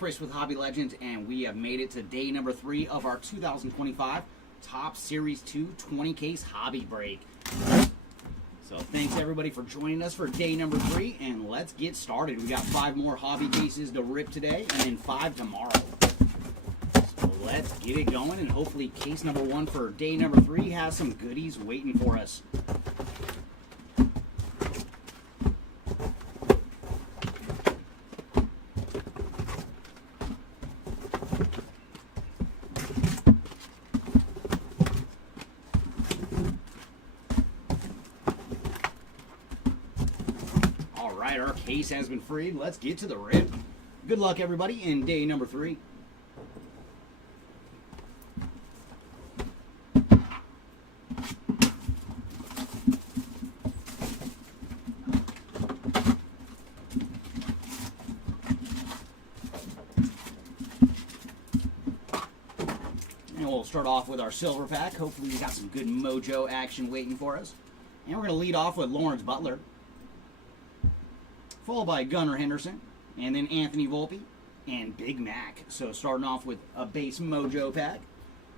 Chris with Hobby Legends, and we have made it to day number 3 of our 2025 Top Series 2 20-case hobby break. So thanks everybody for joining us for day number 3, and let's get started. We got 5 more hobby cases to rip today, and then 5 tomorrow. So let's get it going, and hopefully case number 1 for day number 3 has some goodies waiting for us. Alright, our case has been freed. Let's get to the rip. Good luck, everybody, in day number 3. And we'll start off with our silver pack. Hopefully we got some good mojo action waiting for us. And we're going to lead off with Lawrence Butler, followed by Gunnar Henderson, and then Anthony Volpe, and Big Mac. So starting off with a base mojo pack.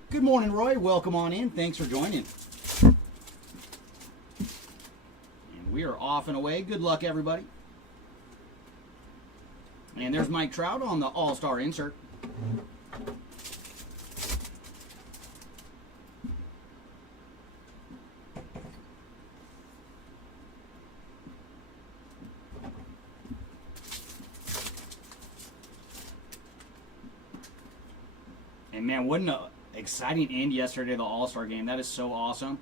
Good morning, Roy. Welcome on in. Thanks for joining. And we are off and away. Good luck, everybody. And there's Mike Trout on the All-Star insert. And man, what an exciting end yesterday to the All-Star game. That is so awesome.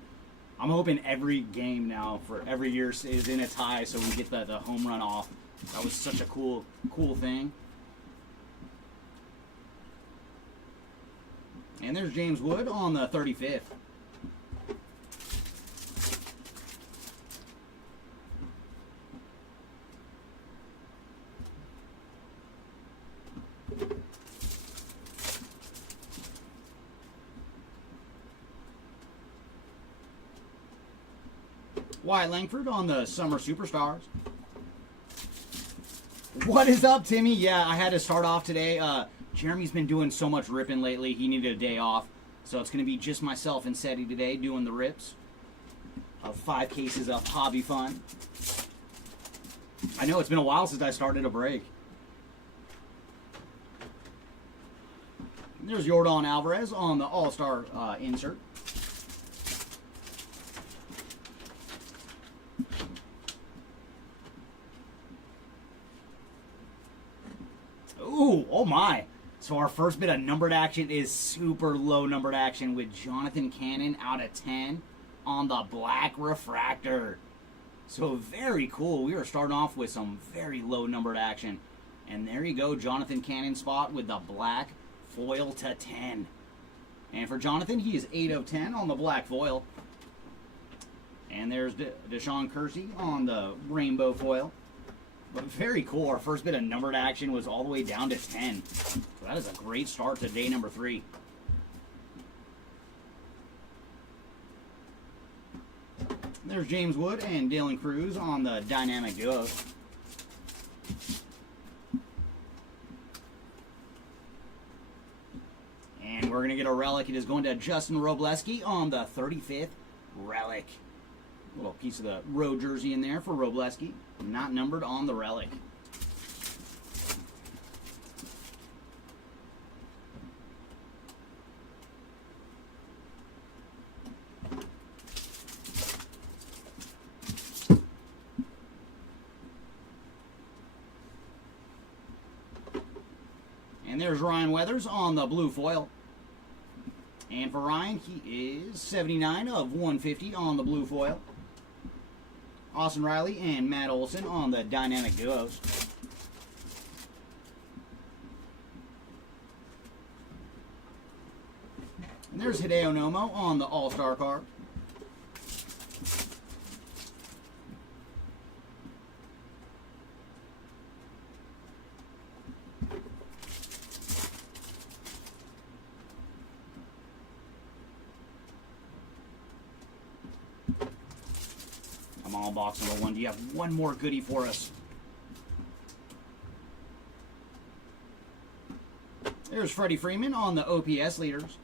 I'm hoping every game now for every year is in a tie so we get the home run off. That was such a cool thing. And there's James Wood on the 35th. Wyatt Langford on the Summer Superstars. What is up, Timmy? Yeah, I had to start off today. Jeremy's been doing so much ripping lately. He needed a day off. So it's going to be just myself and Seti today doing the rips of 5 cases of hobby fun. I know it's been a while since I started a break. There's Yordan Alvarez on the All-Star insert. Ooh, oh my. So our first bit of numbered action is super low numbered action with Jonathan Cannon out of 10 on the black refractor. So very cool. We are starting off with some very low numbered action. And there you go, Jonathan Cannon spot with the black foil to 10. And for Jonathan, he is 8 of 10 on the black foil. And there's Deshaun Kersey on the rainbow foil. But very cool. Our first bit of numbered action was all the way down to 10. So that is a great start to day number 3. There's James Wood and Dylan Cruz on the dynamic duo. And we're going to get a relic. It is going to Justin Robleski on the 35th relic. A little piece of the road jersey in there for Robleski. Not numbered on the relic. And there's Ryan Weathers on the blue foil. And for Ryan, he is 79 of 150 on the blue foil. Austin Riley and Matt Olson on the dynamic duos. And there's Hideo Nomo on the All-Star card. Come on, box number 1. Do you have one more goodie for us? There's Freddie Freeman on the OPS leaders.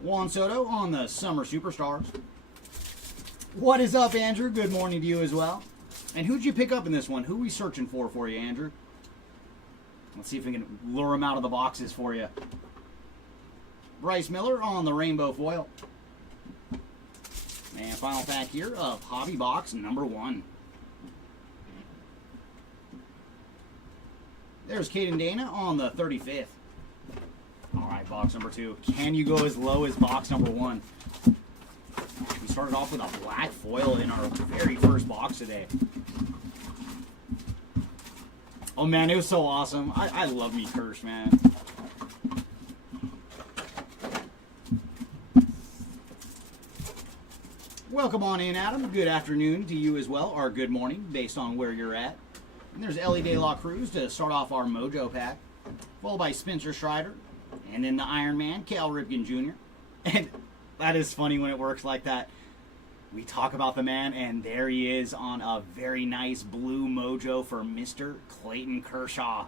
Juan Soto on the Summer Superstars. What is up, Andrew? Good morning to you as well. And who'd you pick up in this one? Who are we searching for you, Andrew? Let's see if we can lure him out of the boxes for you. Bryce Miller on the rainbow foil. And final pack here of Hobby Box number 1. There's Caden Dana on the 35th. All right, box number 2. Can you go as low as box number 1? We started off with a black foil in our very first box today. Oh, man, it was so awesome. I love me Kirsch, man. Welcome on in, Adam. Good afternoon to you as well, or good morning, based on where you're at. And there's Ellie De La Cruz to start off our Mojo pack, followed by Spencer Strider, and then the Iron Man, Cal Ripken Jr. And that is funny when it works like that. We talk about the man, and there he is on a very nice blue Mojo for Mr. Clayton Kershaw.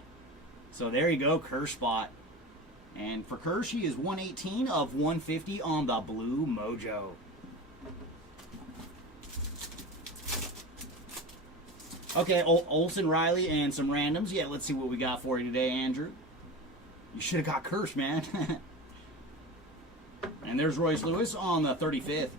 So there you go, Kersh spot. And for Kersh, he is 118 of 150 on the blue Mojo. Okay, Olsen Riley and some randoms. Yeah, let's see what we got for you today, Andrew. You should have got Kersh, man. And there's Royce Lewis on the 35th.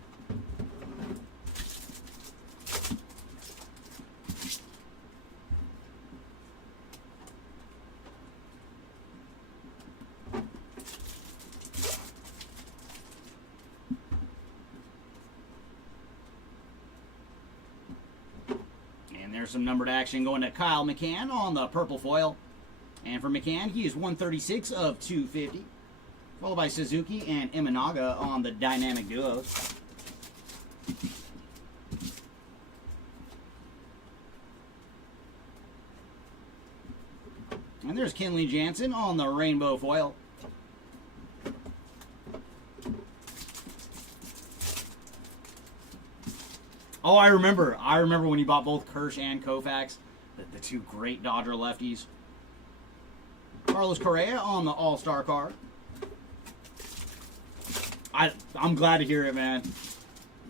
And there's some numbered action going to Kyle McCann on the purple foil. And for McCann, he is 136 of 250. Followed by Suzuki and Imanaga on the dynamic duos. And there's Kenley Jansen on the rainbow foil. Oh, I remember. I remember when you bought both Kersh and Koufax, the two great Dodger lefties. Carlos Correa on the All-Star card. I'm glad to hear it, man.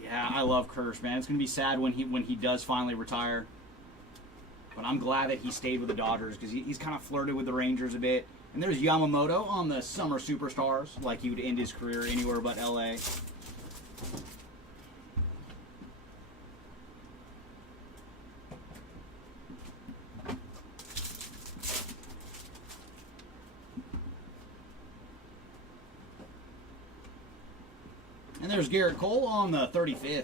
Yeah, I love Kersh, man. It's gonna be sad when he does finally retire. But I'm glad that he stayed with the Dodgers because he's kind of flirted with the Rangers a bit. And there's Yamamoto on the Summer Superstars, like he would end his career anywhere but LA. And there's Garrett Cole on the 35th.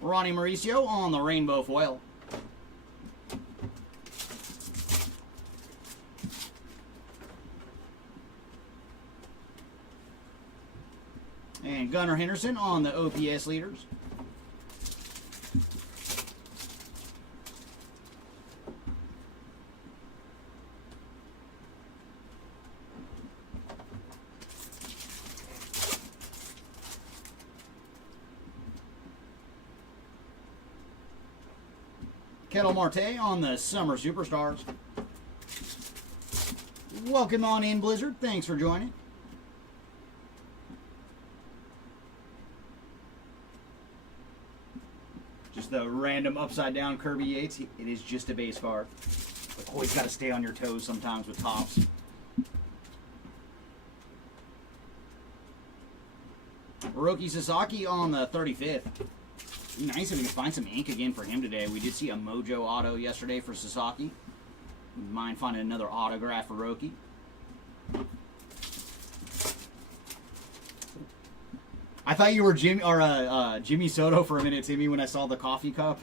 Ronnie Mauricio on the rainbow foil. And Gunnar Henderson on the OPS leaders. Ketel Marte on the Summer Superstars. Welcome on in, Blizzard. Thanks for joining. Just the random upside down Kirby Yates. It is just a base card. But always got to stay on your toes sometimes with tops. Hiroki Sasaki on the 35th. Be nice if we could find some ink again for him today. We did see a Mojo auto yesterday for Sasaki. Mind finding another autograph for Hiroki. I thought you were Jimmy Soto for a minute, Timmy, when I saw the coffee cup.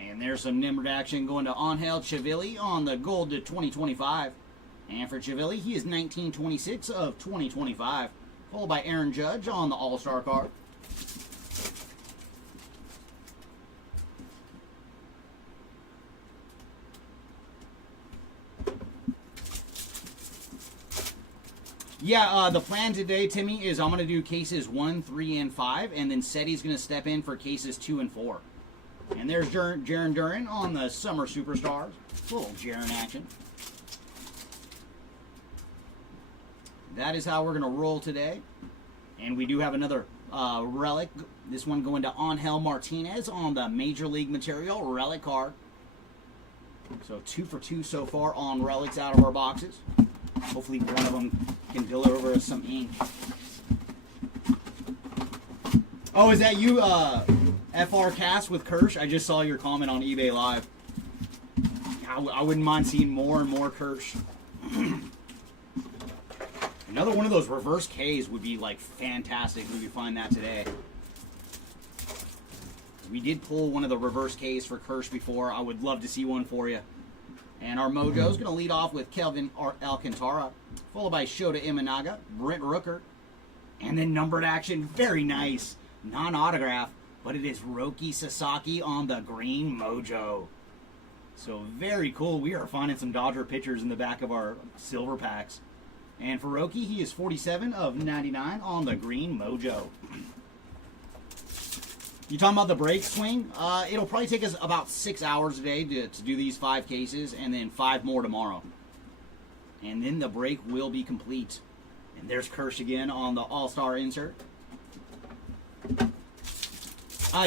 And there's some numbered action going to Angel Chivilli on the gold to 2025. And for Chivilli, he is 1926 of 2025. followed by Aaron Judge on the All-Star card. Yeah, the plan today, Timmy, is I'm going to do cases 1, 3, and 5, and then Seti's going to step in for cases 2 and 4. And there's Jaron Duran on the Summer Superstars. A little Jaron action. That is how we're going to roll today. And we do have another relic. This one going to Angel Martinez on the Major League Material relic card. So 2 for 2 so far on relics out of our boxes. Hopefully one of them can deliver us some ink. Oh, is that you, FR Cast with Kirsch? I just saw your comment on eBay Live. I wouldn't mind seeing more and more Kirsch. Another one of those reverse Ks would be like fantastic if we could find that today. We did pull one of the reverse Ks for Kirsch before. I would love to see one for you. And our mojo is going to lead off with Kelvin Alcantara, followed by Shota Imanaga, Brent Rooker, and then numbered action. Very nice. Non-autograph, but it is Roki Sasaki on the green mojo. So very cool. We are finding some Dodger pitchers in the back of our silver packs. And for Roki, he is 47 of 99 on the green mojo. You talking about the break swing? It'll probably take us about 6 hours a day to do these 5 cases, and then 5 more tomorrow. And then the break will be complete. And there's Kirsch again on the All-Star insert.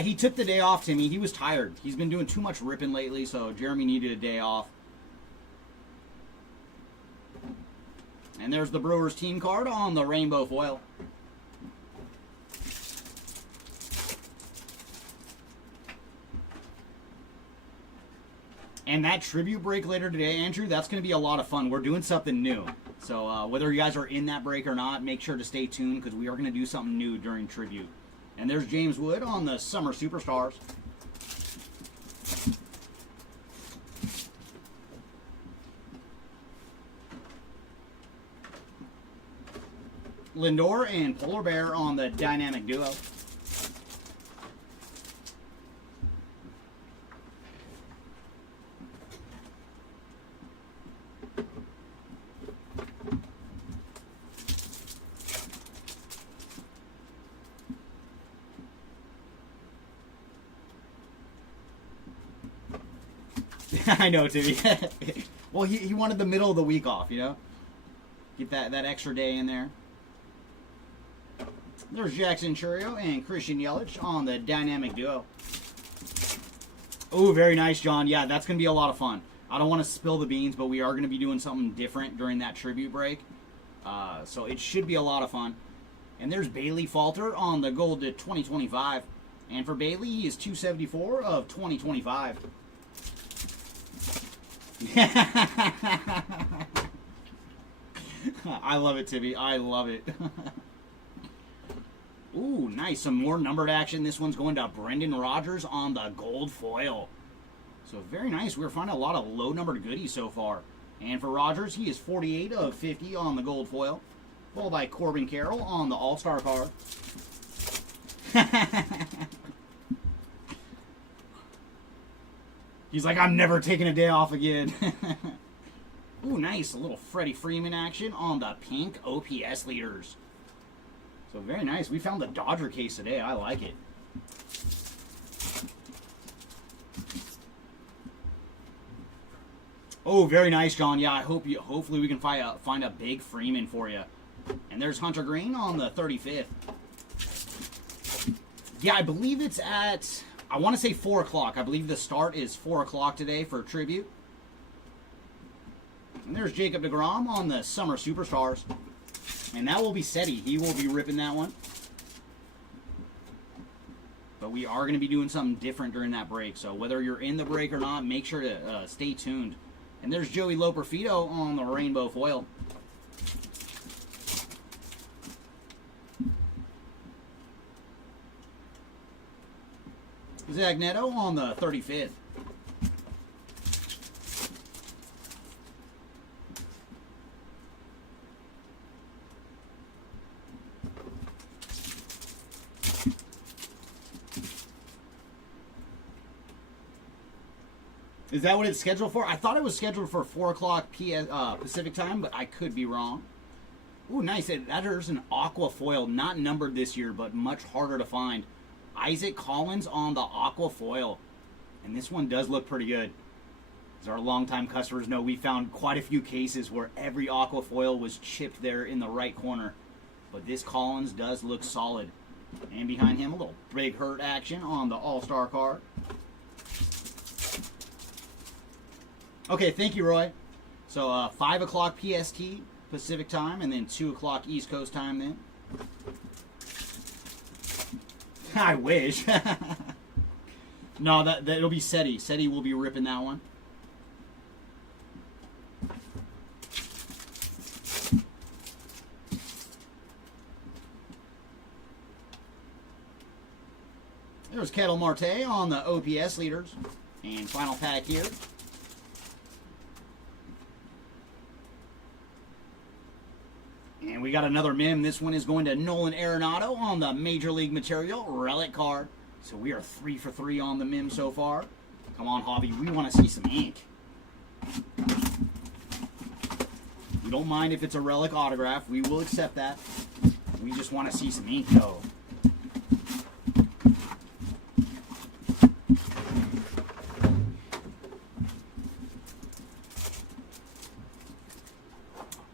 He took the day off, Timmy. He was tired. He's been doing too much ripping lately, so Jeremy needed a day off. And there's the Brewers team card on the rainbow foil. And that tribute break later today, Andrew, that's going to be a lot of fun. We're doing something new. So whether you guys are in that break or not, make sure to stay tuned because we are going to do something new during tribute. And there's James Wood on the Summer Superstars. Lindor and Polar Bear on the Dynamic Duo. I know, Timmy. Well, he wanted the middle of the week off, you know? Get that extra day in there. There's Jackson Chourio and Christian Yelich on the Dynamic Duo. Oh, very nice, John. Yeah, that's going to be a lot of fun. I don't want to spill the beans, but we are going to be doing something different during that tribute break. So it should be a lot of fun. And there's Bailey Falter on the Gold to 2025. And for Bailey, he is 274 of 2025. I love it, Timmy. I love it. Ooh, nice. Some more numbered action. This one's going to Brendan Rodgers on the gold foil. So very nice. We're finding a lot of low-numbered goodies so far. And for Rodgers, he is 48 of 50 on the gold foil. Followed by Corbin Carroll on the All-Star card. He's like, I'm never taking a day off again. Ooh, nice. A little Freddie Freeman action on the pink OPS leaders. So very nice. We found the Dodger case today. I like it. Oh, very nice, John. Yeah, I hope hopefully we can find a big Freeman for you. And there's Hunter Green on the 35th. Yeah, I believe it's at, I want to say 4 o'clock. I believe the start is 4 o'clock today for tribute. And there's Jacob deGrom on the Summer Superstars. And that will be Seti. He will be ripping that one. But we are going to be doing something different during that break. So whether you're in the break or not, make sure to stay tuned. And there's Joey Loperfido on the rainbow foil. Zach Neto on the 35th. Is that what it's scheduled for? I thought it was scheduled for 4 o'clock Pacific time, but I could be wrong. Ooh, nice. There's an aqua foil, not numbered this year, but much harder to find. Isaac Collins on the aqua foil. And this one does look pretty good. As our longtime customers know, we found quite a few cases where every aqua foil was chipped there in the right corner. But this Collins does look solid. And behind him, a little big hurt action on the All-Star card. Okay, thank you, Roy. So 5 o'clock PST Pacific time, and then 2 o'clock East Coast time then. I wish. No, that'll be SETI. SETI will be ripping that one. There's Kettle Marte on the OPS leaders. And final pack here. And we got another mem. This one is going to Nolan Arenado on the Major League Material Relic card. So we are 3 for 3 on the mem so far. Come on, Hobby. We want to see some ink. We don't mind if it's a relic autograph. We will accept that. We just want to see some ink, though.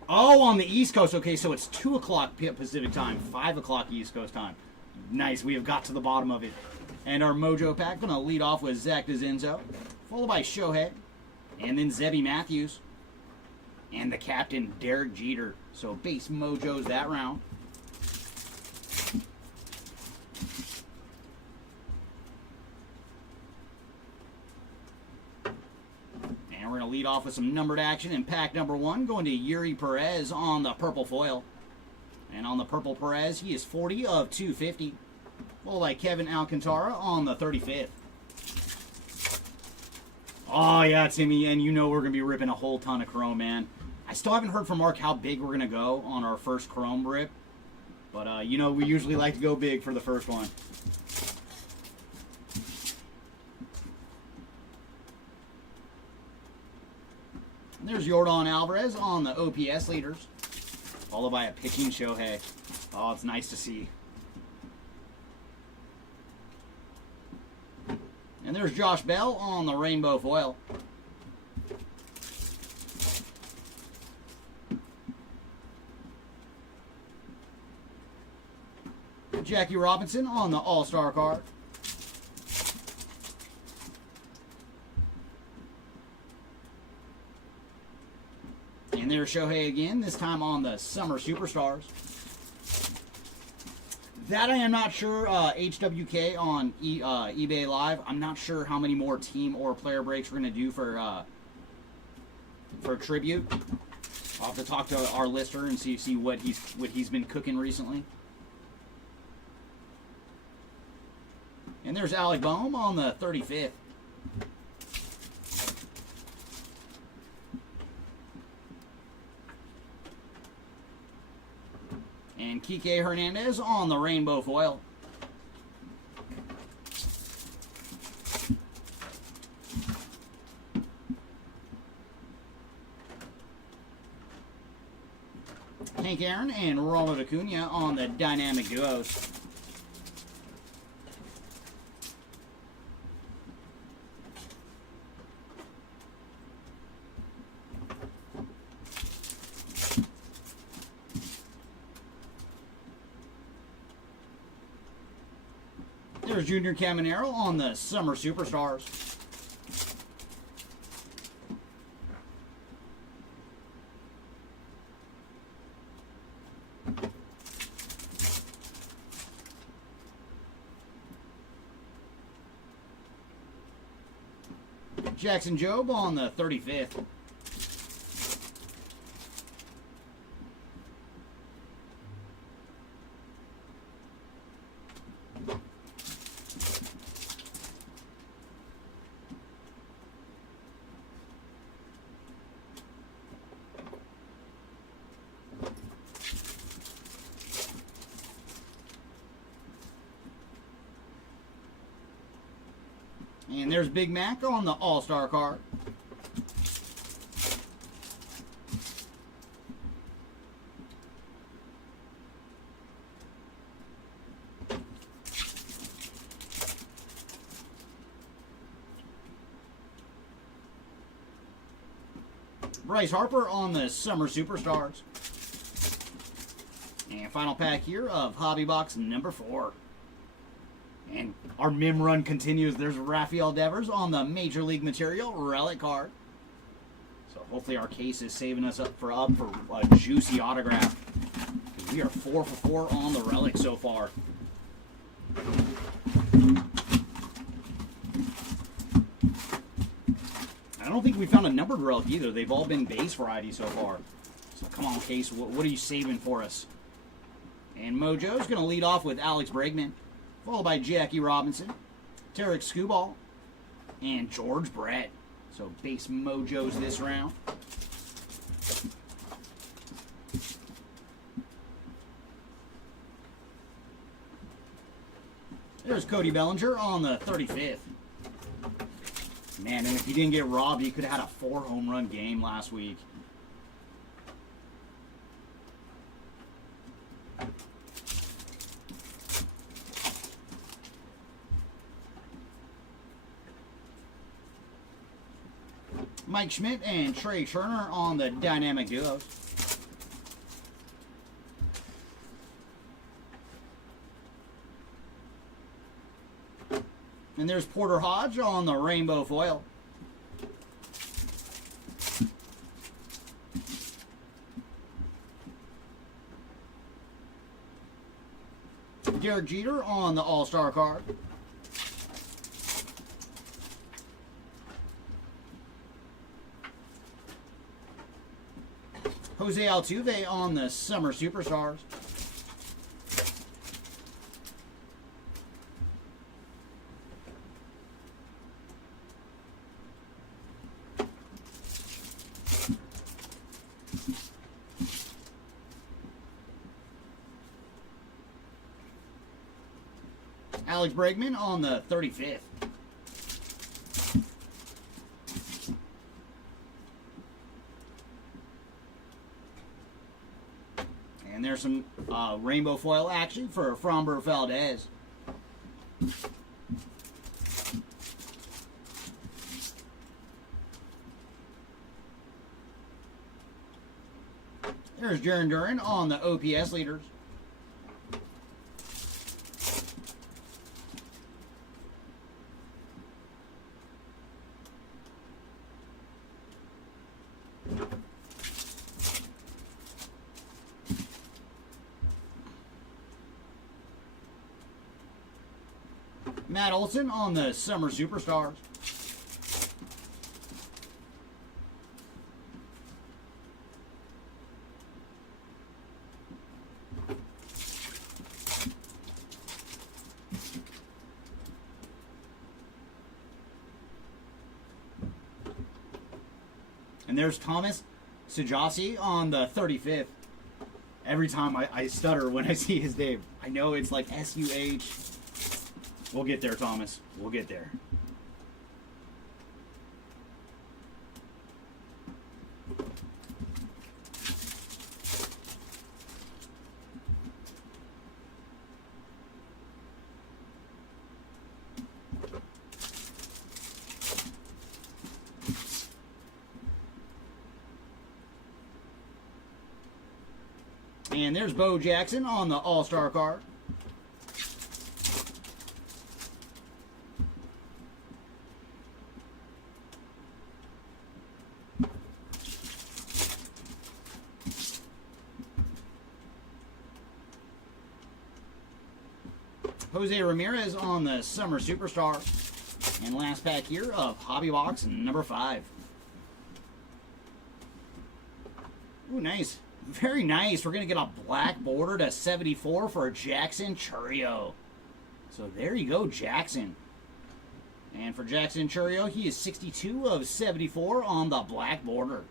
Oh, on the East Coast. Okay, so it's 2 o'clock Pacific time, 5 o'clock East Coast time. Nice. We have got to the bottom of it. And our Mojo pack going to lead off with Zach DeZenzo, followed by Shohei, and then Zebby Matthews, and the captain, Derek Jeter. So base Mojos that round. And we're going to lead off with some numbered action in pack number 1, going to Yuri Perez on the purple foil. And on the purple Perez, he is 40 of 250. Followed by Kevin Alcantara on the 35th. Oh, yeah, Timmy, and you know we're going to be ripping a whole ton of chrome, man. I still haven't heard from Mark how big we're going to go on our first chrome rip. But, you know, we usually like to go big for the first one. And there's Yordan Alvarez on the OPS leaders. Followed by a pitching Shohei. Oh, it's nice to see. And there's Josh Bell on the rainbow foil. Jackie Robinson on the All-Star card. And there's Shohei again, this time on the Summer Superstars. That I am not sure. HWK on eBay Live. I'm not sure how many more team or player breaks we're going to do for tribute. I'll have to talk to our lister and see what he's been cooking recently. And there's Alec Boehm on the 35th. And Kike Hernandez on the rainbow foil. Hank Aaron and Ronald Acuna on the dynamic duos. There's Junior Caminero on the Summer Superstars. Jackson Jobe on the 35th. And there's Big Mac on the All-Star card. Bryce Harper on the Summer Superstars. And final pack here of Hobby Box number 4. And our meme run continues. There's Rafael Devers on the Major League Material relic card. So hopefully our case is saving us up for a juicy autograph. We are 4 for 4 on the relic so far. I don't think we found a numbered relic either. They've all been base variety so far. So come on, case. What are you saving for us? And Mojo's going to lead off with Alex Bregman, followed by Jackie Robinson, Tarek Skubal, and George Brett. So base Mojos this round. There's Cody Bellinger on the 35th. Man, and if he didn't get robbed, he could have had a 4 home run game last week. Mike Schmidt and Trey Turner on the dynamic duos. And there's Porter Hodge on the rainbow foil. Derek Jeter on the All-Star card. Jose Altuve on the Summer Superstars. Alex Bregman on the 35th. And there's some rainbow foil action for Framber Valdez. There's Jarren Duran on the OPS leaders. Matt Olson on the Summer Superstars. And there's Thomas Sajasi on the 35th. Every time I stutter when I see his name. I know it's like S-U-H. We'll get there, Thomas. We'll get there. And there's Bo Jackson on the All-Star card. Jose Ramirez on the Summer Superstar. And last pack here of Hobby Box number 5. Ooh, nice. Very nice. We're going to get a black border to 74 for Jackson Chourio. So there you go, Jackson. And for Jackson Chourio, he is 62 of 74 on the black border.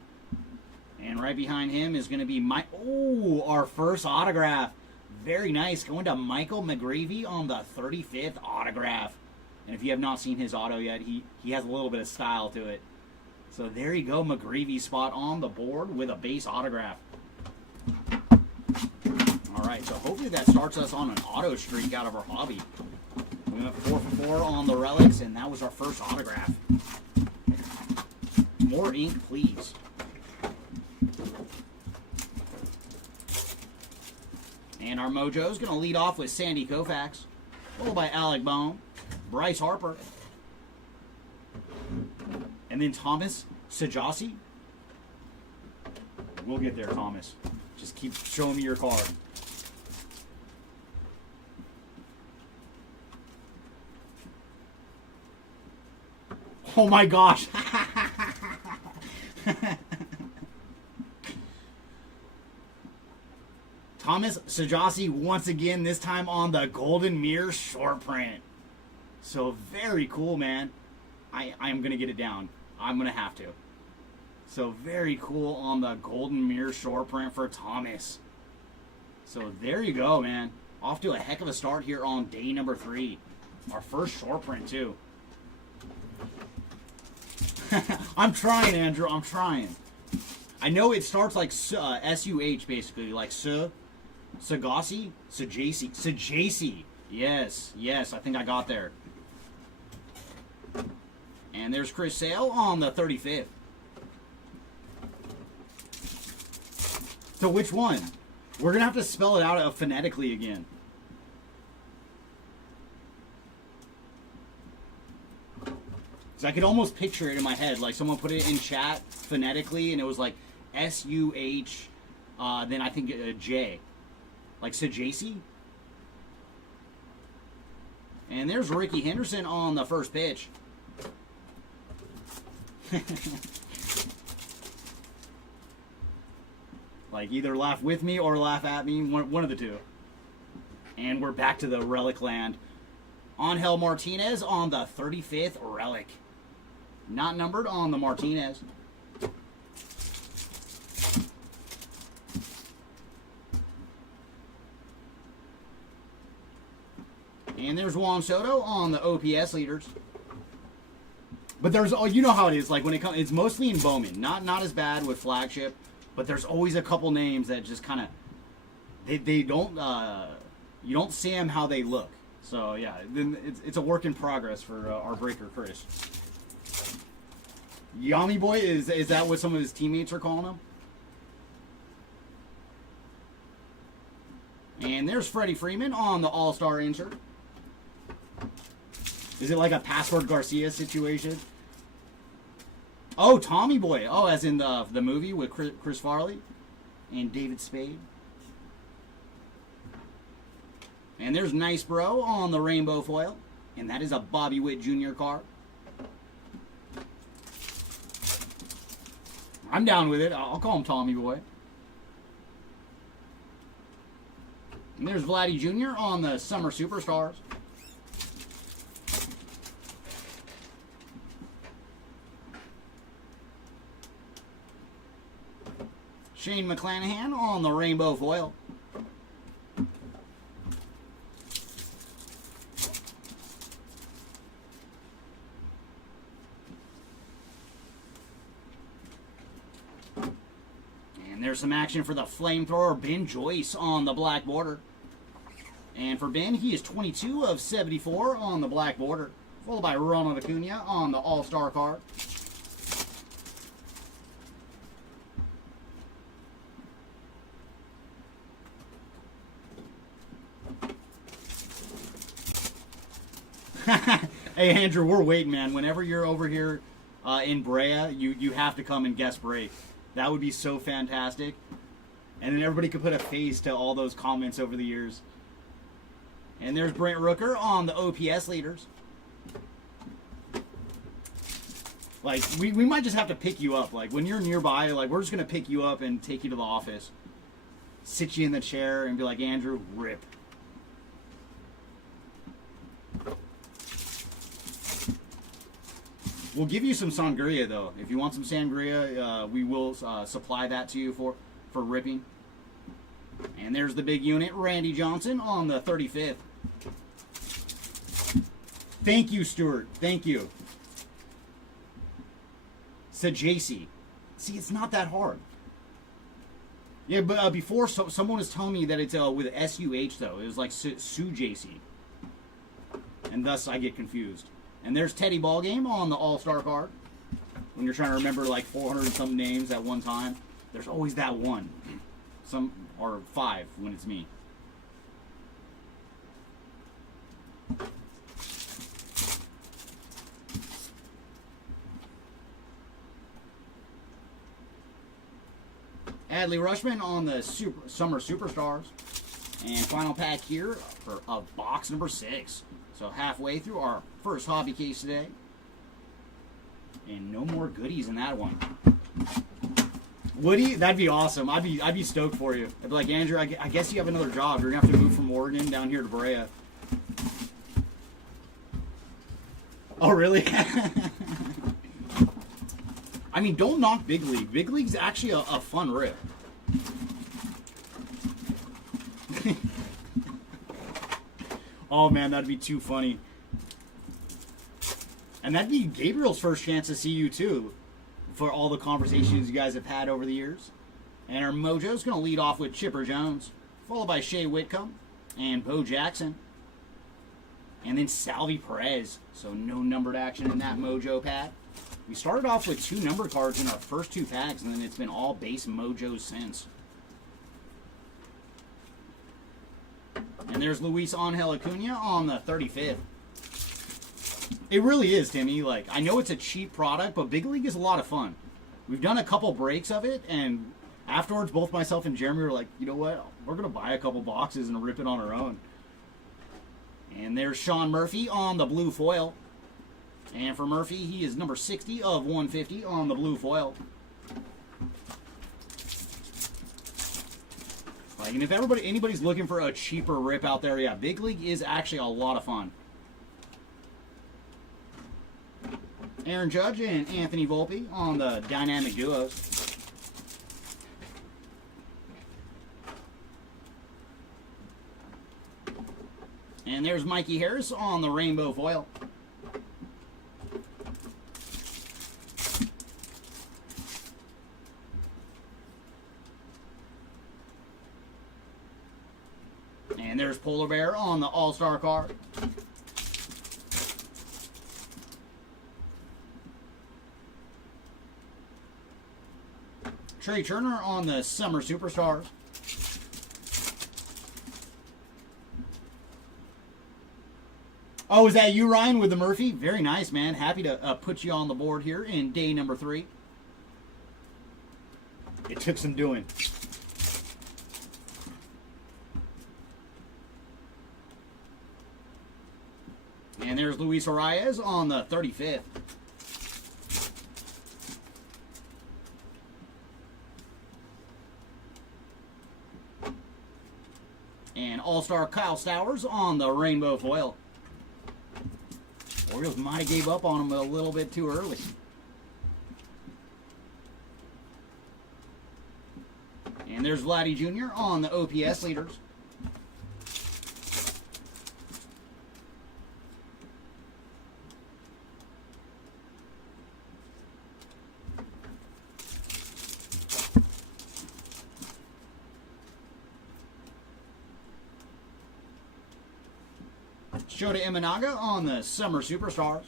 And right behind him is going to be our first autograph. Very nice. Going to Michael McGreevy on the 35th autograph. And if you have not seen his auto yet, he has a little bit of style to it. So there you go, McGreevy spot on the board with a base autograph. All right, so hopefully that starts us on an auto streak out of our hobby. We went 4 for 4 on the relics, and that was our first autograph. More ink, please. And our mojo's going to lead off with Sandy Koufax, followed by Alec Bohm, Bryce Harper, and then Thomas Sajasi. We'll get there, Thomas. Just keep showing me your card. Oh my gosh. Thomas Sajasi once again, this time on the Golden Mirror short print. So very cool, man. I'm going to get it down. I'm going to have to. So very cool on the Golden Mirror short print for Thomas. So there you go, man. Off to a heck of a start here on day number 3. Our first short print, too. I'm trying, Andrew. I'm trying. I know it starts like S-U-H, basically. Like Sagasi? Sajasi. Yes. Yes, I think I got there. And there's Chris Sale on the 35th. So which one? We're going to have to spell it out phonetically again. So I could almost picture it in my head. Like someone put it in chat phonetically, and it was like S-U-H, then I think J. Like Sajasi. And there's Ricky Henderson on the first pitch. Like either laugh with me or laugh at me, one of the two. And we're back to the relic land. Angel Martinez on the 35th relic. Not numbered on the Martinez. And there's Juan Soto on the OPS leaders. But there's, you know how it is, like when it comes, it's mostly in Bowman. Not as bad with flagship, but there's always a couple names that just kind of, they don't, you don't see them how they look. So yeah, then it's a work in progress for our breaker Chris. Yami Boy, is that what some of his teammates are calling him? And there's Freddie Freeman on the All-Star insert. Is it like a Password Garcia situation? Oh, Tommy Boy. Oh, as in the movie with Chris Farley and David Spade. And there's Nice Bro on the rainbow foil. And that is a Bobby Witt Jr. card. I'm down with it. I'll call him Tommy Boy. And there's Vladdy Jr. on the Summer Superstars. Shane McClanahan on the rainbow foil. And there's some action for the flamethrower Ben Joyce on the black border. And for Ben, he is 22 of 74 on the black border. Followed by Ronald Acuna on the All-Star card. Hey, Andrew, we're waiting, man. Whenever you're over here in Brea, you have to come and guest break. That would be so fantastic. And then everybody could put a face to all those comments over the years. And there's Brent Rooker on the OPS leaders. Like, we might just have to pick you up. Like, when you're nearby, like, we're just going to pick you up and take you to the office. Sit you in the chair and be like, Andrew, rip. We'll give you some sangria, though. If you want some sangria, we will supply that to you for ripping. And there's the big unit, Randy Johnson on the 35th. Thank you, Stuart. Thank you. Said JC. See, it's not that hard. Yeah, but before someone was telling me that it's with SUH though. It was like Sue JC. And thus I get confused. And there's Teddy Ballgame on the All-Star card. When you're trying to remember like 400 and some names at one time, there's always that one. Some or 5 when it's me. Adley Rushman on the Summer Superstars. And final pack here for box number 6. So halfway through our first hobby case today. And no more goodies in that one. Woody, that'd be awesome. I'd be stoked for you. I'd be like, Andrew, I guess you have another job. You're going to have to move from Oregon down here to Brea. Oh, really? I mean, don't knock Big League. Big League's actually a fun rip. Oh, man, that'd be too funny. And that'd be Gabriel's first chance to see you, too, for all the conversations you guys have had over the years. And our Mojo's going to lead off with Chipper Jones, followed by Shea Whitcomb and Bo Jackson. And then Salvi Perez. So no numbered action in that Mojo pad. We started off with 2 numbered cards in our first 2 packs, and then it's been all base Mojos since. And there's Luis Angel Acuna on the 35th. It really is, Timmy. Like, I know it's a cheap product, but Big League is a lot of fun. We've done a couple breaks of it, and afterwards, both myself and Jeremy were like, you know what? We're going to buy a couple boxes and rip it on our own. And there's Sean Murphy on the blue foil. And for Murphy, he is number 60 of 150 on the blue foil. Like, and if anybody's looking for a cheaper rip out there, yeah, Big League is actually a lot of fun. Aaron Judge and Anthony Volpe on the dynamic duos. And there's Mikey Harris on the rainbow foil. And there's Polar Bear on the All-Star card. Trey Turner on the Summer Superstars. Oh, is that you, Ryan, with the Murphy? Very nice, man. Happy to put you on the board here in day number 3. It took some doing. And there's Luis Arias on the 35th. And All-Star Kyle Stowers on the rainbow foil. Orioles might have gave up on him a little bit too early. And there's Vladdy Jr. on the OPS leaders. Shota Imanaga on the Summer Superstars.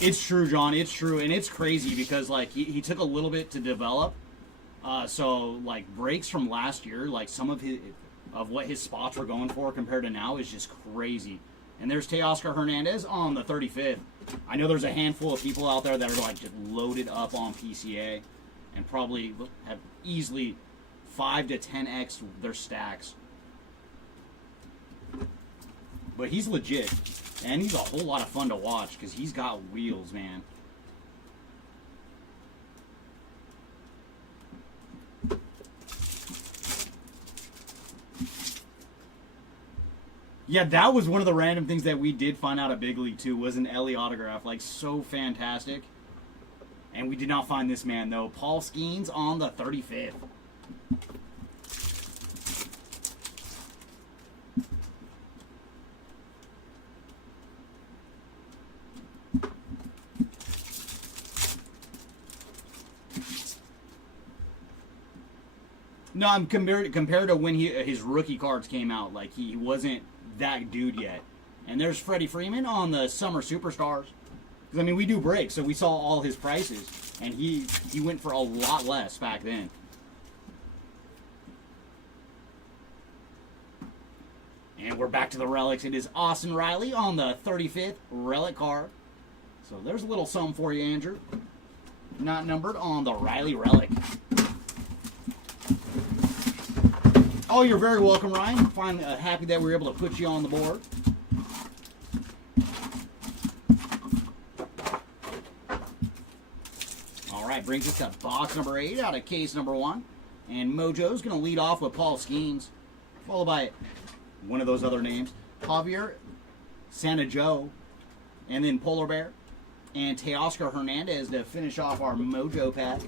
It's true, John. It's true. And it's crazy because, like, he took a little bit to develop. So, like, breaks from last year, like, some of what his spots were going for compared to now is just crazy. And there's Teoscar Hernandez on the 35th. I know there's a handful of people out there that are like just loaded up on PCA and probably have easily 5 to 10x their stacks. But he's legit. And he's a whole lot of fun to watch because he's got wheels, man. Yeah, that was one of the random things that we did find out at Big League, too, was an Ellie autograph. Like, so fantastic. And we did not find this man, though. Paul Skeens on the 35th. No, I'm compared to when his rookie cards came out. Like, he wasn't that dude yet. And there's Freddie Freeman on the Summer Superstars. Because, I mean, we do breaks, so we saw all his prices. And he went for a lot less back then. And we're back to the relics. It is Austin Riley on the 35th relic card. So there's a little something for you, Andrew. Not numbered on the Riley relic. Oh, you're very welcome, Ryan. Fine, happy that we were able to put you on the board. All right, brings us to box number 8 out of case number 1. And Mojo's going to lead off with Paul Skeens, followed by one of those other names, Javier Santa Joe, and then Polar Bear, and Teoscar Hernandez to finish off our Mojo pack.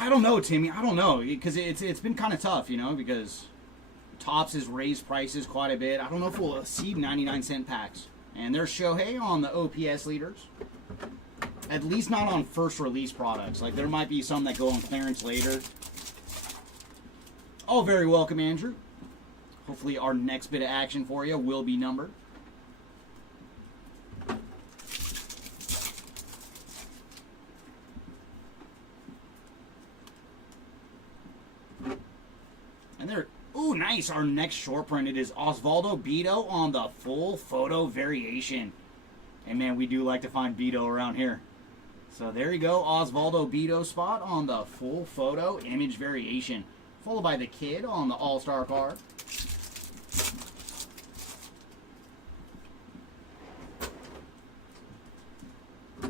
I don't know, Timmy. I don't know, because it's been kind of tough, you know, because Topps has raised prices quite a bit. I don't know if we'll see 99-cent packs. And there's Shohei on the OPS leaders. At least not on first release products. Like, there might be some that go on clearance later. Oh, very welcome, Andrew. Hopefully our next bit of action for you will be numbered. And there, ooh, nice. Our next short print, it is Osvaldo Bido on the full photo variation. And man, we do like to find Bido around here. So there you go, Osvaldo Bido spot on the full photo image variation. Followed by the kid on the All-Star card.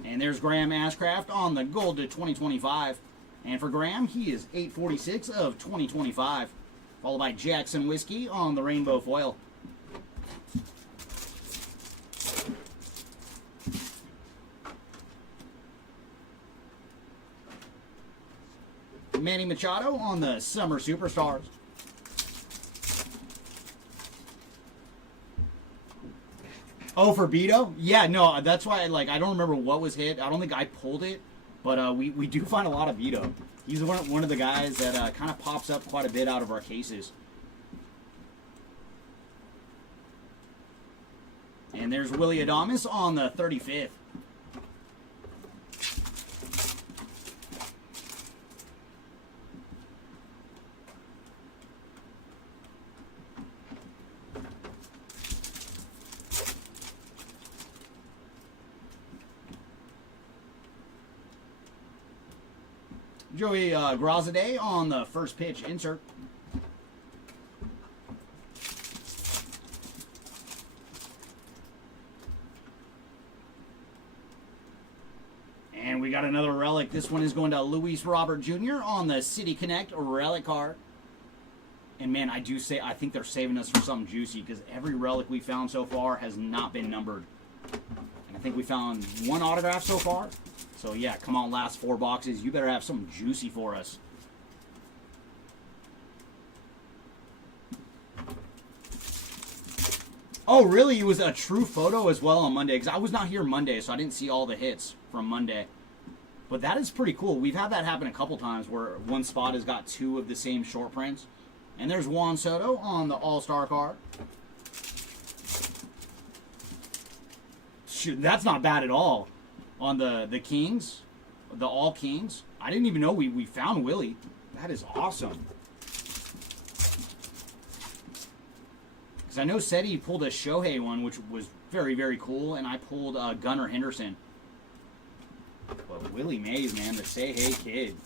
And there's Graham Ashcraft on the gold to 2025. And for Graham, he is 846 of 2025. Followed by Jackson Whiskey on the rainbow foil. Manny Machado on the Summer Superstars. Oh, for Beto? Yeah, no, that's why, like, I don't remember what was hit. I don't think I pulled it, but we do find a lot of Beto. He's one of the guys that kind of pops up quite a bit out of our cases. And there's Willie Adames on the 35th. Joey Grazade on the first pitch insert. And we got another relic. This one is going to Luis Robert Jr. on the City Connect relic card. And man, I think they're saving us for something juicy because every relic we found so far has not been numbered. And I think we found one autograph so far. So yeah, come on, last 4 boxes. You better have something juicy for us. Oh, really? It was a true photo as well on Monday. Because I was not here Monday, so I didn't see all the hits from Monday. But that is pretty cool. We've had that happen a couple times where one spot has got 2 of the same short prints. And there's Juan Soto on the All-Star card. Shoot, that's not bad at all. On the Kings, the All Kings. I didn't even know we found Willie. That is awesome. Because I know Seti pulled a Shohei one, which was very, very cool, and I pulled Gunnar Henderson. But Willie Mays, man, the Say Hey kid.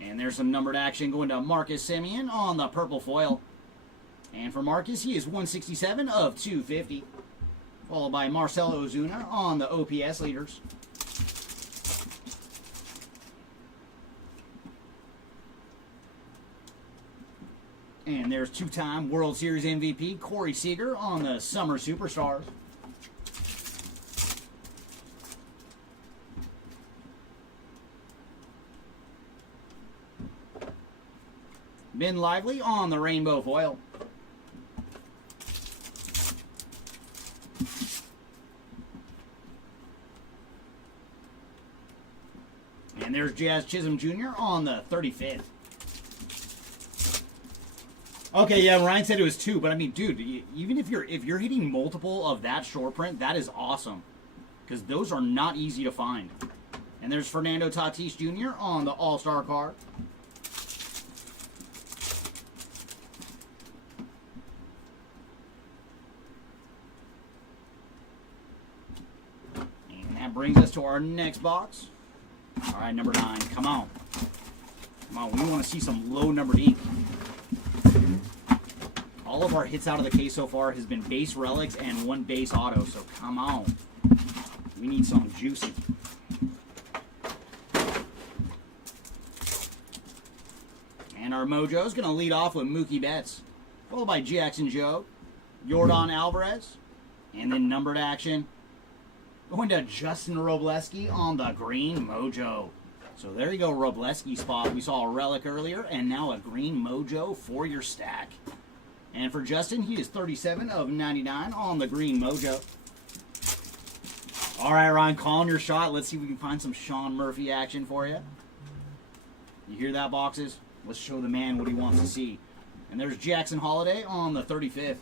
And there's some numbered action going to Marcus Semien on the purple foil. And for Marcus, he is 167 of 250. Followed by Marcelo Ozuna on the OPS leaders. And there's two-time World Series MVP Corey Seager on the Summer Superstars. Ben Lively on the Rainbow Foil. And there's Jazz Chisholm Jr. on the 35th. Okay, yeah, Ryan said it was 2, but I mean, dude, even if you're hitting multiple of that short print, that is awesome, because those are not easy to find. And there's Fernando Tatis Jr. on the All-Star card. And that brings us to our next box. All right, number 9. Come on. Come on, we want to see some low-numbered ink. All of our hits out of the case so far has been base relics and 1 base auto, so come on. We need something juicy. And our mojo is going to lead off with Mookie Betts, followed by Jackson Joe, Yordan Alvarez, and then numbered action going to Justin Robleski on the green mojo. So there you go, Robleski spot. We saw a relic earlier, and now a green mojo for your stack. And for Justin, he is 37 of 99 on the green mojo. All right, Ryan, calling your shot. Let's see if we can find some Sean Murphy action for you. You hear that, boxes? Let's show the man what he wants to see. And there's Jackson Holiday on the 35th.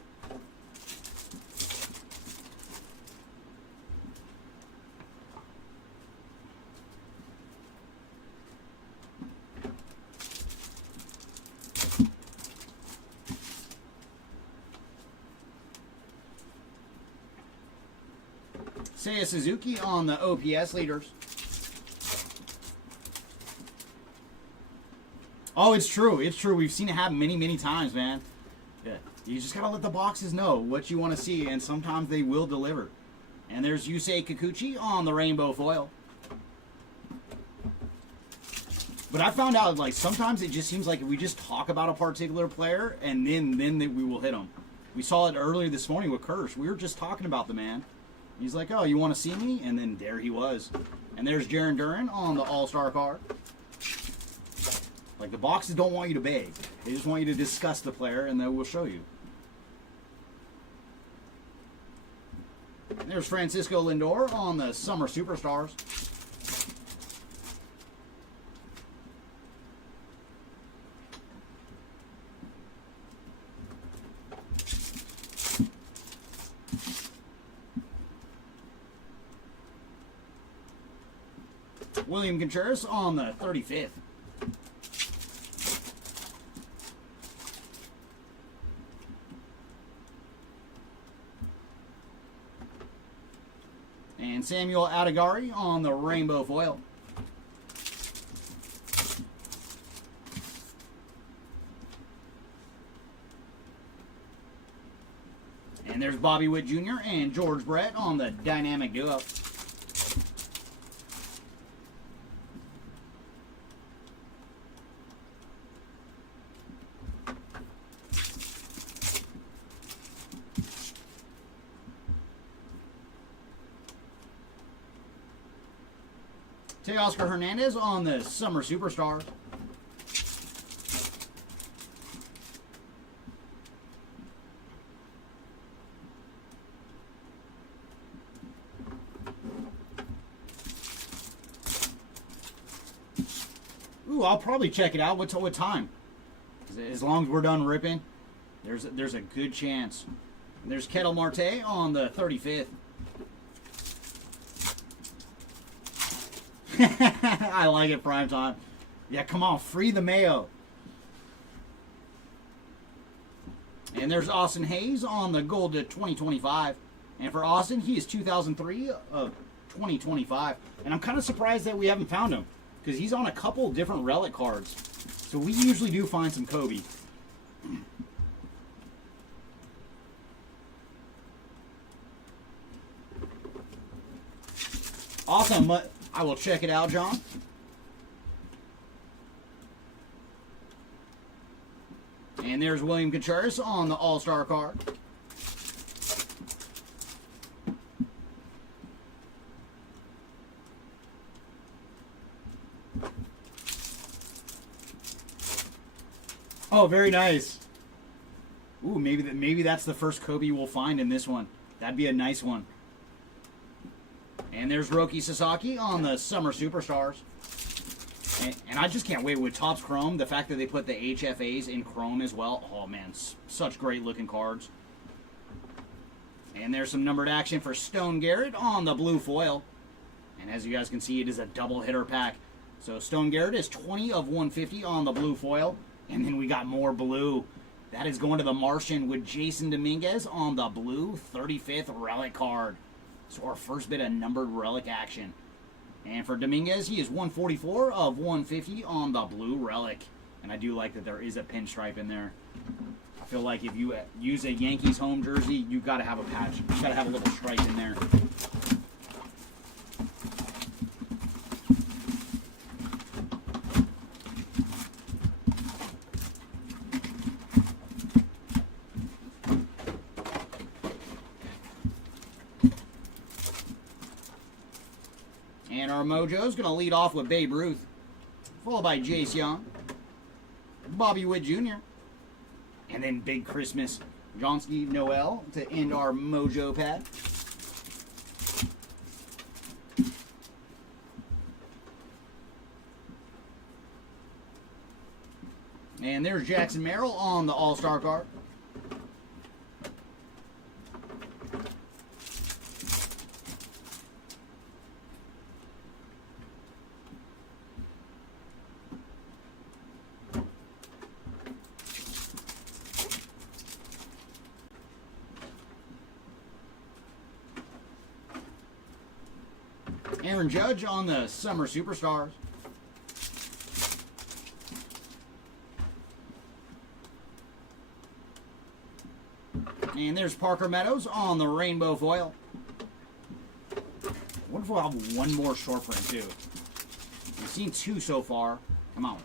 Seiya Suzuki on the OPS leaders. Oh, it's true. It's true. We've seen it happen many, many times, man. Yeah. You just got to let the boxes know what you want to see, and sometimes they will deliver. And there's Yusei Kikuchi on the rainbow foil. But I found out, like, sometimes it just seems like we just talk about a particular player, and then we will hit them. We saw it earlier this morning with Kirsch. We were just talking about the man. He's like, oh, you want to see me? And then there he was. And there's Jarren Duran on the All-Star card. Like, the boxes don't want you to beg. They just want you to discuss the player, and then we'll show you. And there's Francisco Lindor on the Summer Superstars. William Contreras on the 35th. And Samuel Adigari on the rainbow foil. And there's Bobby Witt Jr. and George Brett on the dynamic duo. Teoscar Hernandez on the Summer Superstars. Ooh, I'll probably check it out. What time? As long as we're done ripping, there's a good chance. And there's Ketel Marte on the 35th. I like it, prime time. Yeah, come on, free the mayo. And there's Austin Hayes on the gold to 2025. And for Austin, he is 2003 of 2025. And I'm kind of surprised that we haven't found him, because he's on a couple different relic cards. So we usually do find some Kobe. Awesome. I will check it out, John. And And there's William Contreras on the All-Star card. Oh, very nice. Ooh, maybe that's the first Kobe we'll find in this one. That'd be a nice one. And there's Roki Sasaki on the Summer Superstars. And I just can't wait with Topps Chrome. The fact that they put the HFAs in Chrome as well. Oh, man, such great looking cards. And there's some numbered action for Stone Garrett on the blue foil. And as you guys can see, it is a double hitter pack. So Stone Garrett is 20 of 150 on the blue foil. And then we got more blue. That is going to the Martian with Jason Dominguez on the blue 35th relic card. So our first bit of numbered relic action. And for Dominguez, he is 144 of 150 on the blue relic. And I do like that there is a pinstripe in there. I feel like if you use a Yankees home jersey, you've got to have a patch. You've got to have a little stripe in there. And our Mojo's going to lead off with Babe Ruth, followed by Jace Young, Bobby Witt Jr., and then Big Christmas, Johnsky Noel to end our Mojo pad. And there's Jackson Merrill on the All-Star card. Aaron Judge on the Summer Superstars. And there's Parker Meadows on the rainbow foil. I wonder if we'll have one more short print too. We've seen two so far. Come on.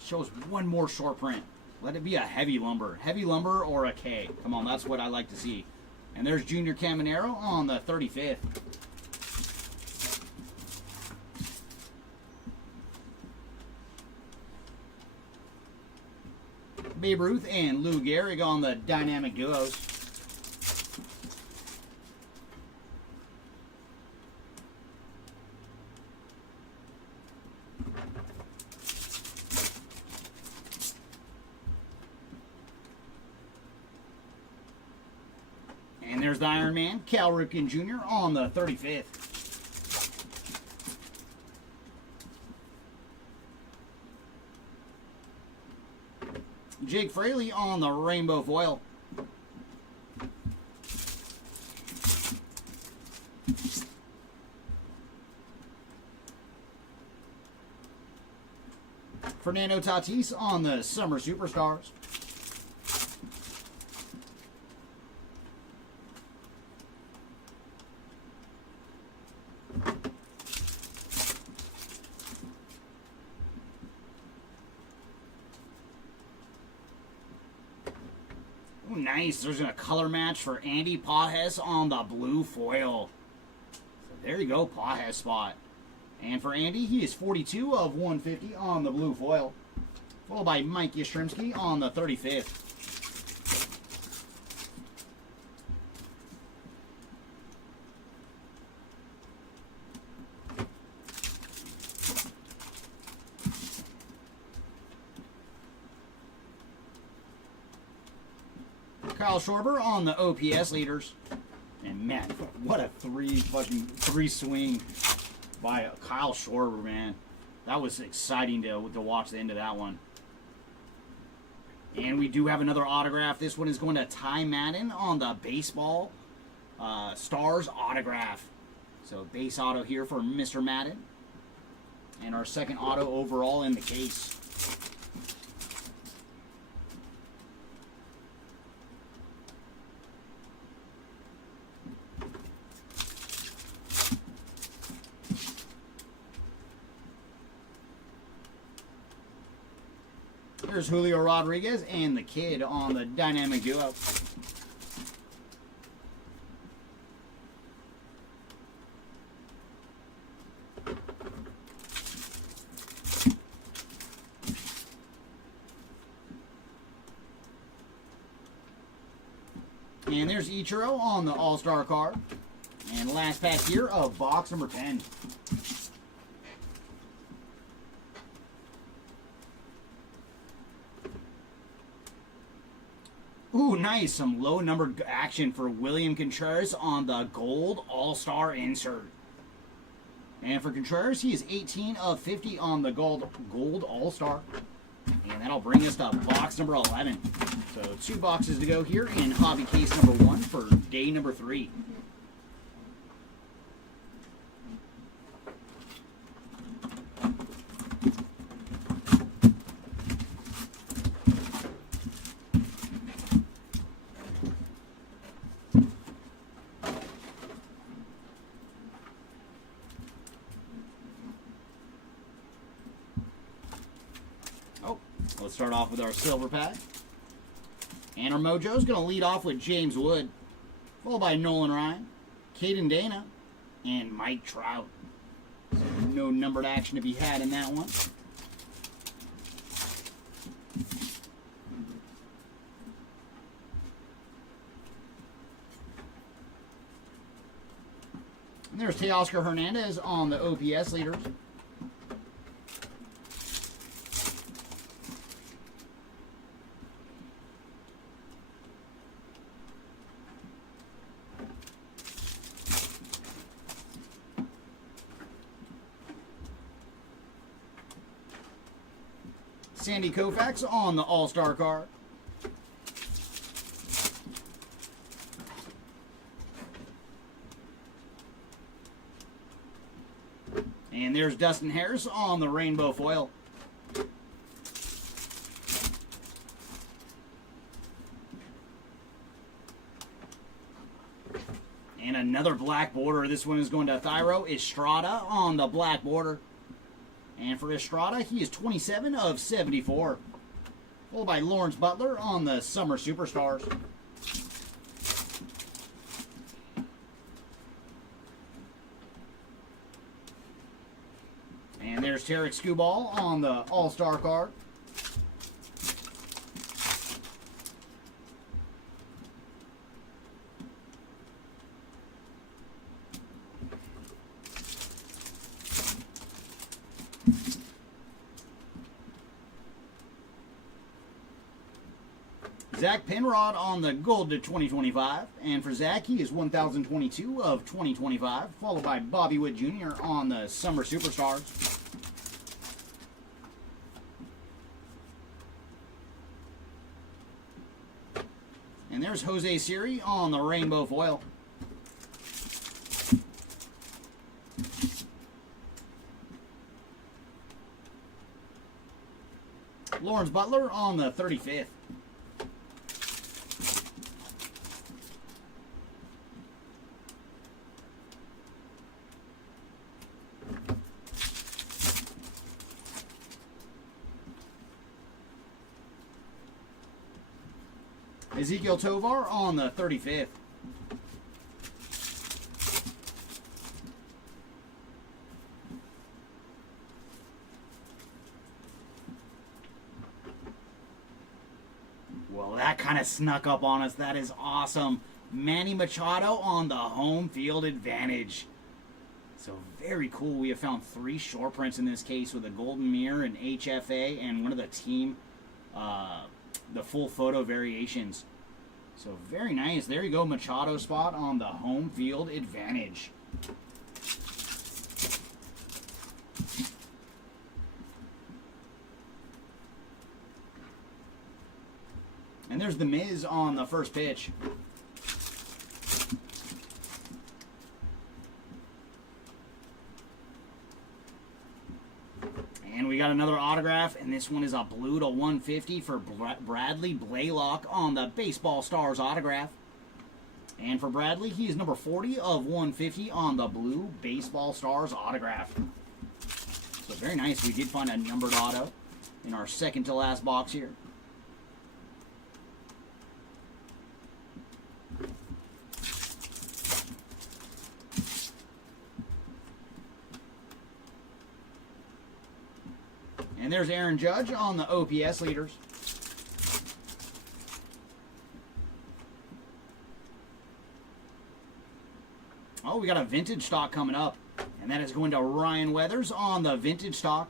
Show us one more short print. Let it be a heavy lumber. Heavy lumber or a K. Come on, that's what I like to see. And there's Junior Caminero on the 35th. Babe Ruth and Lou Gehrig on the dynamic duos. And there's the Iron Man, Cal Ripken Jr. on the 35th. Jake Fraley on the rainbow foil. Fernando Tatis on the Summer Superstars. Ooh, nice. There's a color match for Andy Pajes on the blue foil. So there you go, Pajes spot. And for Andy, he is 42 of 150 on the blue foil. Followed by Mike Yastrzemski on the 35th. Kyle Schwarber on the OPS leaders. And man, what a three swing by Kyle Schwarber, man. That was exciting to watch the end of that one. And we do have another autograph. This one is going to Ty Madden on the baseball Stars autograph. So base auto here for Mr. Madden. And our second auto overall in the case. Dodgers, Julio Rodriguez, and the Kid on the dynamic duo. And there's Ichiro on the All-Star card. And last pack here of box number 10. Ooh, nice. Some low-numbered action for William Contreras on the gold All-Star insert. And for Contreras, he is 18 of 50 on the gold All-Star. And that'll bring us to box number 11. So 2 boxes to go here in hobby case number 1 for day number 3. Let's start off with our silver pack. And our mojo's going to lead off with James Wood, followed by Nolan Ryan, Caden Dana, and Mike Trout. So no numbered action to be had in that one. And there's Teoscar Hernandez on the OPS leaders. Sandy Koufax on the All-Star card. And there's Dustin Harris on the rainbow foil. And another black border. This one is going to Thairo Estrada on the black border. And for Estrada, he is 27 of 74. Followed by Lawrence Butler on the Summer Superstars. And there's Tarek Skubal on the All-Star card. Zach Penrod on the gold to 2025. And for Zach, he is 1,022 of 2025. Followed by Bobby Wood Jr. on the Summer Superstars. And there's Jose Siri on the rainbow foil. Lawrence Butler on the 35th. Ezekiel Tovar on the 35th. Well, that kind of snuck up on us. That is awesome. Manny Machado on the home field advantage. So very cool. We have found 3 short prints in this case with a golden mirror, an HFA, and one of the team, the full photo variations. So very nice. There you go, Machado spot on the home field advantage. And there's the Miz on the first pitch. And we got another autograph, and this one is a blue to 150 for Bradley Blaylock on the Baseball Stars autograph. And for Bradley, he is number 40 of 150 on the blue Baseball Stars autograph. So very nice. We did find a numbered auto. in our second to last box here. And there's Aaron Judge on the OPS leaders. Oh, we got a vintage stock coming up. And that is going to Ryan Weathers on the vintage stock.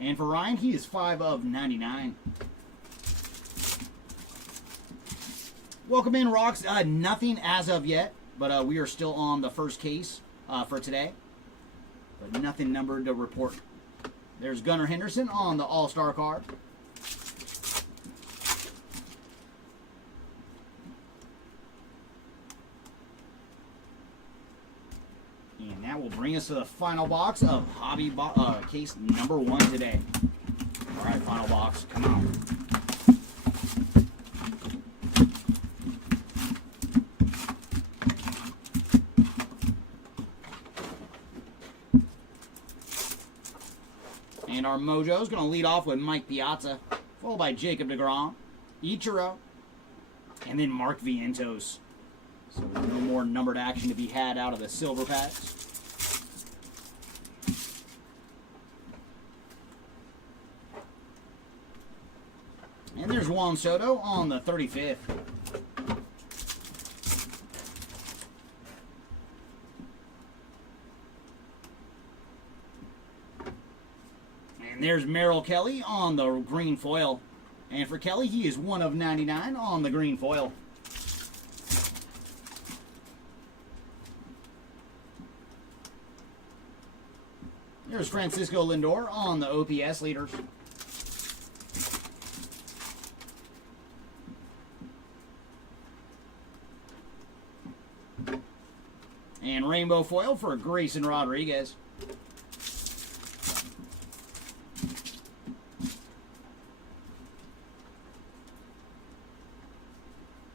And for Ryan, he is 5 of 99. Welcome in, Rocks. Nothing as of yet, but we are still on the first case for today. But nothing numbered to report. There's Gunnar Henderson on the All-Star card. And that will bring us to the final box of hobby case number 1 today. All right, final box, come on. And our mojo is going to lead off with Mike Piazza, followed by Jacob deGrom, Ichiro, and then Mark Vientos. So there's no more numbered action to be had out of the silver packs. And there's Juan Soto on the 35th. And there's Merrill Kelly on the green foil. And for Kelly, he is 1 of 99 on the green foil. There's Francisco Lindor on the OPS leaders. And rainbow foil for Grayson Rodriguez.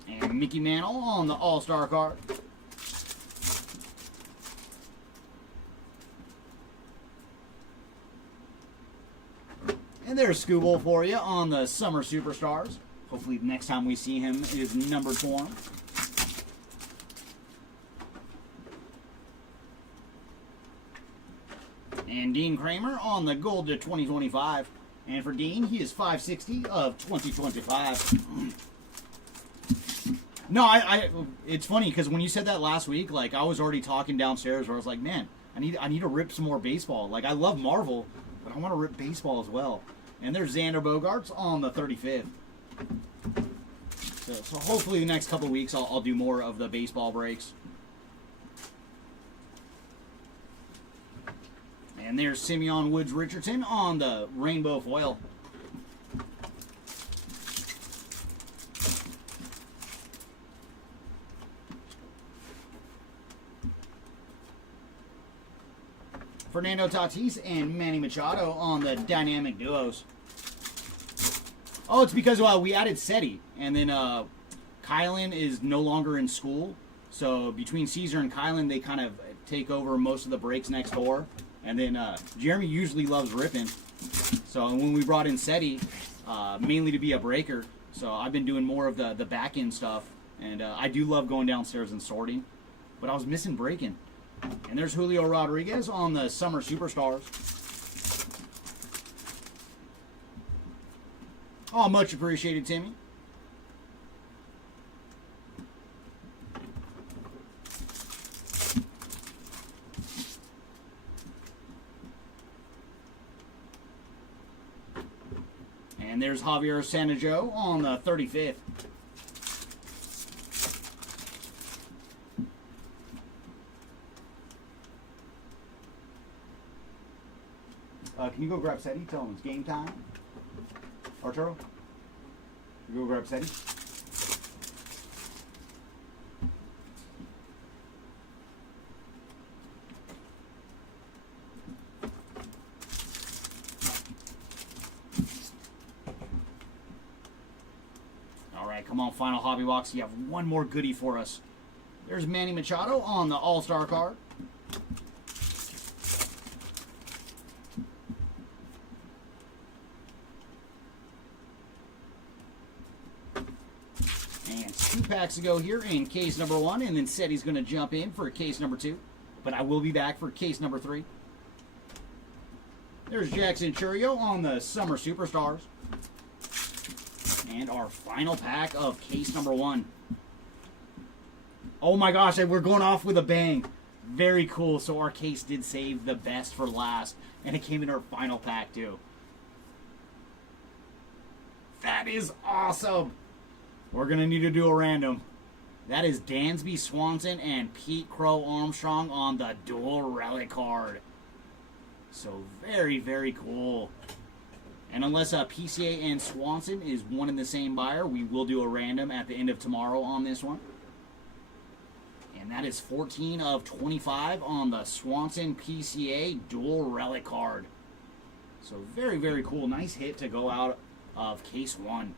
And Mickey Mantle on the All-Star card. And there's Scooble for you on the Summer Superstars. Hopefully next time we see him is numbered for him. And Dean Kramer on the Gold to 2025. And for Dean, he is 560 of 2025. No, it's funny because when you said that last week, like I was already talking downstairs where I was like, man, I need to rip some more baseball. Like I love Marvel, but I want to rip baseball as well. And there's Xander Bogaerts on the 35th. So hopefully the next couple of weeks I'll do more of the baseball breaks. And there's Simeon Woods Richardson on the rainbow foil. Fernando Tatis and Manny Machado on the dynamic duos. Oh, it's because we added SETI, and then Kylan is no longer in school. So between Caesar and Kylan, they kind of take over most of the breaks next door. And then Jeremy usually loves ripping. So when we brought in SETI, mainly to be a breaker, so I've been doing more of the back end stuff. And I do love going downstairs and sorting. But I was missing breaking. And there's Julio Rodriguez on the Summer Superstars. Oh, much appreciated, Timmy. And there's Javier Sanajo on the 35th. Can you go grab SETI? Tell him it's game time. Arturo? You go grab SETI? Alright, come on, final hobby box. You have one more goodie for us. There's Manny Machado on the All-Star card. packs to go here in case number 1, and then Seti's going to jump in for case number 2. But I will be back for case number 3. There's Jackson Churio on the Summer Superstars. And our final pack of case number 1. Oh my gosh, we're going off with a bang. Very cool. So our case did save the best for last. And it came in our final pack too. That is awesome. We're going to need to do a random. That is Dansby Swanson and Pete Crow Armstrong on the dual relic card. So very, very cool. And unless PCA and Swanson is one and the same buyer, we will do a random at the end of tomorrow on this one. And that is 14 of 25 on the Swanson PCA dual relic card. So very, very cool. Nice hit to go out of case 1.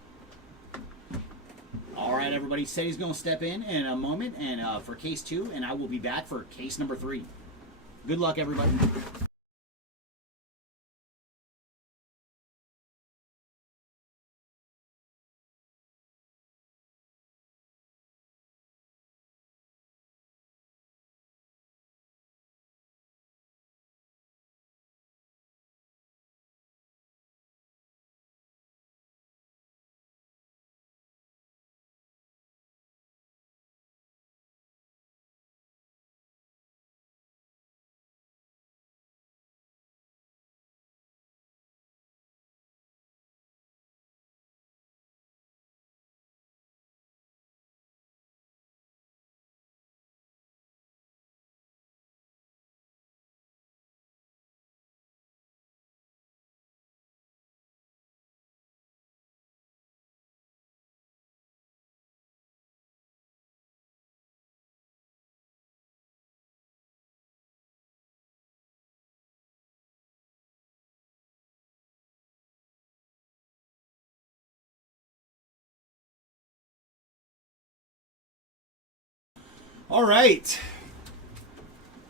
All right, everybody. Seti's going to step in a moment and for case 2, and I will be back for case number 3. Good luck, everybody. All right,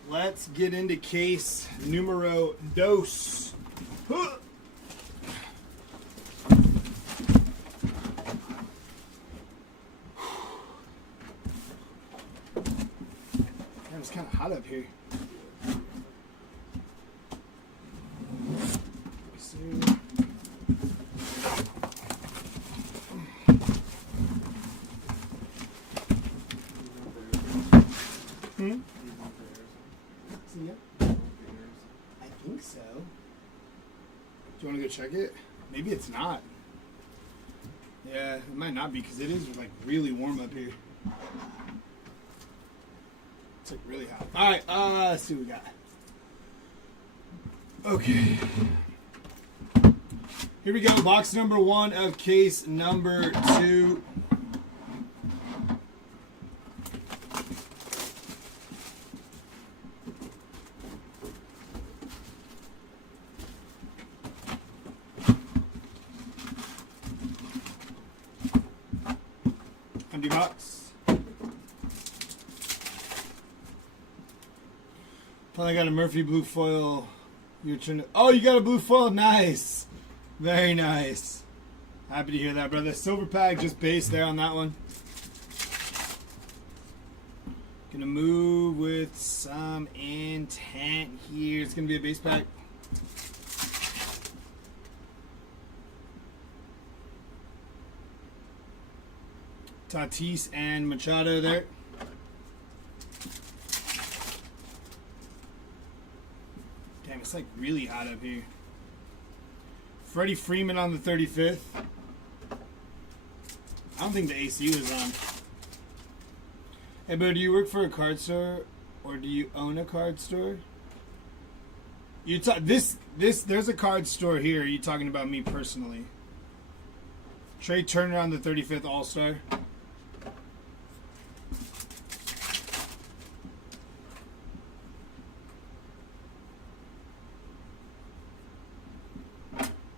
let's get into case numero dos. That was kind of hot up here. I think so. Do you want to go check it? Maybe it's not. Yeah, it might not be because it is like really warm up here. It's like really hot. All right, let's see what we got. Okay. Here we go. Box number 1 of case number 2. Empty box. Finally got a Murphy blue foil. Your turn. Oh, you got a blue foil. Nice. Very nice. Happy to hear that, brother. Silver pack, just base there on that one. Gonna move with some intent here. It's gonna be a base pack. Tatis and Machado there. Damn, it's like really hot up here. Freddie Freeman on the 35th. I don't think the AC was on. Hey, Bo, do you work for a card store or do you own a card store? You there's a card store here. Are you talking about me personally? Trey Turner on the 35th All-Star.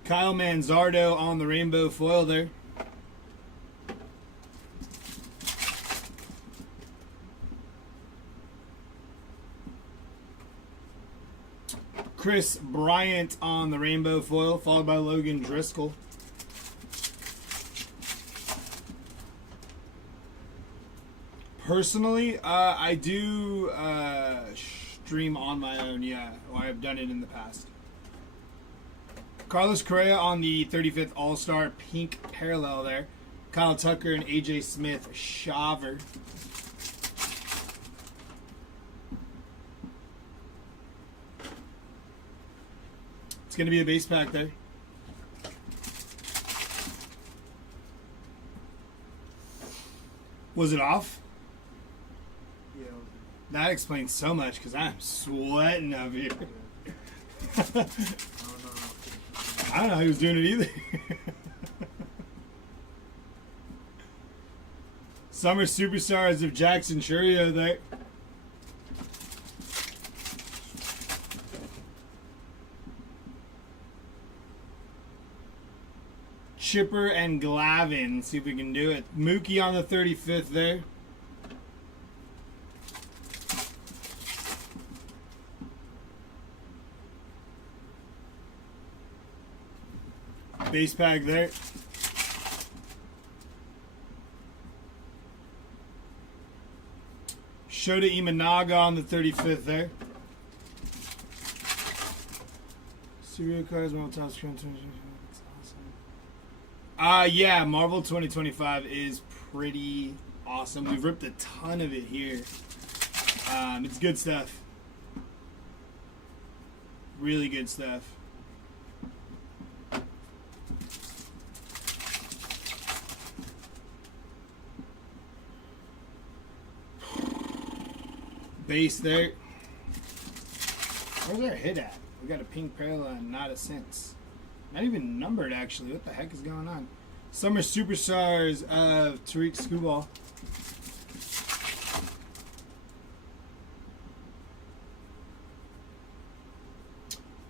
Kyle Manzardo on the rainbow foil there. Chris Bryant on the rainbow foil, followed by Logan Driscoll. Personally, I do stream on my own, yeah. Or I've done it in the past. Carlos Correa on the 35th All-Star pink parallel there. Kyle Tucker and AJ Smith Shaver. It's going to be a base pack there. Was it off? Yeah. That explains so much because I'm sweating up here. I don't know. I don't know how he was doing it either. Summer Superstars of Jackson Churio there. Chipper and Glavin. See if we can do it. Mookie on the 35th there. Base pack there. Shota Imanaga on the 35th there. Studio cards, Marvel Topps, awesome. Yeah, Marvel 2025 is pretty awesome. We've ripped a ton of it here. It's good stuff. Really good stuff. Base there. Where's our hit at? We got a pink parallel and not a sense. Not even numbered, actually. What the heck is going on? Summer Superstars of Tariq Skubal.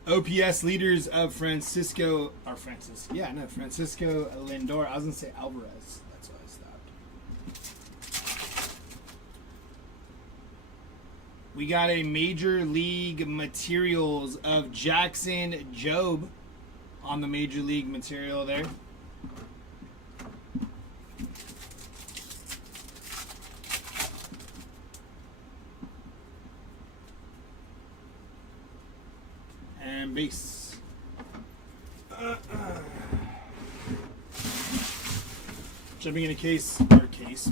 OPS leaders of Francisco Lindor. I was going to say Alvarez. That's why I stopped. We got a Major League Materials of Jackson Jobe on the Major League Material there. And base. Jumping in a case,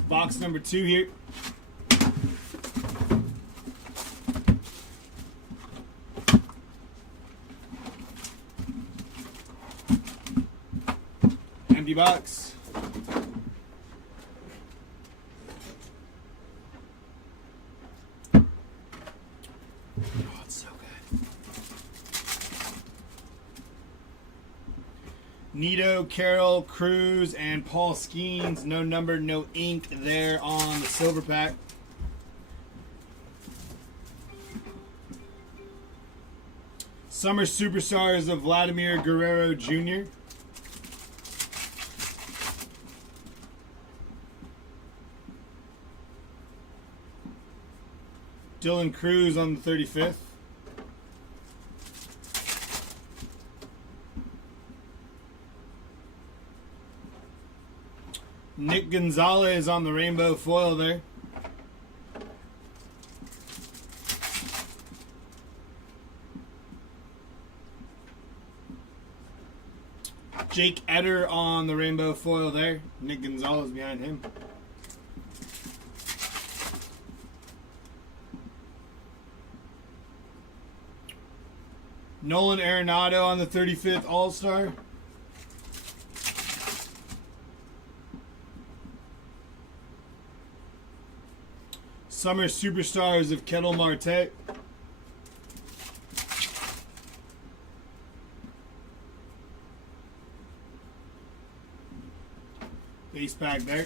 box number 2 here. Empty box. Oh, it's so good. Nito, Carroll, Cruz, and Paul Skeens. No number, no ink there on the silver pack. Summer Superstars of Vladimir Guerrero Jr. Dylan Cruz on the 35th. Nick Gonzalez on the rainbow foil there. Jake Eder on the rainbow foil there. Nick Gonzalez behind him. Nolan Arenado on the 35th All-Star. Summer Superstars of Kettle Marte. Base pack there.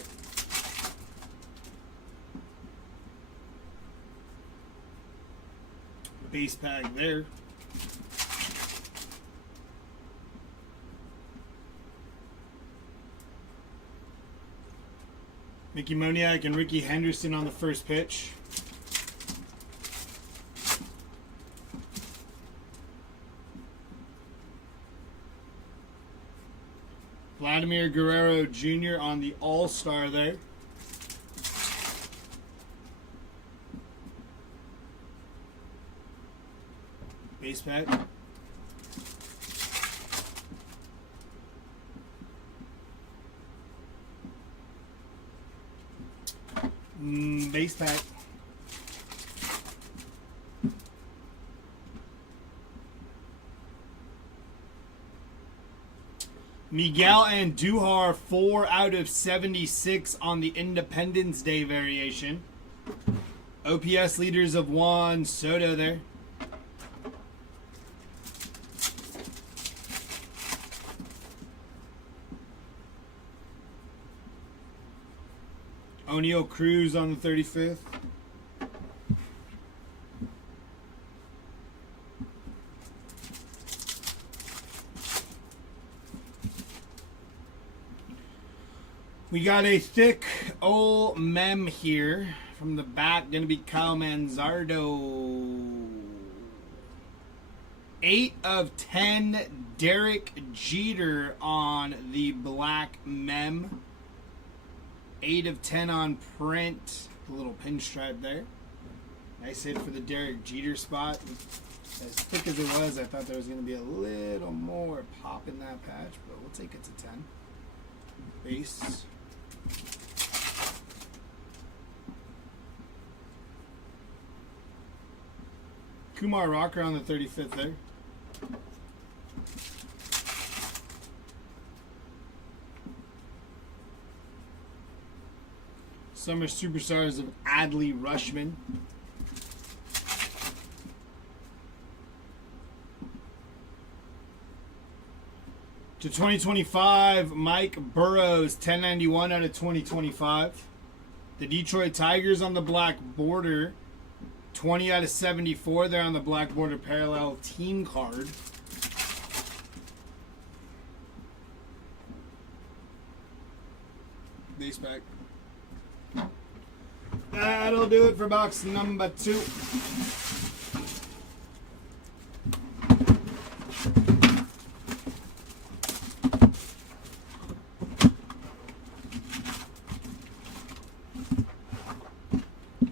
Base pack there. Mickey Moniak and Ricky Henderson on the first pitch. Vladimir Guerrero Jr. on the All-Star there. Base pack. Base pack. Miguel and Duhar, 4 out of 76 on the Independence Day variation. OPS leaders of Juan Soto there. O'Neal Cruz on the 35th. We got a thick old mem here from the back. Going to be Kyle Manzardo. 8 of 10 Derek Jeter on the black mem. 8 of 10 on print. A little pinstripe there. Nice hit for the Derek Jeter spot. As thick as it was, I thought there was going to be a little more pop in that patch, but we'll take it to 10. Base. Kumar Rocker on the 35th there. Summer Superstars of Adley Rushman. To 2025, Mike Burrows, 1091 out of 2025. The Detroit Tigers on the black border, 20 out of 74. They're on the black border parallel team card. Base pack. That'll do it for box number 2.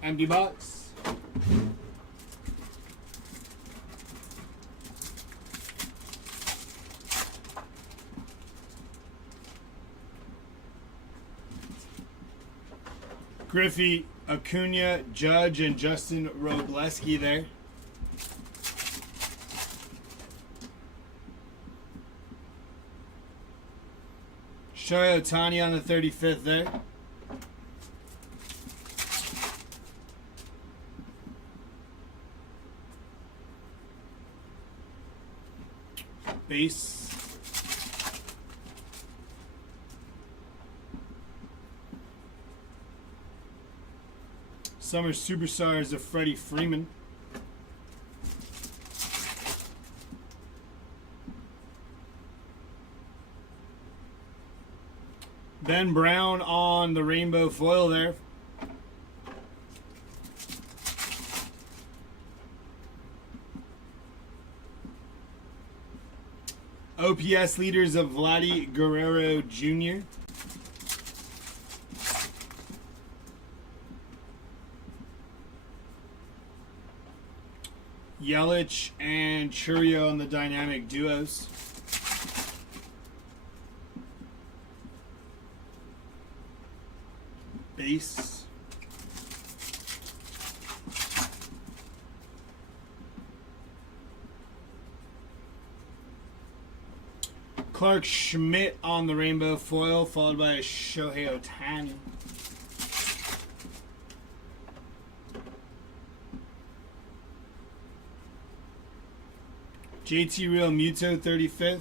Empty box. Griffey, Acuna, Judge, and Justin Robleski there. Shohei Ohtani on the 35th there. Base. Summer Superstars of Freddie Freeman. Ben Brown on the rainbow foil there. OPS leaders of Vladdy Guerrero Jr. Yelich and Churio on the dynamic duos. Base. Clark Schmidt on the rainbow foil, followed by a Shohei Ohtani. JT Real Muto, 35th.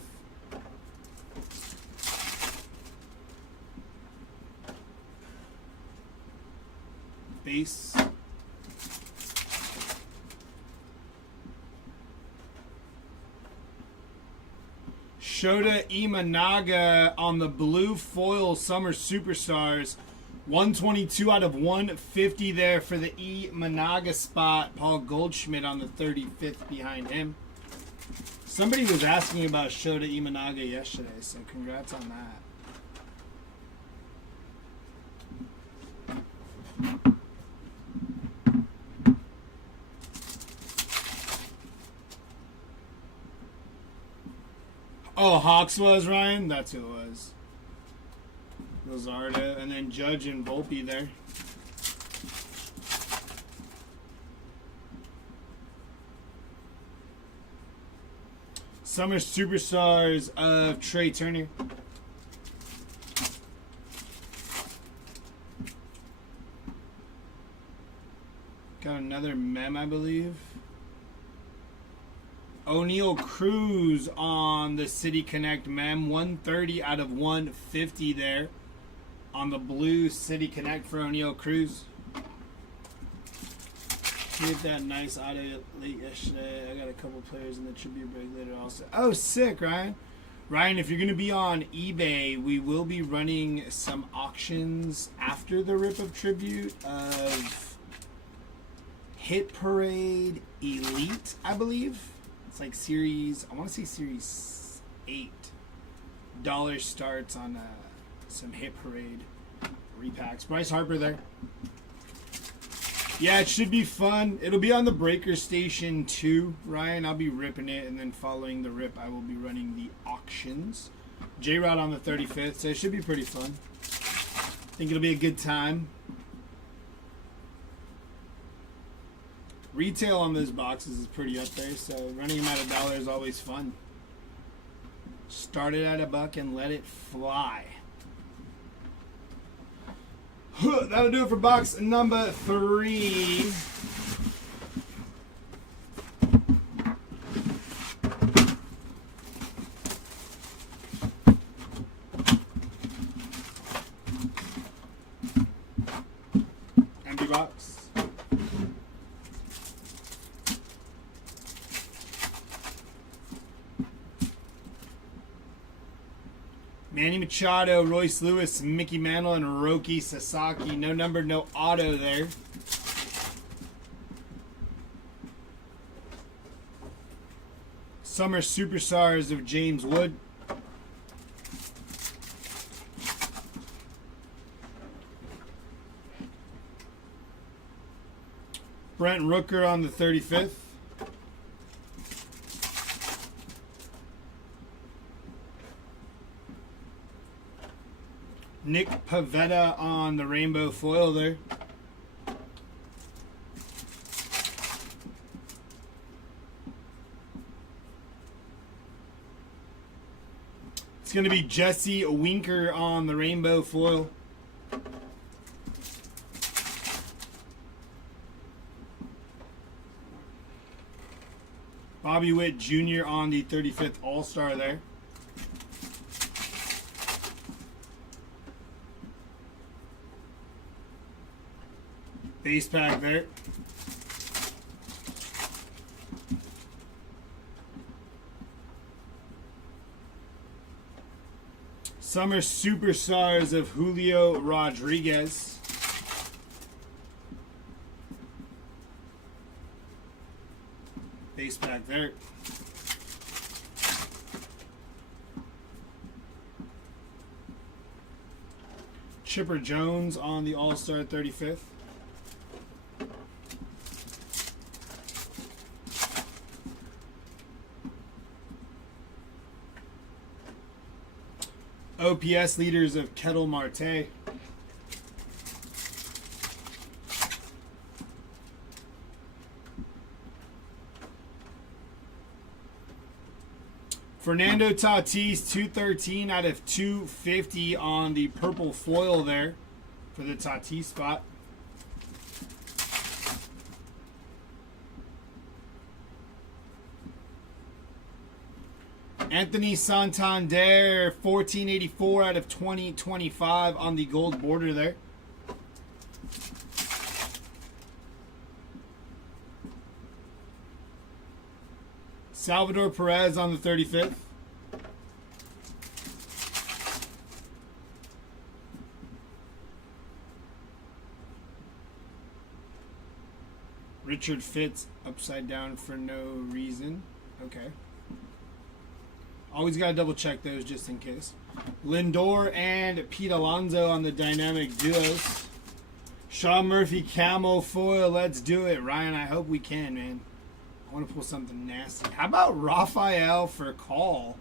Base. Shota Imanaga on the blue foil Summer Superstars. 122 out of 150 there for the Imanaga spot. Paul Goldschmidt on the 35th behind him. Somebody was asking about Shota Imanaga yesterday, so congrats on that. Hawks was, Ryan? That's who it was. Lizardo, and then Judge and Volpe there. Summer Superstars of Trey Turner. Got another mem, I believe. O'Neal Cruz on the City Connect mem. 130 out of 150 there. On the blue City Connect for O'Neal Cruz. Hit that nice auto late yesterday. I got a couple players in the tribute break later also. Oh, sick, Ryan. Ryan, if you're going to be on eBay, we will be running some auctions after the Rip of Tribute of Hit Parade Elite, I believe. It's like series, I want to say series 8. $1 starts on some Hit Parade repacks. Bryce Harper there. Yeah, it should be fun. It'll be on the Breaker Station 2, Ryan. I'll be ripping it, and then following the rip, I will be running the auctions. J-Rod on the 35th, so it should be pretty fun. I think it'll be a good time. Retail on those boxes is pretty up there, so running them at $1 is always fun. Start it at $1 and let it fly. That'll do it for box number 3. Empty box. Manny Machado, Royce Lewis, Mickey Mantle, and Roki Sasaki. No number, no auto there. Summer Superstars of James Wood. Brent Rooker on the 35th. Nick Pavetta on the rainbow foil there. It's going to be Jesse Winker on the rainbow foil. Bobby Witt Jr. on the 35th All-Star there. Base pack there. Summer Superstars of Julio Rodriguez. Base pack there. Chipper Jones on the All-Star 35th. OPS leaders of Kettle Marte. Fernando Tatis, 213 out of 250 on the purple foil there for the Tatis spot. Anthony Santander, 1484 out of 2025 on the gold border there. Salvador Perez on the 35th. Richard Fitz upside down for no reason. Okay. Always got to double check those just in case. Lindor and Pete Alonso on the dynamic duos. Sean Murphy camo foil. Let's do it. Ryan, I hope we can, man. I want to pull something nasty. How about Raphael for call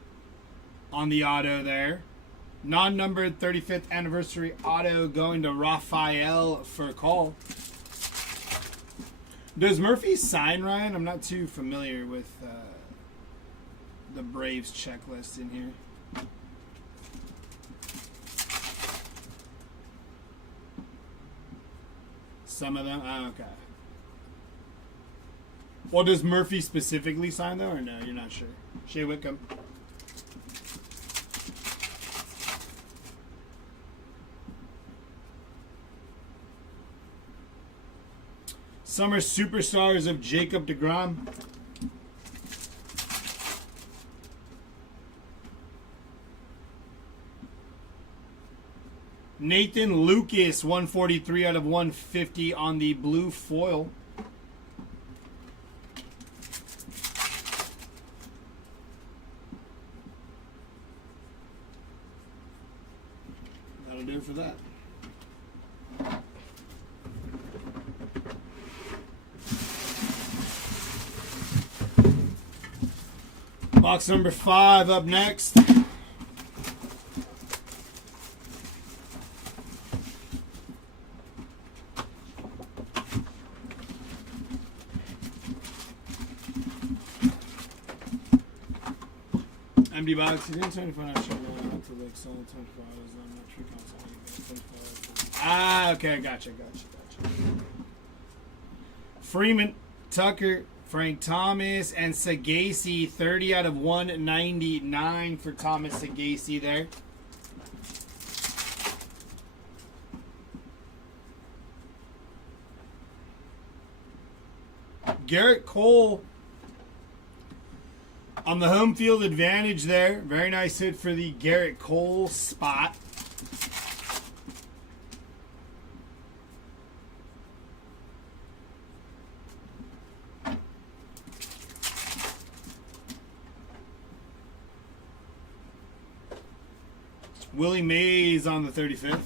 on the auto there. Non-numbered 35th anniversary auto going to Raphael for call. Does Murphy sign, Ryan? I'm not too familiar with the Braves checklist in here. Some of them? Oh, okay. Well, does Murphy specifically sign, though, or no? You're not sure? Shea Whitcomb. Summer Superstars of Jacob deGrom. Nathan Lucas, 143 out of 150 on the blue foil. That'll do it for that. Box number 5 up next. Empty box. You didn't turn the phone out. Not to like selling 24 hours. I'm not true console. Ah, okay. Gotcha. Freeman, Tucker, Frank Thomas, and Sagasi, 30 out of 199 for Thomas Sagasi there. Garrett Cole on the home field advantage there. Very nice hit for the Garrett Cole spot. Willie Mays on the 35th.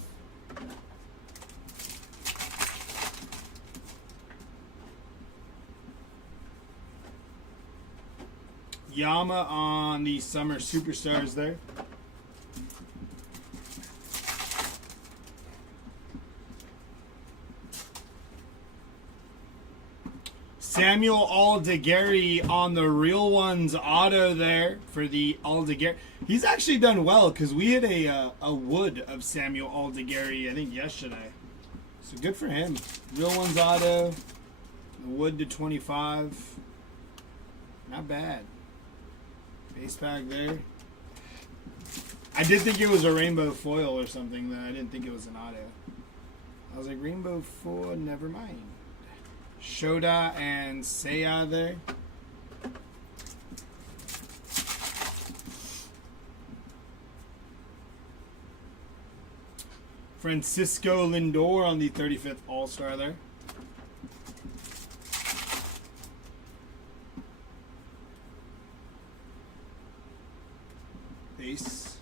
Yama on the Summer Superstars there. Samuel Aldeguerri on the Real Ones auto there for the Aldeguerri. He's actually done well because we had a wood of Samuel Aldeguerri, I think, yesterday. So good for him. Real Ones auto. Wood to 25. Not bad. Base pack there. I did think it was a rainbow foil or something, though. I didn't think it was an auto. I was like, rainbow foil, never mind. Shoda and Seiya there. Francisco Lindor on the 35th All-Star there. Base.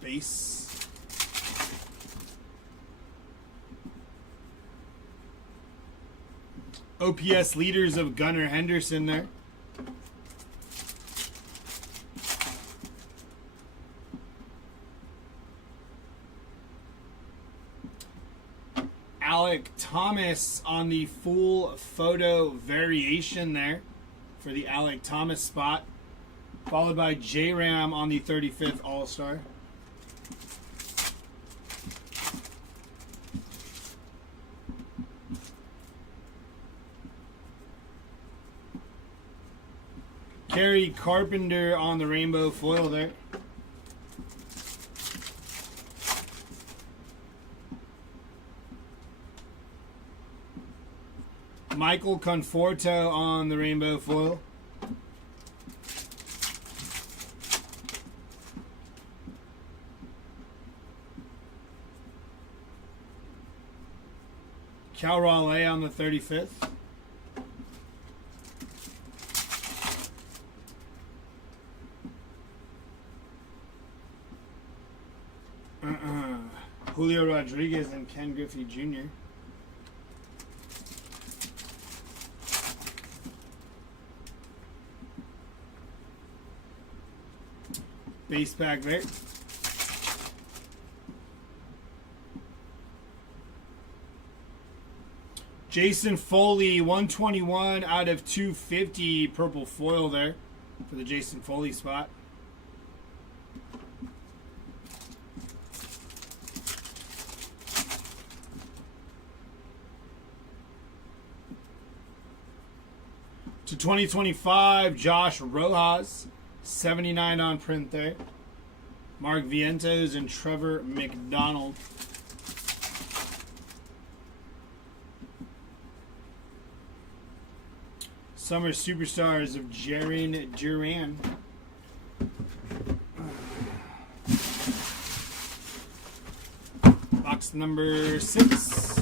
Base. OPS leaders of Gunnar Henderson there. Alec Thomas on the full photo variation there for the Alec Thomas spot, followed by J-Ram on the 35th All-Star. Kerry Carpenter on the rainbow foil there. Michael Conforto on the rainbow foil. Cal Raleigh on the 35th. Julio Rodriguez and Ken Griffey Jr. Base pack there. Jason Foley, 121 out of 250. Purple foil there for the Jason Foley spot. To 2025, Josh Rojas, 79 on print there. Mark Vientos and Trevor McDonald. Summer Superstars of Jaren Duran. Box number 6.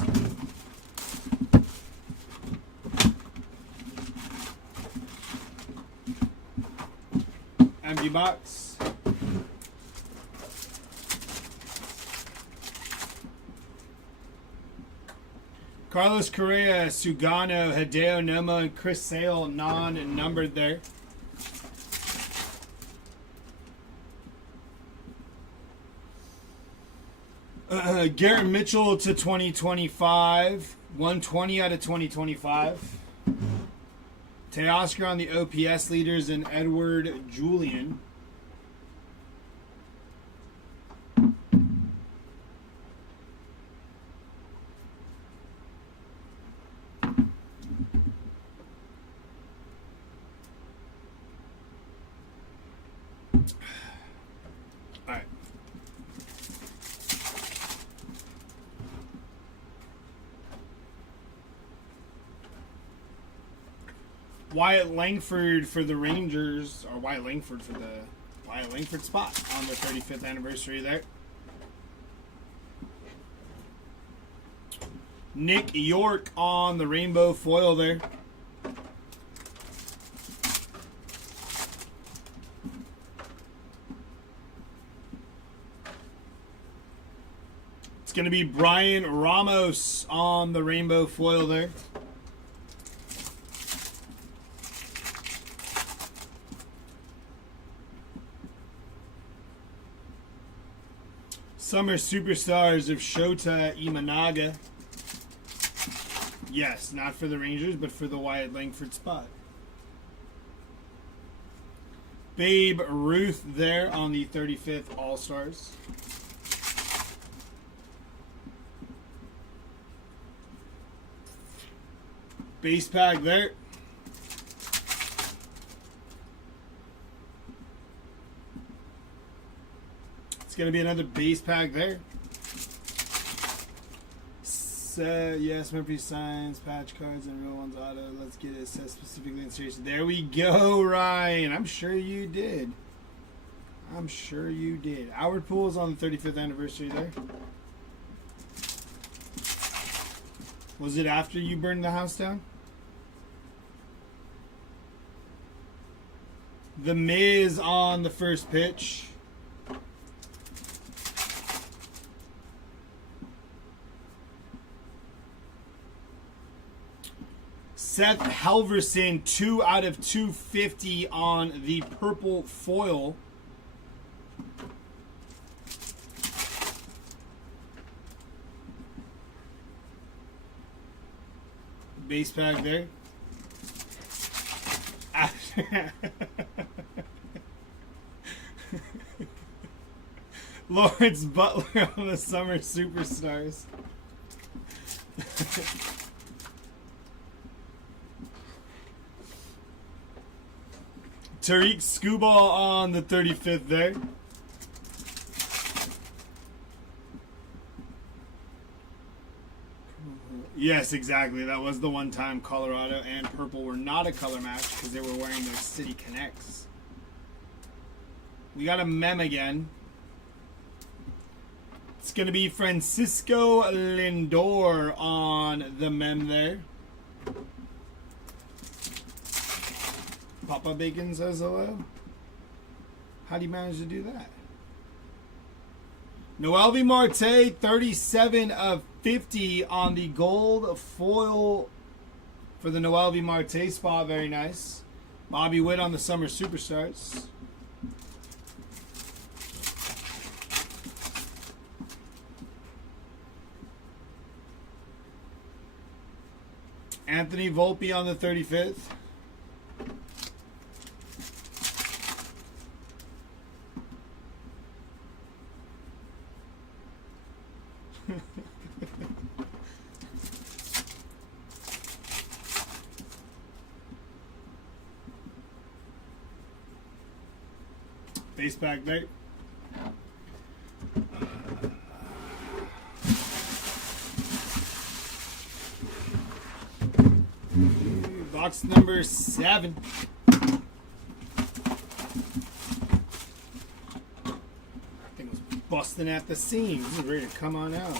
Empty box. Carlos Correa, Sugano, Hideo Nomo, and Chris Sale, non-numbered there. Garrett Mitchell to 2025. 120 out of 2025. Teoscar on the OPS leaders and Edward Julian. Alright. Wyatt Langford for the Rangers, or Wyatt Langford for the Wyatt Langford spot on the 35th anniversary there. Nick York on the rainbow foil there. It's going to be Brian Ramos on the rainbow foil there. Summer Superstars of Shota Imanaga. Yes, not for the Rangers, but for the Wyatt Langford spot. Babe Ruth there on the 35th All-Stars. Base pack there. Going to be another base pack there. Yes, Murphy signs, patch cards, and real ones auto. Let's get it set specifically in series. There we go, Ryan. I'm sure you did. I'm sure you did. Howard Poole's on the 35th anniversary there. Was it after you burned the house down? The Miz on the first pitch. Seth Halverson, 2 out of 250 on the purple foil. Base pack there. Lawrence Butler on the Summer Superstars. Tariq Skubal on the 35th there. Yes, exactly. That was the one time Colorado and purple were not a color match because they were wearing their City Connects. We got a mem again. It's going to be Francisco Lindor on the mem there. Papa Bacon says hello. How do you manage to do that? Noelvi Marte, 37 of 50 on the gold foil for the Noelvi Marte spot. Very nice. Bobby Witt on the Summer Superstars. Anthony Volpe on the 35th. Base back there. Box number 7. Thing was busting at the seams. This is ready to come on out.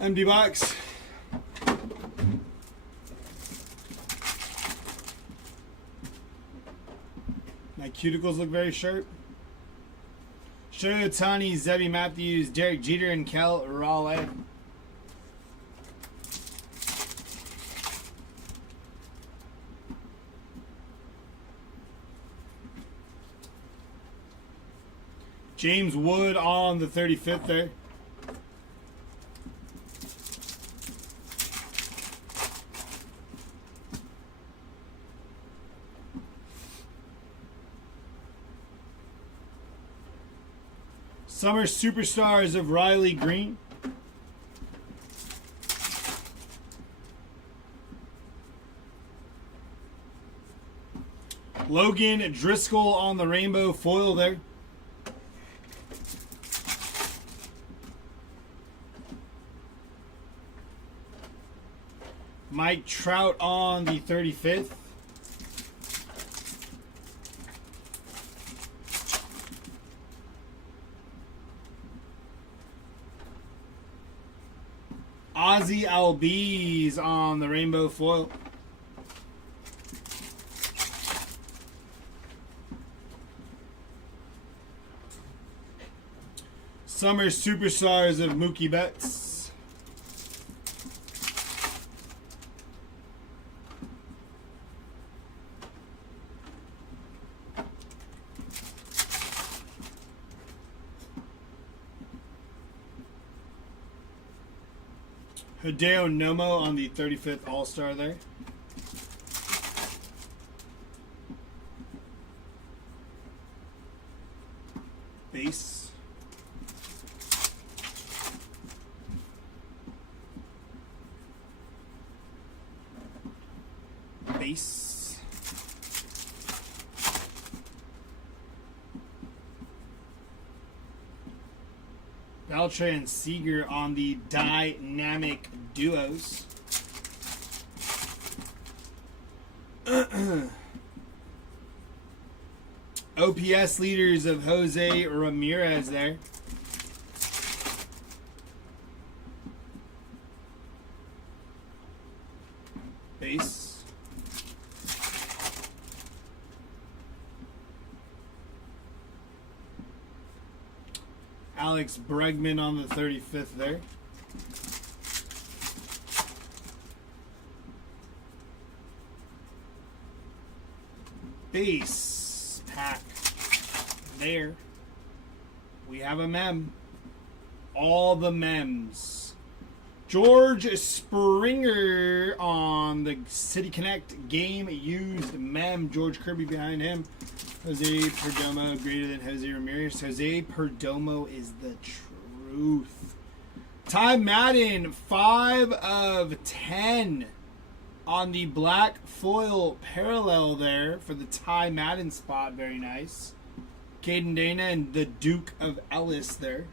Empty box. My cuticles look very sharp. Shohei Ohtani, Zebby Matthews, Derek Jeter, and Kel Raleigh. James Wood on the 35th there. Summer Superstars of Riley Green. Logan Driscoll on the rainbow foil there. Mike Trout on the 35th. Ozzy Albies on the rainbow foil. Summer Superstars of Mookie Betts. Hideo Nomo on the 35th All-Star there. Base. Base. Beltran Seager on the dynamic duos. OPS leaders of Jose Ramirez there. Base. Alex Bregman on the 35th there. Base pack there. We have a mem. All the mems. George Springer on the City Connect game used mem. George Kirby behind him. Jose Perdomo greater than Jose Ramirez. Jose Perdomo is the truth. Ty Madden, 5 of 10 on the black foil parallel there for the Ty Madden spot. Very nice. Caden Dana and the Duke of Ellis there.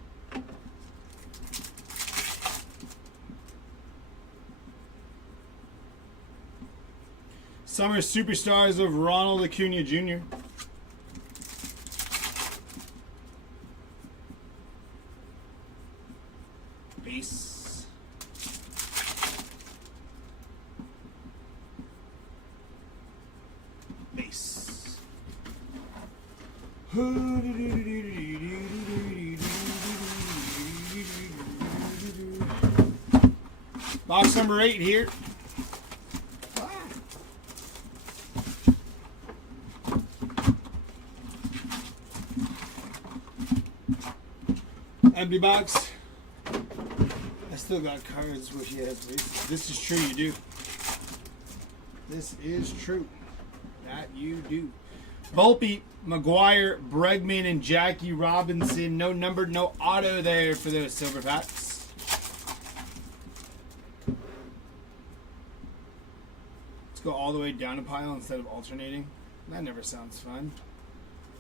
Summer Superstars of Ronald Acuna Jr. Base. Base. Box number 8 here. Empty box. still got cards where he has bases. This is true, you do. This is true. That you do. Volpe, McGuire, Bregman, and Jackie Robinson. No numbered, no auto there for those silver packs. Let's go all the way down a pile instead of alternating. That never sounds fun.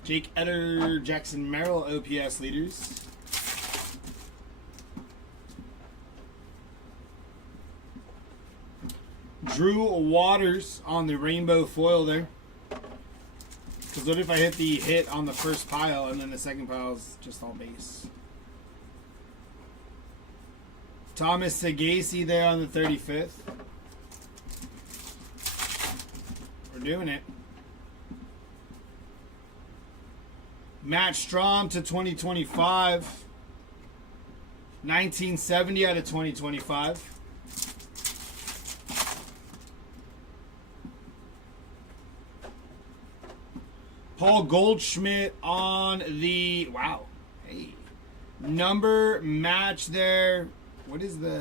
Jake Eder, Jackson Merrill, OPS leaders. Drew Waters on the rainbow foil there. Because what if I hit the hit on the first pile and then the second pile is just all base? Thomas Sagasi there on the 35th. We're doing it. Matt Strom to 2025. 1970 out of 2025. Paul Goldschmidt on the, wow, hey, number match there. What is the,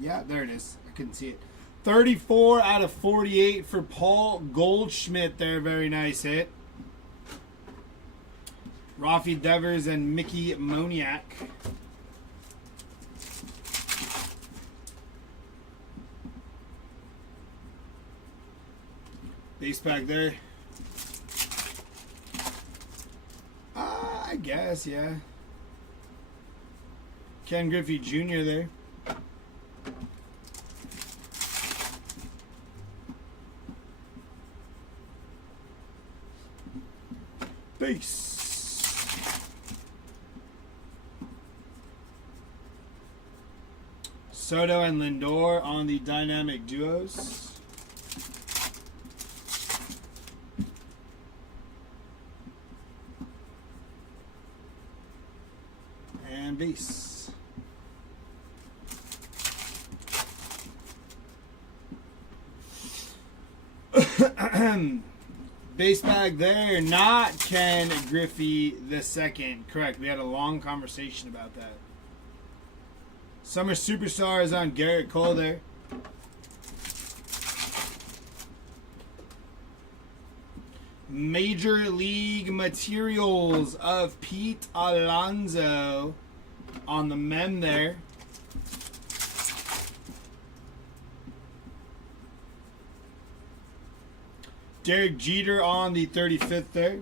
yeah, there it is. I couldn't see it. 34 out of 48 for Paul Goldschmidt there. Very nice hit. Rafi Devers and Mickey Moniak. Base pack there. I guess, yeah. Ken Griffey Jr. there. Base. Soto and Lindor on the dynamic duos. And base. Base bag there, not Ken Griffey II. Correct. We had a long conversation about that. Summer Superstars on Garrett Cole there. Major League Materials of Pete Alonso on the mem there. Derek Jeter on the 35th there.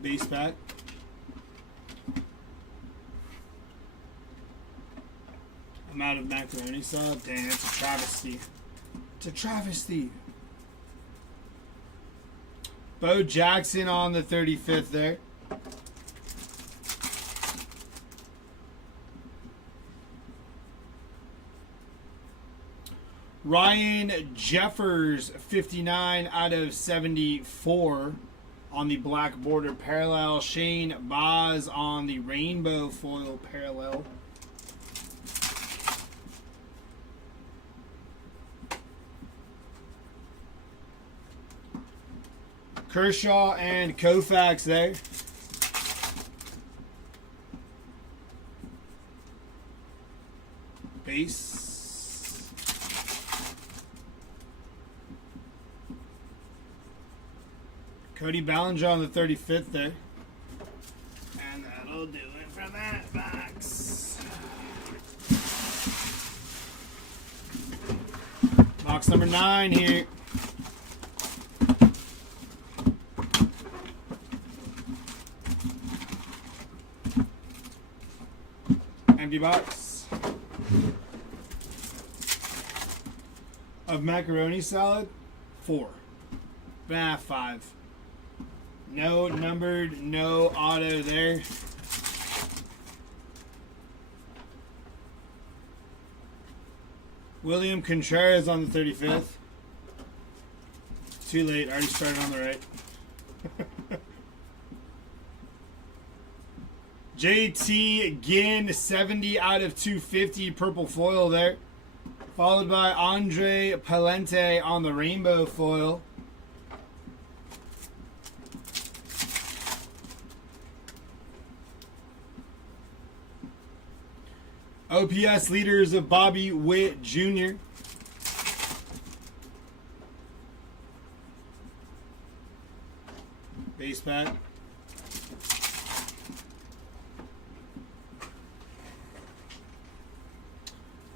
Base pack. I'm out of macaroni sauce. Dang, it's a travesty. It's a travesty. Bo Jackson on the 35th there. Ryan Jeffers, 59 out of 74 on the black border parallel. Shane Baz on the rainbow foil parallel. Kershaw and Koufax there. Base. Cody Ballinger on the 35th there. And that'll do it for that box. Box number 9 here. Empty box of macaroni salad. 4. 5. No numbered, no auto there. William Contreras on the 35th. Too late, already started on the right. JT Ginn, 70 out of 250, purple foil there. Followed by Andre Palente on the rainbow foil. OPS leaders of Bobby Witt Jr. Base pack.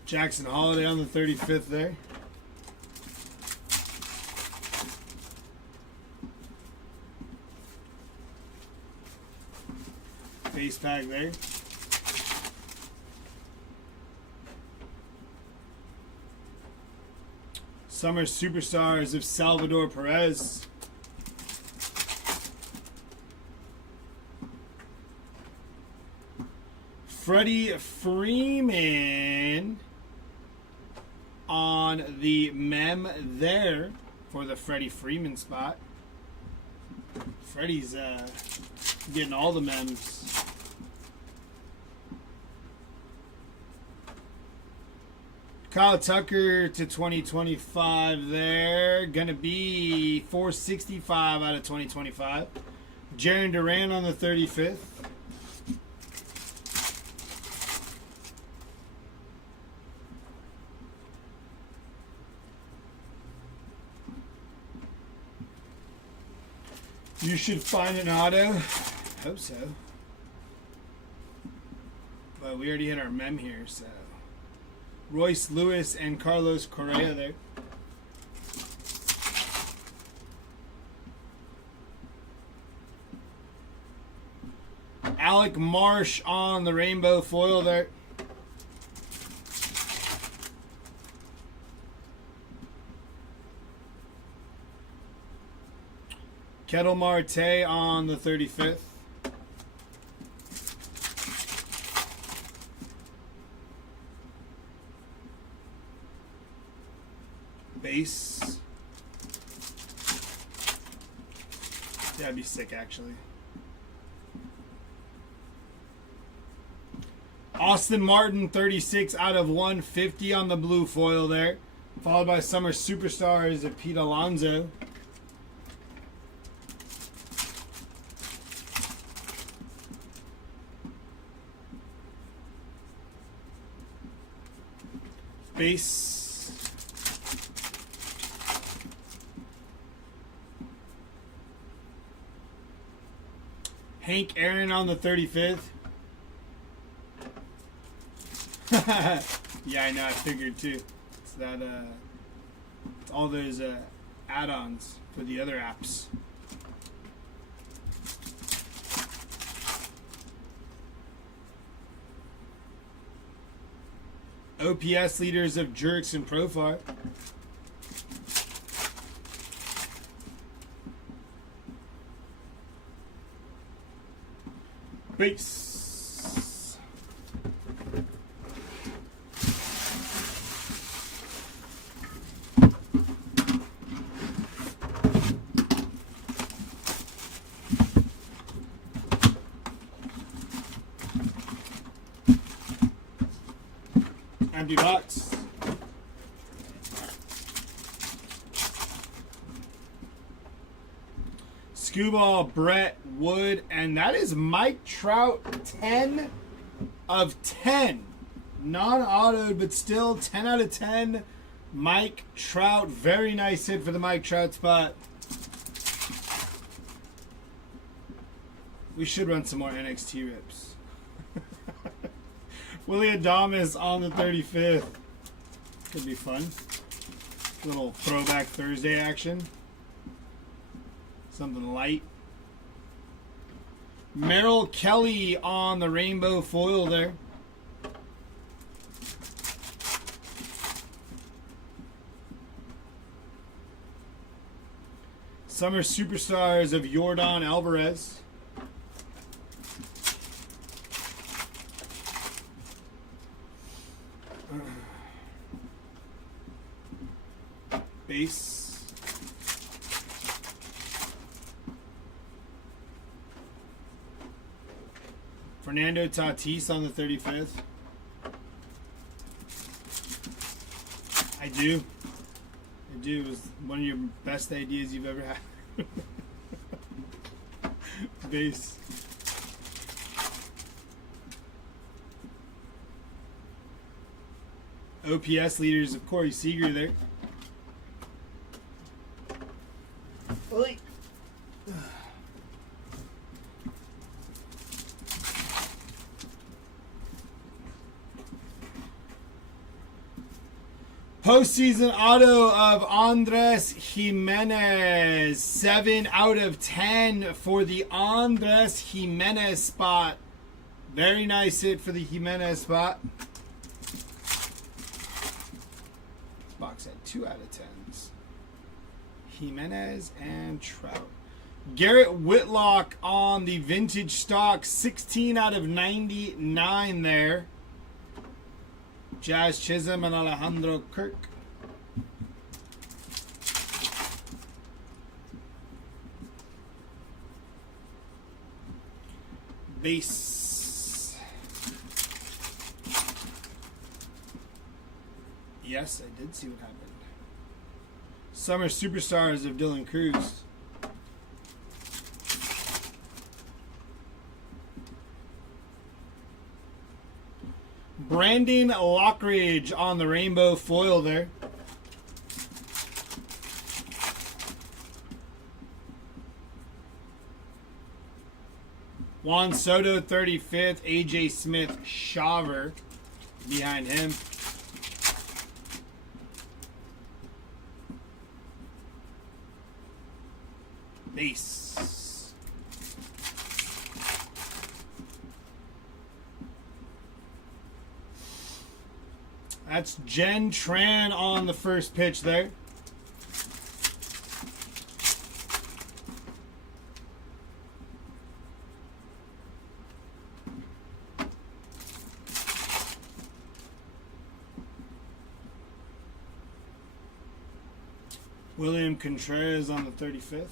Jackson Holiday on the 35th there. Base pack there. Summer Superstars of Salvador Perez. Freddie Freeman on the mem there for the Freddie Freeman spot. Freddie's getting all the mems. Kyle Tucker to 2025 there. Gonna be 465 out of 2025. Jaron Duran on the 35th. You should find an auto. Hope so. But we already hit our mem here, so. Royce Lewis and Carlos Correa there. Alec Marsh on the rainbow foil there. Kettle Marte on the 35th. Base. That'd be sick, actually. Austin Martin, 36 out of 150 on the blue foil there. Followed by Summer Superstars of Pete Alonso. Base. Hank Aaron on the 35th. Yeah, I know. I figured too. It's that. It's all those add-ons for the other apps. OPS leaders of Jerks and Profile. Base. Empty box. Scuba, Brett Wood, and that is Mike Trout, 10 of 10. Non-autoed, but still 10 out of 10. Mike Trout, very nice hit for the Mike Trout spot. We should run some more NXT rips. Willie Adames on the 35th. Could be fun. Little throwback Thursday action. Something light. Merrill Kelly on the rainbow foil there. Summer Superstars of Yordan Alvarez. Base. Fernando Tatis on the 35th. I do. It was one of your best ideas you've ever had. OPS leaders of Corey Seager there. Oi. Postseason auto of Andres Jimenez. 7 out of 10 for the Andres Jimenez spot. Very nice hit for the Jimenez spot. This box had 2 out of 10s. Jimenez and Trout. Garrett Whitlock on the vintage stock. 16 out of 99 there. Jazz Chisholm and Alejandro Kirk. Base. Yes, I did see what happened. Summer Superstars of Dylan Cruz. Brandon Lockridge on the rainbow foil there. Juan Soto, 35th. AJ Smith, Shaver behind him. Base. That's Jen Tran on the first pitch there. William Contreras on the 35th.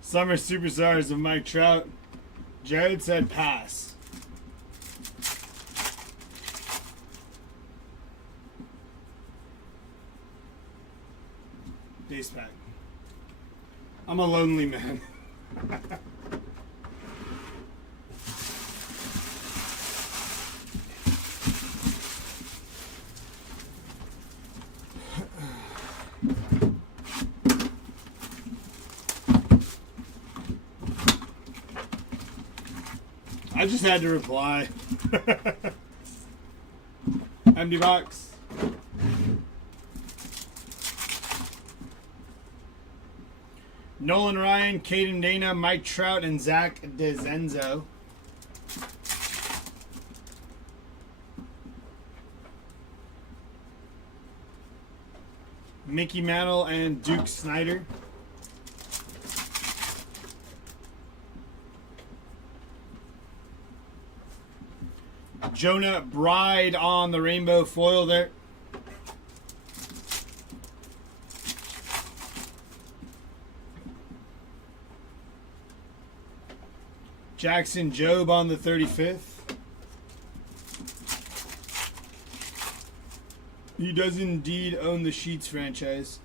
Summer Superstars of Mike Trout. Jared said pass. Base pack. I'm a lonely man. I just had to reply. Empty box. Nolan Ryan, Caden Dana, Mike Trout, and Zach DeZenzo. Mickey Mantle and Duke Snyder. Jonah Bride on the rainbow foil there. Jackson Jobe on the 35th. He does indeed own the Sheets franchise.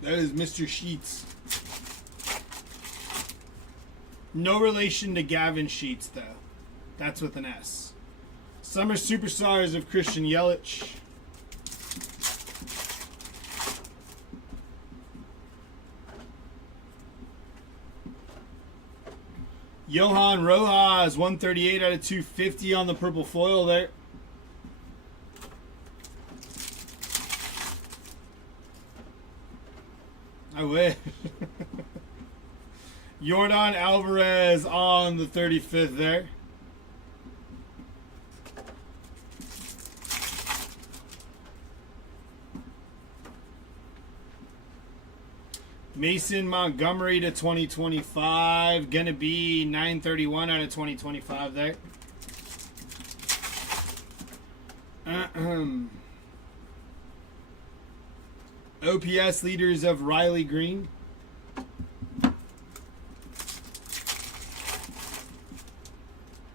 That is Mr. Sheets. No relation to Gavin Sheets, though. That's with an S. Summer Superstars of Christian Yelich. Johan Rojas, 138 out of 250 on the purple foil there. I wish. Yordan Alvarez on the 35th there. Mason Montgomery to 2025. Gonna be 931 out of 2025 there. OPS leaders of Riley Green.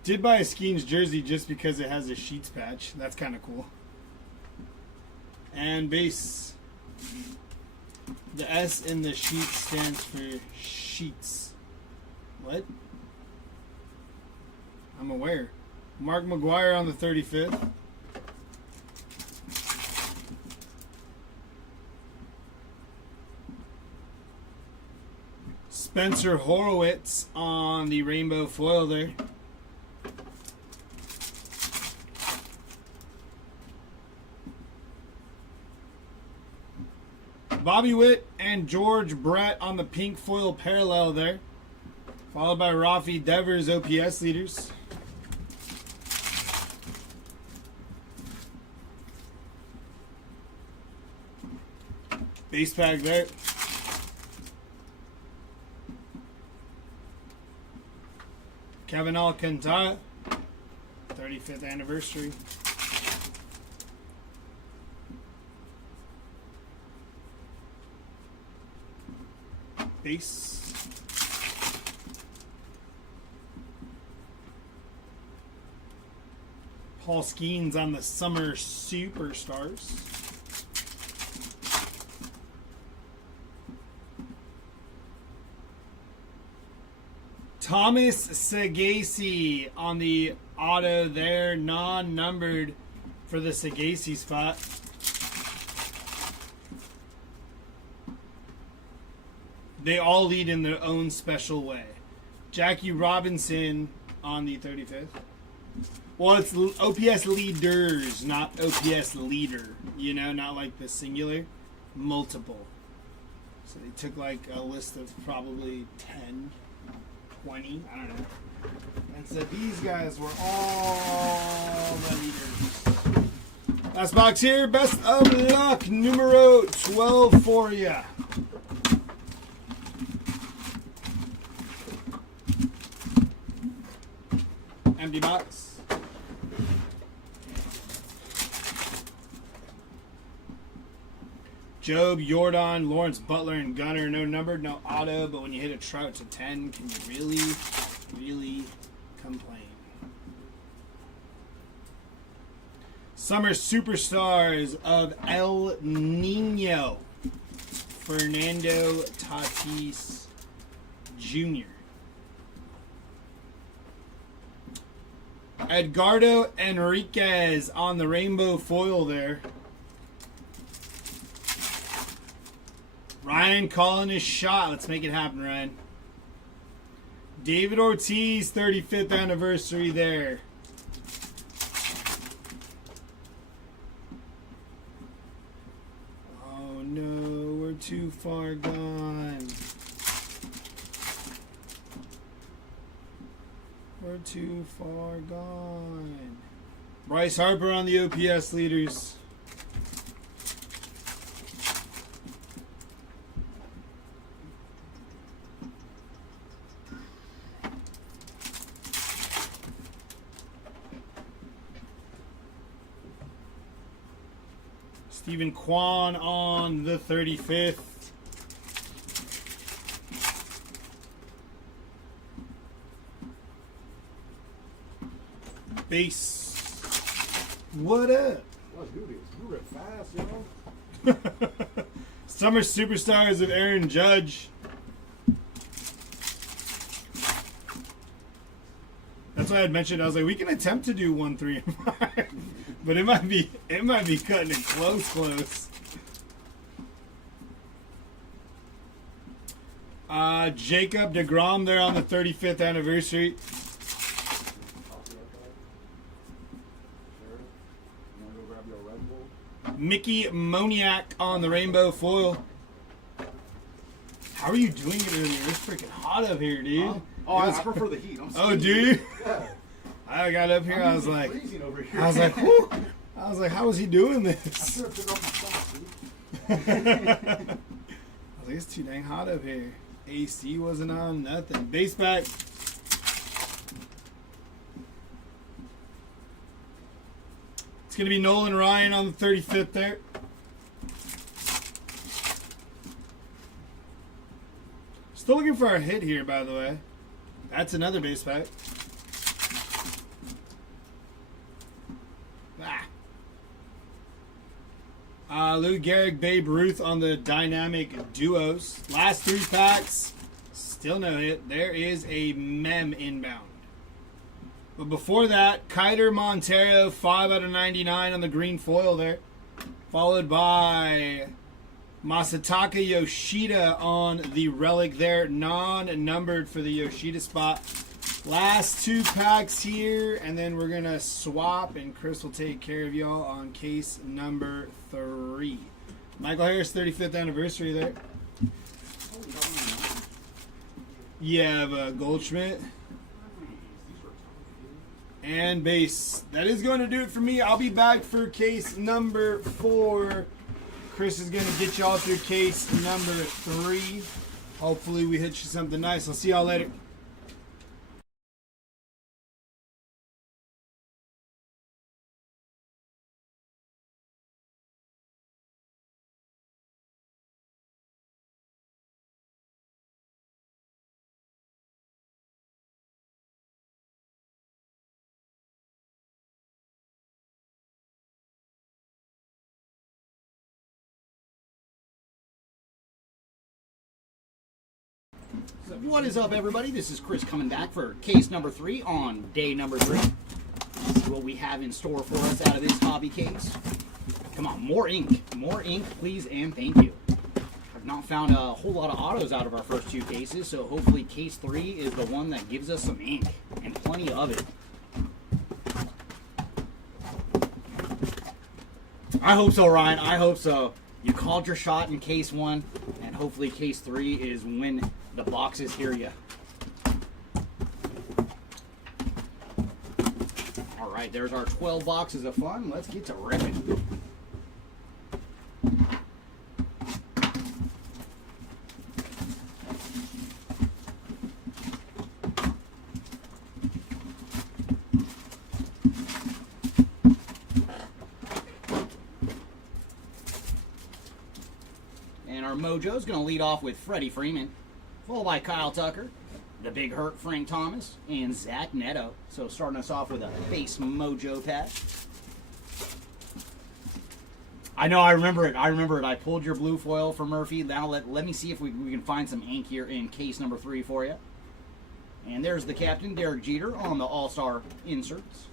Did buy a Skeens jersey just because it has a Sheets patch. That's kind of cool. And base. The S in the Sheets stands for Sheets. What? I'm aware. Mark McGuire on the 35th. Spencer Horowitz on the rainbow foil there. Bobby Witt and George Brett on the pink foil parallel there. Followed by Rafi Devers, OPS leaders. Base pack there. Kevin Alcantara, 35th anniversary. Base. Paul Skeens on the Summer Superstars. Thomas Sagasi on the auto there, non-numbered for the Sagasi spot. They all lead in their own special way. Jackie Robinson on the 35th. Well, it's OPS leaders, not OPS leader. You know, not like the singular. Multiple. So they took like a list of probably 10, 20, I don't know. And said these guys were all the leaders. Last box here. Best of luck. Numero 12 for ya. Empty box. Job, Jordan, Lawrence Butler, and Gunner. No numbered, no auto, but when you hit a Trout to 10, can you really complain? Summer Superstars of El Nino. Fernando Tatis Jr. Edgardo Enriquez on the rainbow foil there. Ryan calling his shot. Let's make it happen, Ryan. David Ortiz, 35th anniversary there. Oh no, we're too far gone. We're too far gone. Bryce Harper on the OPS leaders. Stephen Kwan on the 35th. Base. What up? Let's do this. Move it fast, yo. Summer Superstars of Aaron Judge. That's why I had mentioned. I was like, we can attempt to do 1, 3, and 5, but it might be cutting it close. Jacob DeGrom there on the 35th anniversary. Mickey Moniak on the rainbow foil. How are you doing it earlier? It's freaking hot up here, dude. Oh, I prefer the heat. Oh, do you? Yeah. I got up here. I was like, freezing over here. whew. I was like, how is he doing I this? should have took off my socks, I dude. was like, it's too dang hot up here. AC wasn't on, nothing. Base back. It's going to be Nolan Ryan on the 35th there. Still looking for a hit here, by the way. That's another base pack. Lou Gehrig, Babe Ruth on the dynamic duos. Last 3 packs, still no hit. There is a mem inbound. But before that, Kiter Montero, 5 out of 99 on the green foil there. Followed by Masataka Yoshida on the relic there. Non-numbered for the Yoshida spot. Last 2 packs here, and then we're going to swap, and Chris will take care of y'all on case number 3. Michael Harris, 35th anniversary there. You have Goldschmidt. And base. That is going to do it for me. I'll be back for case number 4. Chris is going to get y'all through case number 3. Hopefully we hit you something nice. I'll see y'all later. What is up, everybody? This is Chris coming back for case number 3 on day number 3. Let's see what we have in store for us out of this hobby case. Come on, more ink. More ink, please, and thank you. I've not found a whole lot of autos out of our first 2 cases, so hopefully case 3 is the one that gives us some ink, and plenty of it. I hope so, Ryan. I hope so. You called your shot in case 1, and hopefully case 3 is when the boxes hear you. All right, there's our 12 boxes of fun. Let's get to ripping. And our mojo's going to lead off with Freddie Freeman, followed by Kyle Tucker, the Big Hurt Frank Thomas, and Zach Neto. So starting us off with a base mojo pack. I know, I remember it. I pulled your blue foil for Murphy. Now let me see if we can find some ink here in case number 3 for you. And there's the captain, Derek Jeter, on the All-Star inserts.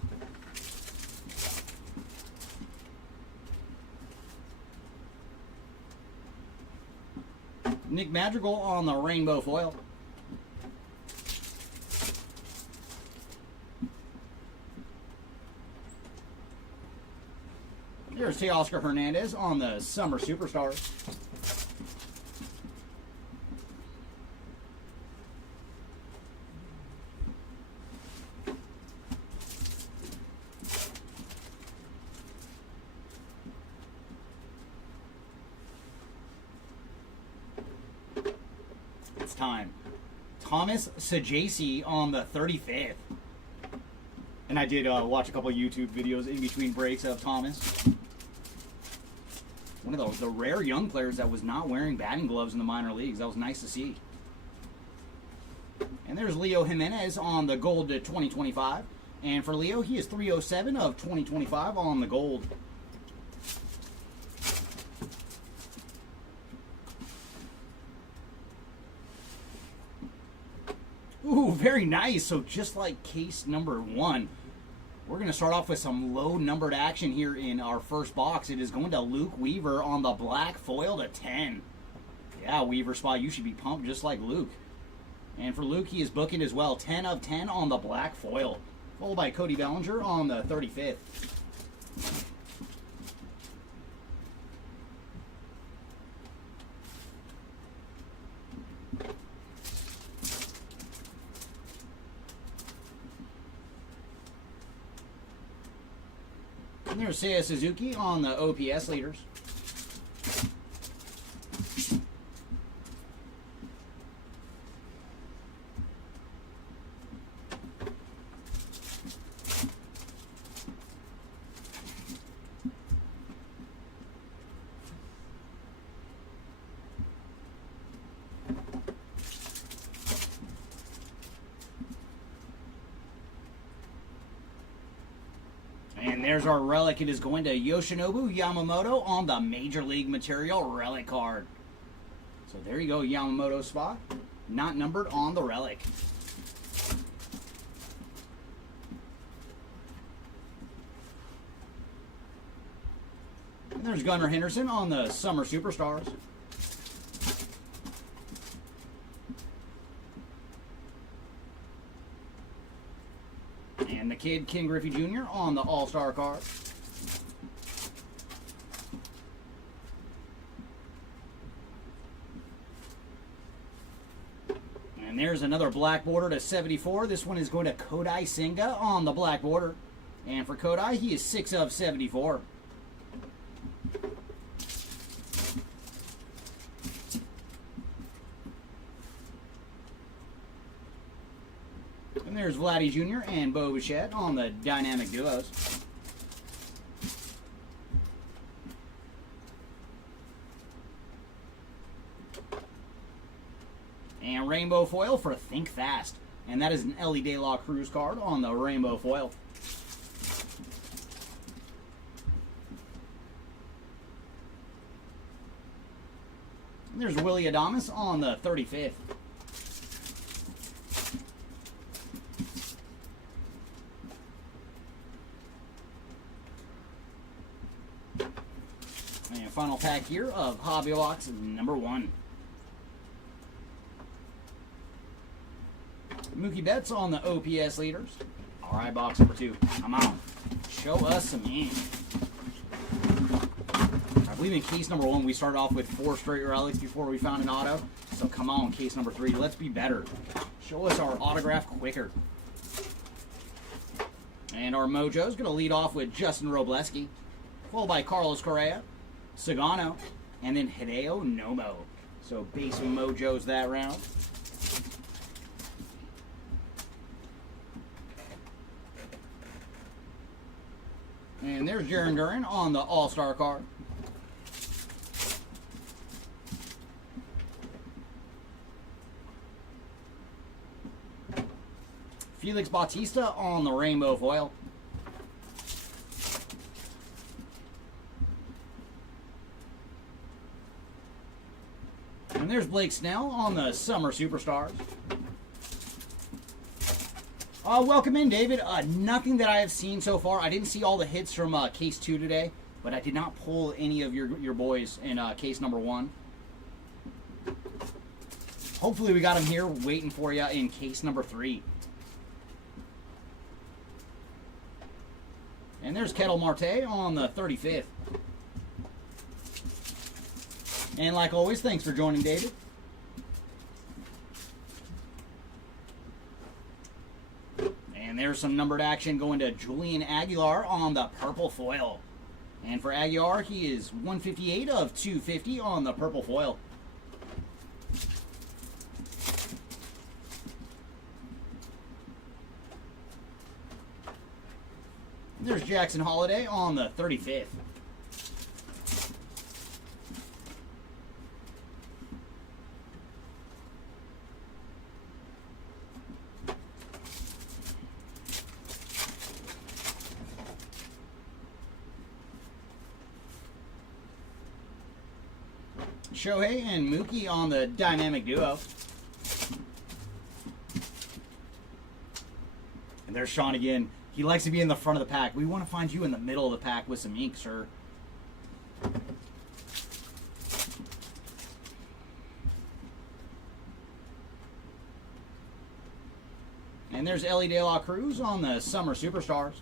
Nick Madrigal on the rainbow foil. There's Teoscar Hernandez on the Summer Superstars. It's time. Thomas Sajaci on the 35th. And I did watch a couple YouTube videos in between breaks of Thomas. One of the rare young players that was not wearing batting gloves in the minor leagues. That was nice to see. And there's Leo Jimenez on the gold to 2025. And for Leo, he is 307 of 2025 on the gold. Ooh, very nice. So just like case number 1, we're going to start off with some low numbered action here in our first box. It is going to Luke Weaver on the black foil to 10. Yeah, Weaver spot, you should be pumped just like Luke. And for Luke, he is booking as well, 10 of 10 on the black foil. Followed by Cody Bellinger on the 35th. And there's Seiya Suzuki on the OPS leaders. And there's our relic. It is going to Yoshinobu Yamamoto on the Major League Material relic card. So there you go, Yamamoto spot. Not numbered on the relic. And there's Gunnar Henderson on the Summer Superstars. And the kid, Ken Griffey Jr. on the All-Star card. And there's another black border to 74. This one is going to Kodai Senga on the black border. And for Kodai, he is 6 of 74. And there's Vladdy Jr. and Bo Bichette on the dynamic duos. And rainbow foil for Think Fast. And that is an Ellie De La Cruz card on the rainbow foil. And there's Willie Adames on the 35th. And final pack here of Hobby Box number 1. Mookie Betts on the OPS leaders. All right, box number 2. Come on. Show us some ink. I believe in case number 1, we started off with 4 straight relics before we found an auto. So come on, case number 3. Let's be better. Show us our autograph quicker. And our mojo is going to lead off with Justin Robleski, followed by Carlos Correa, Sagano, and then Hideo Nomo. So base mojos that round. And there's Jarren Duran on the All-Star card. Felix Bautista on the rainbow foil. And there's Blake Snell on the Summer Superstars. Welcome in, David. Nothing that I have seen so far. I didn't see all the hits from case 2 today, but I did not pull any of your boys in case number 1. Hopefully we got them here waiting for you in case number 3. And there's Ketel Marte on the 35th. And like always, thanks for joining, David. And there's some numbered action going to Julian Aguilar on the purple foil. And for Aguilar, he is 158 of 250 on the purple foil. There's Jackson Holiday on the 35th. Shohei and Mookie on the dynamic duo. And there's Sean again. He likes to be in the front of the pack. We want to find you in the middle of the pack with some ink, sir. And there's Ellie De La Cruz on the Summer Superstars.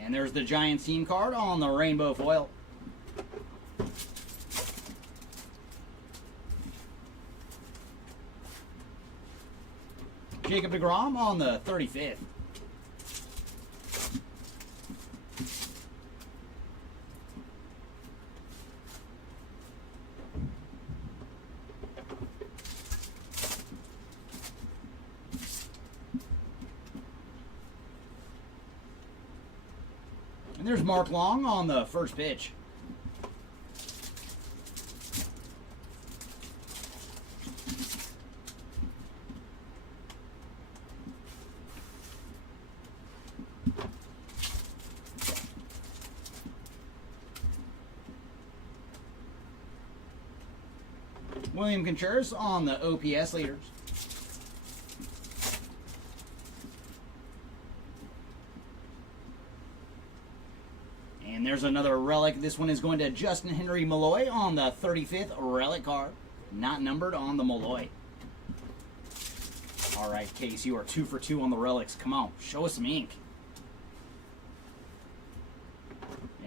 And there's the Giants team card on the rainbow foil. Jacob deGrom on the 35th. And there's Mark Long on the first pitch. William Contreras on the OPS leaders. And there's another relic. This one is going to Justin Henry Malloy on the 35th relic card. Not numbered on the Malloy. All right, Case, you are 2 for 2 on the relics. Come on, show us some ink.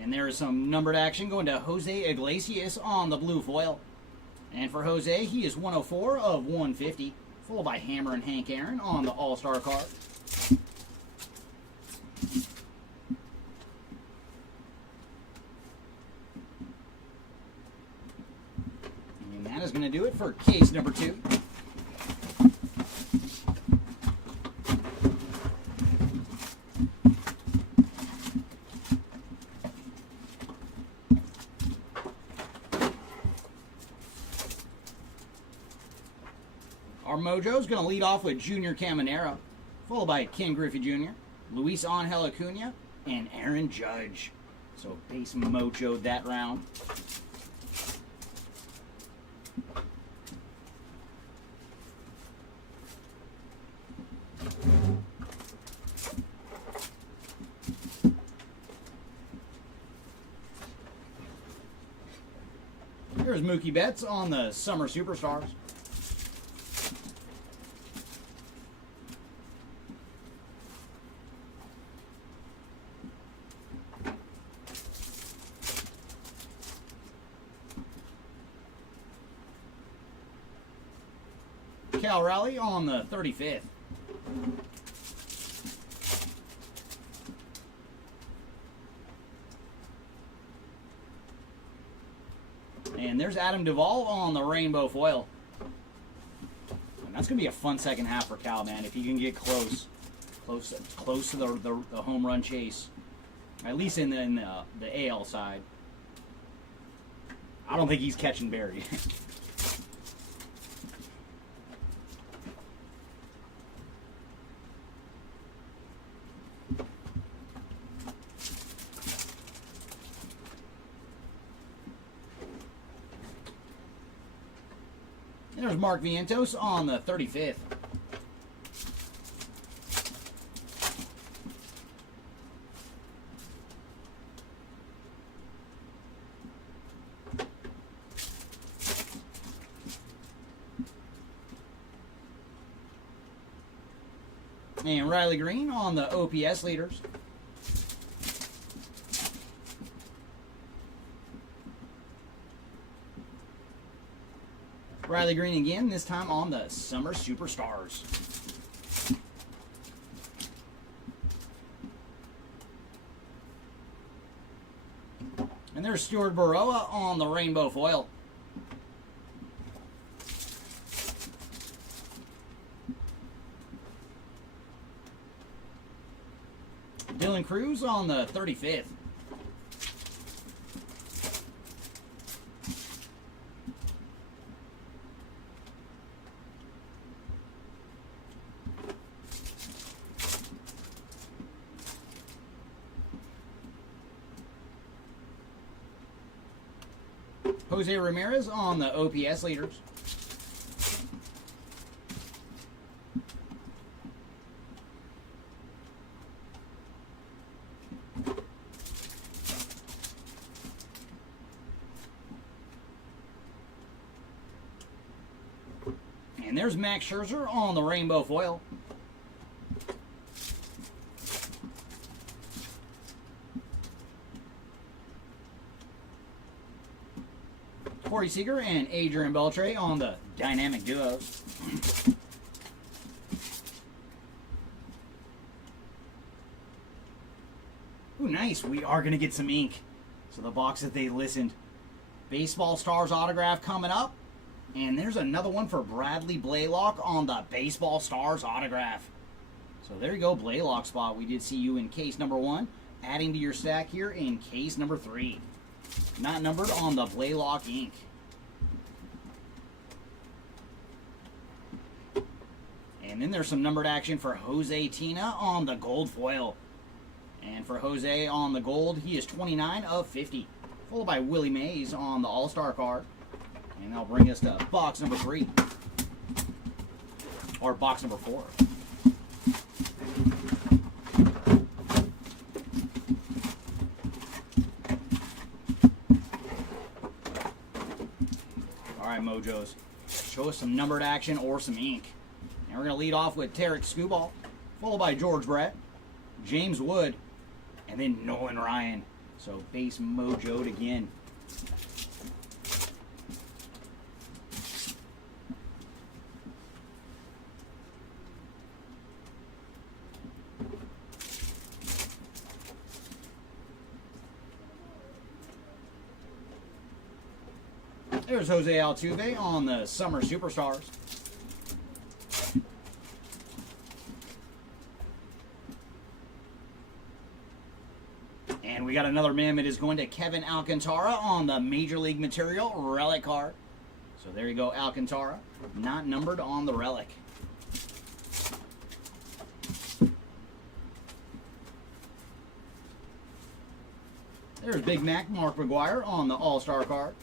And there is some numbered action going to Jose Iglesias on the blue foil. And for Jose, he is 104 of 150. Followed by Hammer and Hank Aaron on the All-Star card. And that is going to do it for case number 2. Our Mojo's going to lead off with Junior Caminero, followed by Ken Griffey Jr., Luis Angel Acuna, and Aaron Judge. So base Mojo that round. Here's Mookie Betts on the Summer Superstars. Cal Raleigh on the 35th. And there's Adam Duvall on the rainbow foil. And that's going to be a fun second half for Cal, man, if he can get close to the home run chase. At least in the AL side. I don't think he's catching Barry. There's Mark Vientos on the 35th. And Riley Green on the OPS leaders. Riley Green again, this time on the Summer Superstars. And there's Stuart Baroa on the rainbow foil. Dylan Cruz on the 35th. Jose Ramirez on the OPS leaders. And there's Max Scherzer on the rainbow foil. Corey Seager and Adrian Beltre on the dynamic duos. Ooh, nice. We are going to get some ink. So the box that they listened. Baseball Stars autograph coming up. And there's another one for Bradley Blaylock on the Baseball Stars autograph. So there you go, Blaylock spot. We did see you in case number 1. Adding to your stack here in case number 3. Not numbered on the Blaylock ink. And then there's some numbered action for Jose Tina on the gold foil. And for Jose on the gold, he is 29 of 50. Followed by Willie Mays on the All-Star card. And that'll bring us to box number 3. Or box number 4. Alright, Mojos. Show us some numbered action or some ink. And we're going to lead off with Tarek Skubal, followed by George Brett, James Wood, and then Nolan Ryan. So base mojoed again. There's Jose Altuve on the Summer Superstars. And we got another man that is going to Kevin Alcantara on the Major League Material Relic card. So there you go, Alcantara. Not numbered on the Relic. There's Big Mac Mark McGwire on the All-Star card.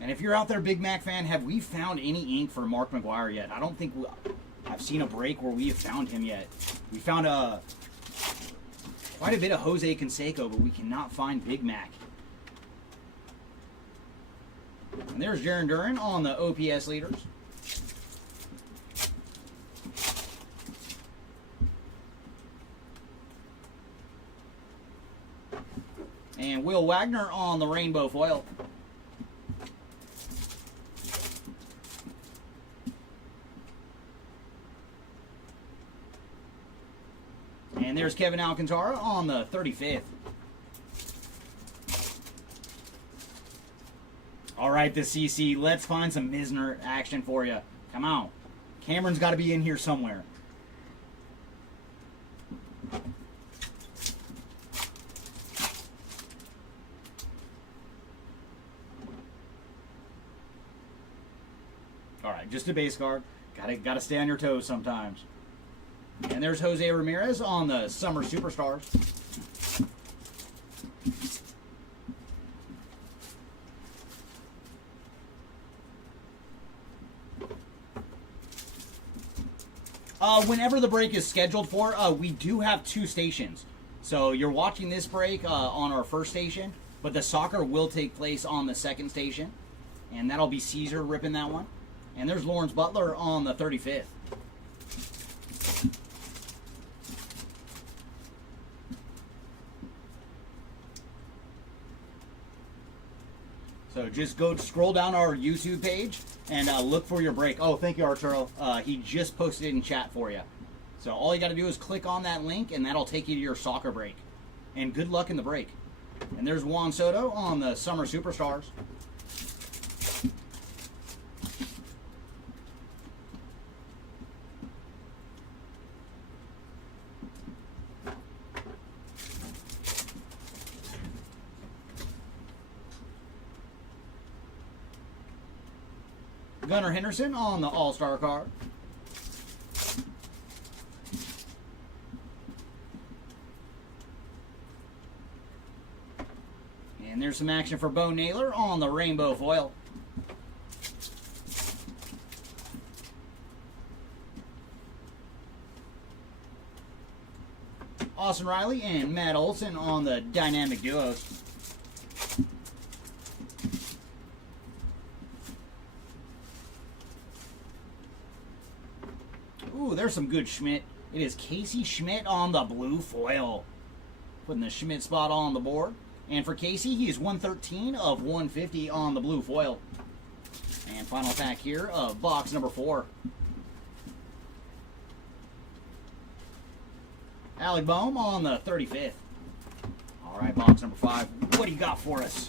And if you're out there, Big Mac fan, have we found any ink for Mark McGwire yet? I don't think I've seen a break where we have found him yet. We found quite a bit of Jose Canseco, but we cannot find Big Mac. And there's Jarren Duran on the OPS leaders. And Will Wagner on the rainbow foil. And there's Kevin Alcantara on the 35th. All right, the CC. Let's find some Misner action for you. Come on. Cameron's got to be in here somewhere. All right, just a base card. Gotta stay on your toes sometimes. And there's Jose Ramirez on the Summer Superstars. Whenever the break is scheduled for, we do have 2 stations. So you're watching this break on our first station, but the soccer will take place on the second station. And that'll be Caesar ripping that one. And there's Lawrence Butler on the 35th. So just go scroll down our YouTube page and look for your break. Oh, thank you, Arturo. He just posted it in chat for you. So all you got to do is click on that link, and that'll take you to your soccer break. And good luck in the break. And there's Juan Soto on the Summer Superstars. Gunnar Henderson on the All-Star card. And there's some action for Bo Naylor on the rainbow foil. Austin Riley and Matt Olson on the dynamic duos. Ooh, there's some good Schmidt. It is Casey Schmidt on the blue foil. Putting the Schmidt spot on the board. And for Casey, he is 113 of 150 on the blue foil. And final pack here of box number 4. Alec Boehm on the 35th. All right, box number 5. What do you got for us?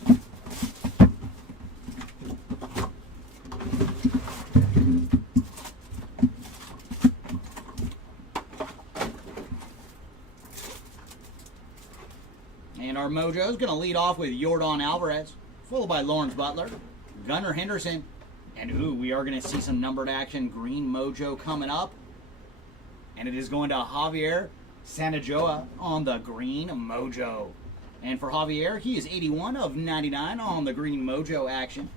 And our mojo is going to lead off with Yordan Alvarez, followed by Lawrence Butler, Gunnar Henderson, and ooh, we are going to see some numbered action green mojo coming up. And it is going to Javier Sanajoa on the green mojo. And for Javier, he is 81 of 99 on the green mojo action.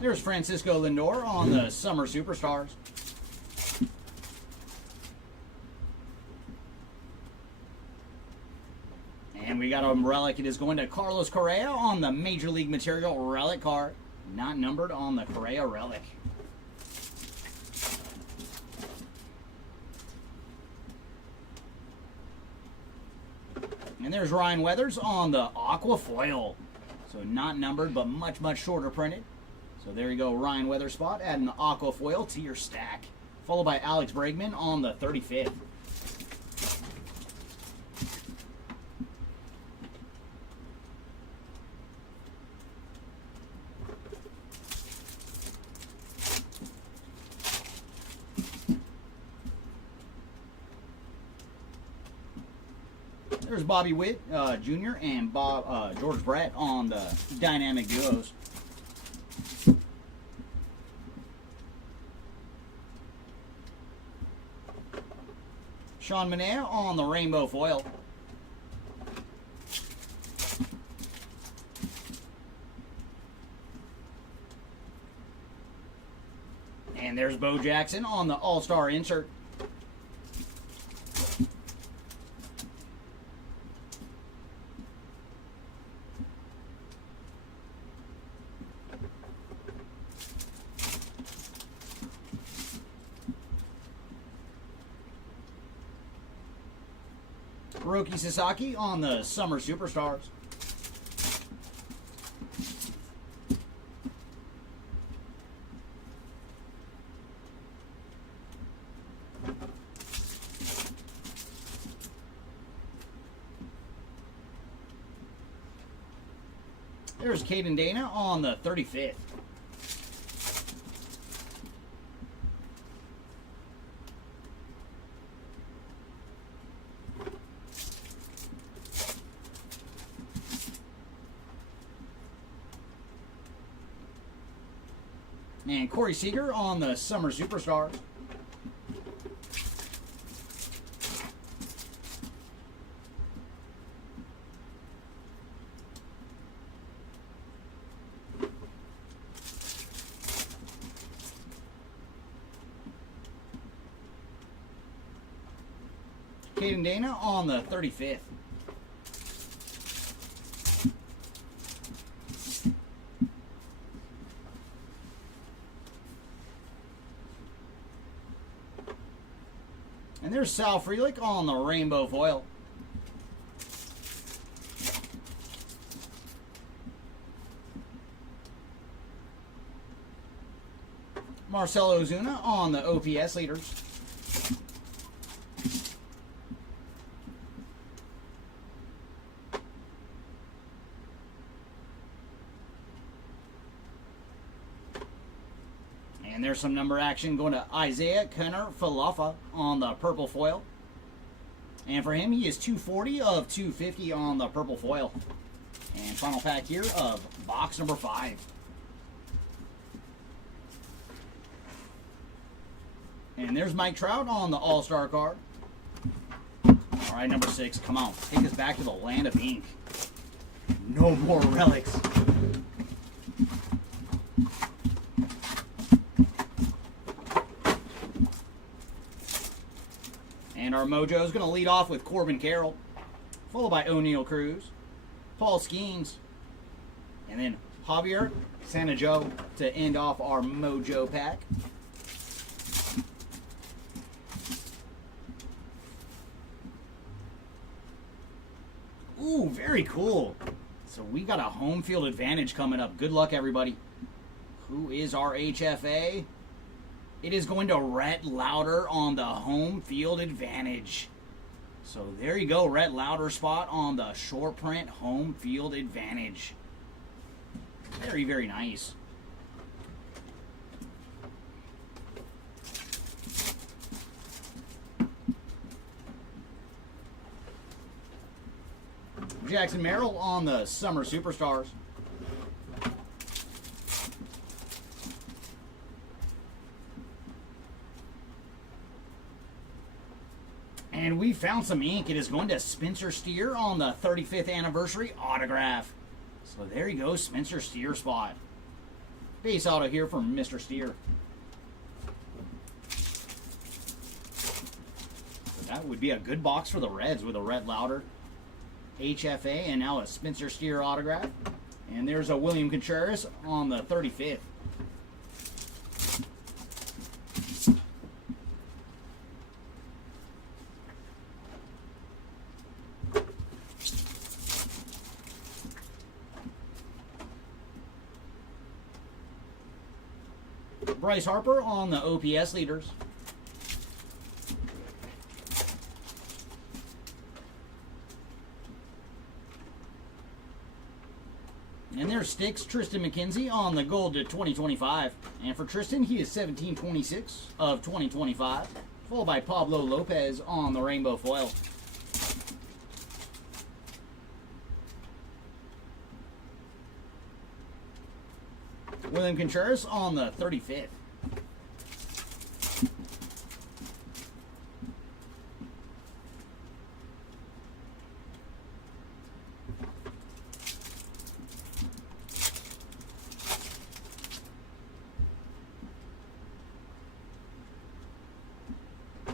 There's Francisco Lindor on the Summer Superstars. And we got a relic. It is going to Carlos Correa on the Major League Material relic card. Not numbered on the Correa relic. And there's Ryan Weathers on the Aqua Foil. So not numbered, but much, much shorter printed. So there you go, Ryan Weather spot, adding the Aqua Foil to your stack. Followed by Alex Bregman on the 35th. There's Bobby Witt Jr. and George Brett on the Dynamic Duos. Sean Manaea on the Rainbow Foil. And there's Bo Jackson on the All-Star insert. Hiroki Sasaki on the Summer Superstars. There's Caden Dana on the 35th. And Corey Seager on the Summer Superstars. Caden Dana on the 35th. And there's Sal Frelick on the Rainbow Foil. Marcelo Ozuna on the OPS leaders. And there's some number action going to Isaiah Kenner Falafa on the purple foil. And for him, he is 240 of 250 on the purple foil. And final pack here of box number 5. And there's Mike Trout on the All-Star card. All right, number 6, come on. Take us back to the land of ink. No more relics. And our mojo is going to lead off with Corbin Carroll, followed by O'Neal Cruz, Paul Skeens, and then Javier Santajo to end off our mojo pack. Ooh, very cool. So we got a home field advantage coming up. Good luck, everybody. Who is our HFA? It is going to Rhett Lauder on the home field advantage. So there you go, Rhett Lauder spot on the short print home field advantage. Very, very nice. Jackson Merrill on the Summer Superstars. And we found some ink. It is going to Spencer Steer on the 35th anniversary autograph. So there you go, Spencer Steer spot. Base auto here from Mr. Steer. So that would be a good box for the Reds with a Red Lauder HFA and now a Spencer Steer autograph. And there's a William Contreras on the 35th. Bryce Harper on the OPS leaders. And there's Sticks, Tristan McKenzie on the gold to 2025. And for Tristan, he is 1726 of 2025. Followed by Pablo Lopez on the rainbow foil. William Contreras on the 35th.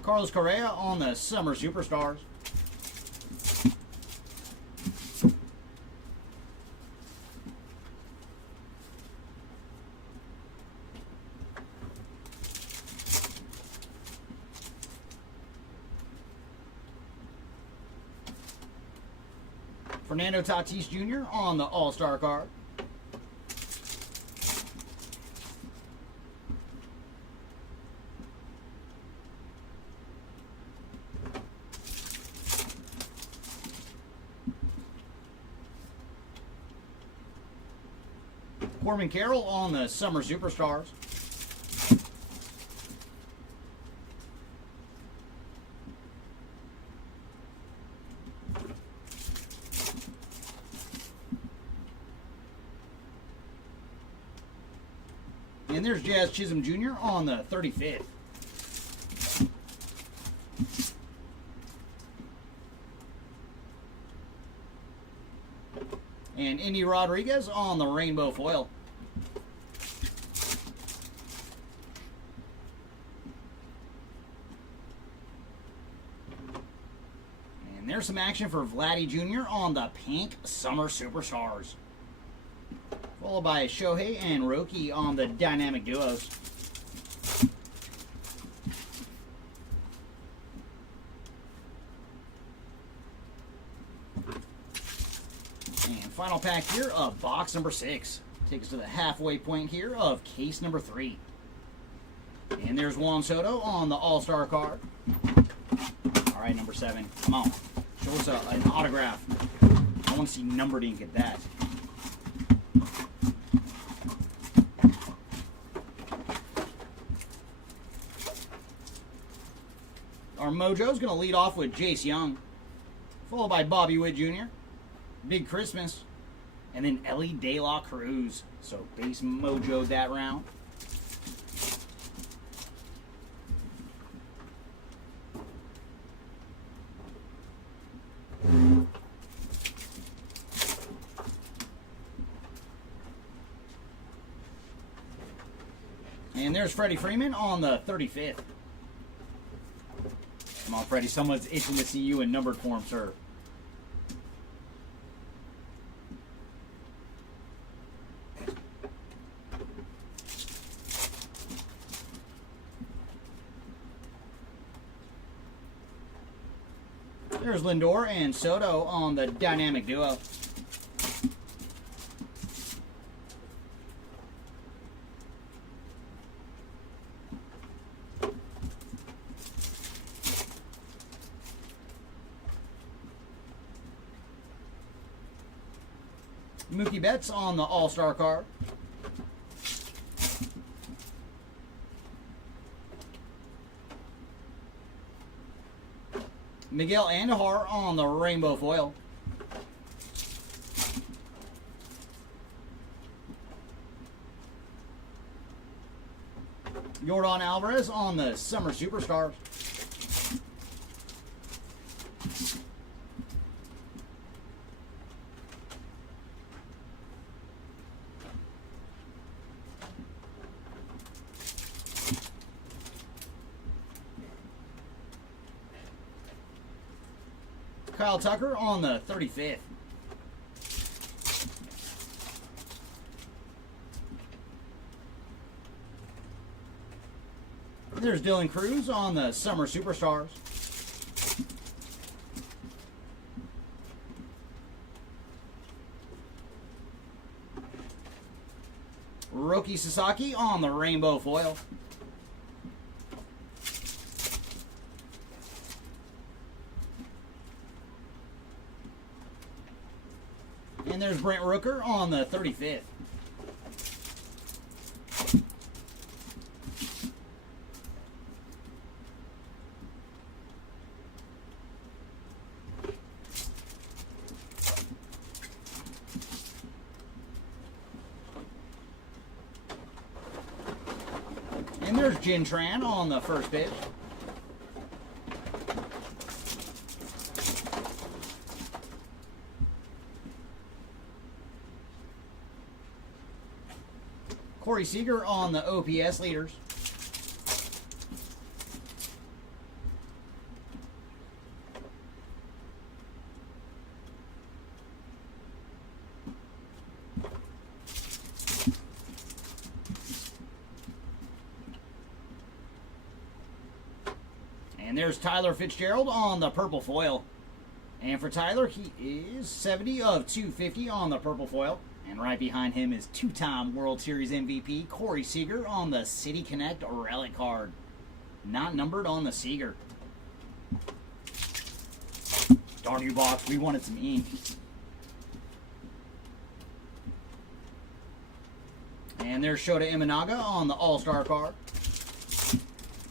Carlos Correa on the Summer Superstars. Fernando Tatis Jr. on the All-Star card. Corbin Carroll on the Summer Superstars. And there's Jazz Chisholm Jr. on the 35th. And Indy Rodriguez on the rainbow foil. And there's some action for Vladdy Jr. on the pink Summer Superstars. Followed by Shohei and Roki on the dynamic duos. And final pack here of box number 6. Take us to the halfway point here of case number 3. And there's Juan Soto on the All-Star card. All right, number 7. Come on. Show us an autograph. I want to see numbered ink at that. Our Mojo's going to lead off with Jace Young, followed by Bobby Witt Jr., Big Christmas, and then Ellie De La Cruz. So base Mojo that round. And there's Freddie Freeman on the 35th. Come on, Freddie. Someone's itching to see you in numbered form, sir. There's Lindor and Soto on the dynamic duo. Mookie Betts on the All-Star card. Miguel Andujar on the rainbow foil. Yordan Alvarez on the Summer Superstars. Kyle Tucker on the 35th. There's Dylan Cruz on the Summer Superstars. Roki Sasaki on the Rainbow Foil. And there's Brent Rooker on the 35th. And there's Jin Tran on the first pitch. Corey Seager on the OPS leaders. And there's Tyler Fitzgerald on the purple foil. And for Tyler, he is 70 of 250 on the purple foil. And right behind him is two-time World Series MVP Corey Seager on the City Connect relic card. Not numbered on the Seager. Darn you, box. We wanted some ink. And there's Shota Imanaga on the All-Star card.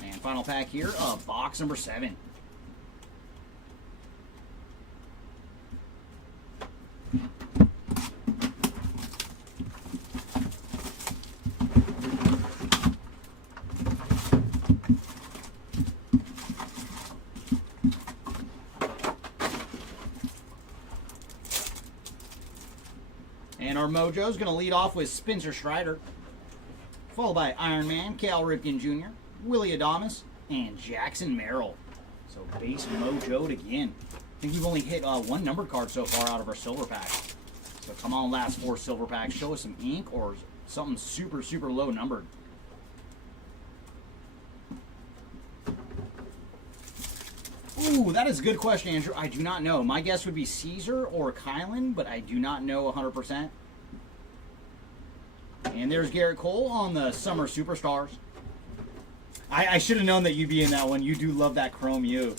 And final pack here of box number 7. And our mojo's going to lead off with Spencer Strider, followed by Iron Man, Cal Ripken Jr., Willie Adames, and Jackson Merrill. So base mojoed again. I think we've only hit one numbered card so far out of our silver pack. So come on, last 4 silver packs, show us some ink or something super, super low numbered. Ooh, that is a good question, Andrew. I do not know. My guess would be Caesar or Kylan, but I do not know 100%. And there's Garrett Cole on the Summer Superstars. I should have known that you'd be in that one. You do love that Chrome U.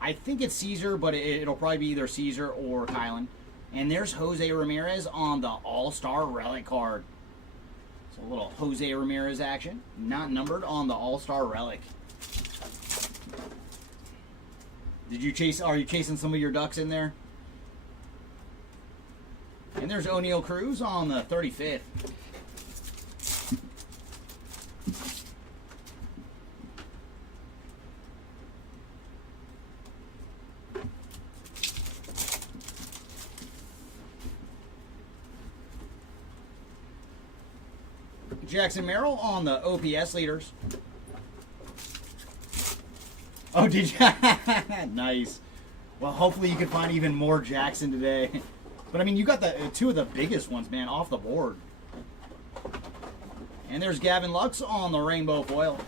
I think it's Caesar, but it'll probably be either Caesar or Kylan. And there's Jose Ramirez on the All-Star Relic card. So a little Jose Ramirez action. Not numbered on the All-Star Relic. Are you chasing some of your ducks in there? And there's O'Neal Cruz on the 35th. Jackson Merrill on the OPS leaders. Oh, did you? Nice. Well, hopefully you can find even more Jackson today. But, I mean, you got the 2 of the biggest ones, man, off the board. And there's Gavin Lux on the Rainbow Foil.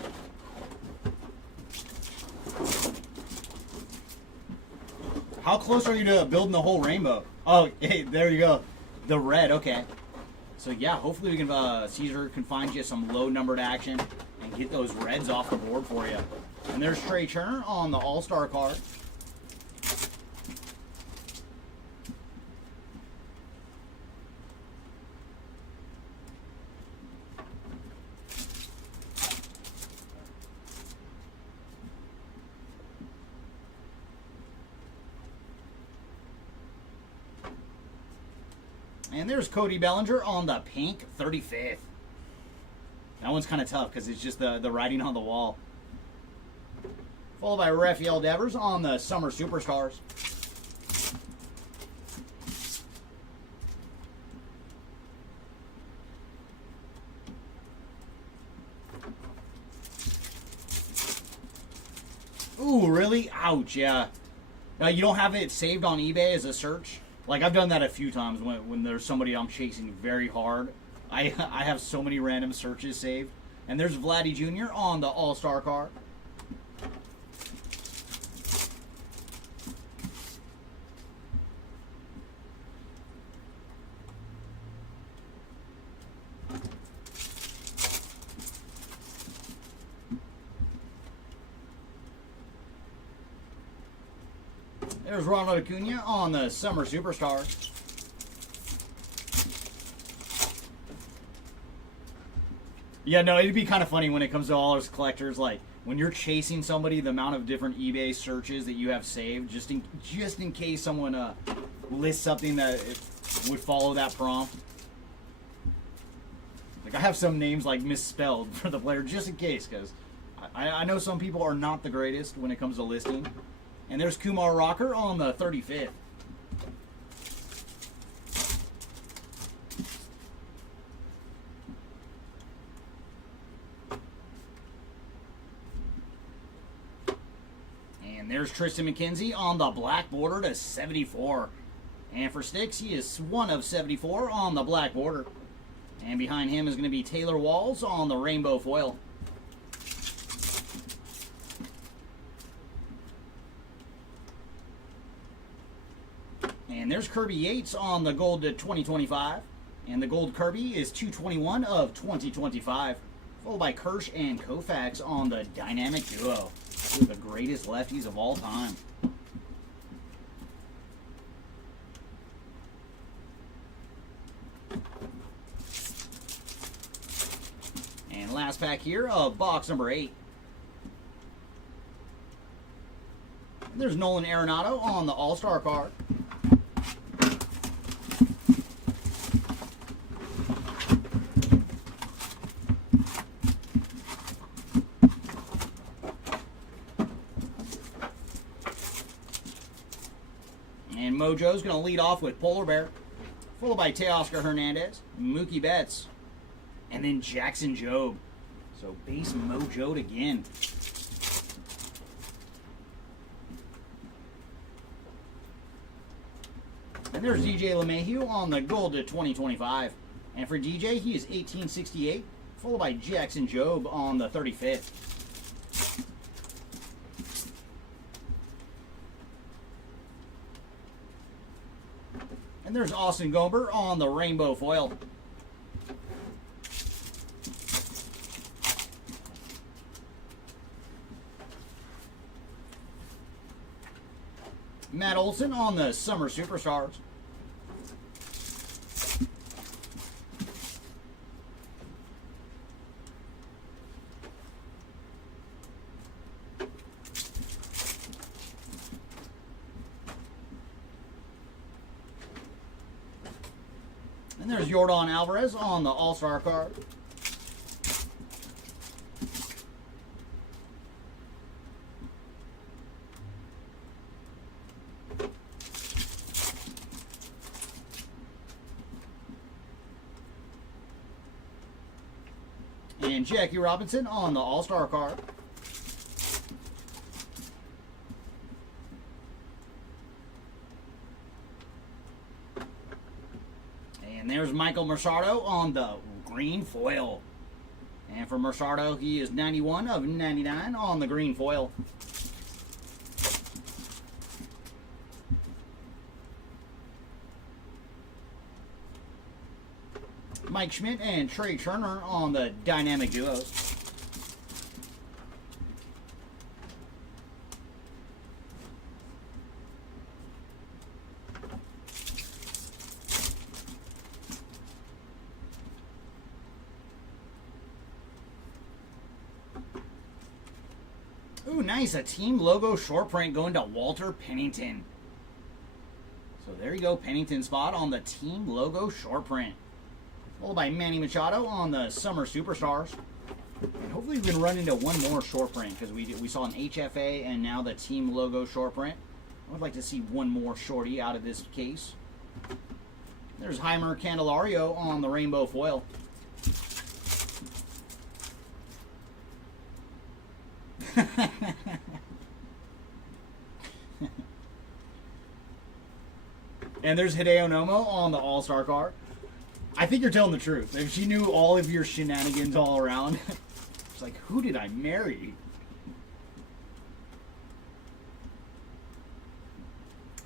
How close are you to building the whole rainbow? Oh, hey, there you go. The red, okay. So, yeah, hopefully we can, Caesar can find you some low-numbered action and get those reds off the board for you. And there's Trey Turner on the All-Star card. And there's Cody Bellinger on the pink 35th. That one's kind of tough because it's just the writing on the wall. Followed by Rafael Devers on the Summer Superstars. Ooh, really? Ouch, yeah. Now, you don't have it saved on eBay as a search? Like, I've done that a few times when there's somebody I'm chasing very hard. I have so many random searches saved. And there's Vladdy Jr. on the All-Star card. There's Ronald Acuna on the Summer Superstars. Yeah, no, it'd be kind of funny when it comes to all those collectors. Like, when you're chasing somebody, the amount of different eBay searches that you have saved, just in case someone lists something that would follow that prompt. Like, I have some names, like, misspelled for the player, just in case, because I know some people are not the greatest when it comes to listing. And there's Kumar Rocker on the 35th. And there's Tristan McKenzie on the black border to 74. And for Sticks, he is 1 of 74 on the black border. And behind him is going to be Taylor Walls on the rainbow foil. And there's Kirby Yates on the gold to 2025. And the gold Kirby is 221 of 2025. Followed by Kirsch and Koufax on the dynamic duo. Two of the greatest lefties of all time. And last pack here of box number 8. And there's Nolan Arenado on the All-Star card. And Mojo's going to lead off with Polar Bear, followed by Teoscar Hernandez, Mookie Betts, and then Jackson Jobe. So base Mojo'd again. And there's DJ LeMahieu on the gold to 2025. And for DJ, he is 1868, followed by Jackson Jobe on the 35th. And there's Austin Gomber on the rainbow foil. Matt Olson on the Summer Superstars. And there's Yordan Alvarez on the All-Star card. And Jackie Robinson on the All-Star card. And there's Michael Marsardo on the green foil. And for Marsardo, he is 91 of 99 on the green foil. Mike Schmidt and Trey Turner on the dynamic duos. Ooh, nice. A team logo short print going to Walter Pennington. So there you go. Pennington spot on the team logo short print. Followed by Manny Machado on the Summer Superstars. And hopefully we can run into one more short print because we saw an HFA and now the team logo short print. I would like to see one more shorty out of this case. There's Heimer Candelario on the rainbow foil. And there's Hideo Nomo on the All-Star card. I think you're telling the truth. If she knew all of your shenanigans all around, it's like, who did I marry?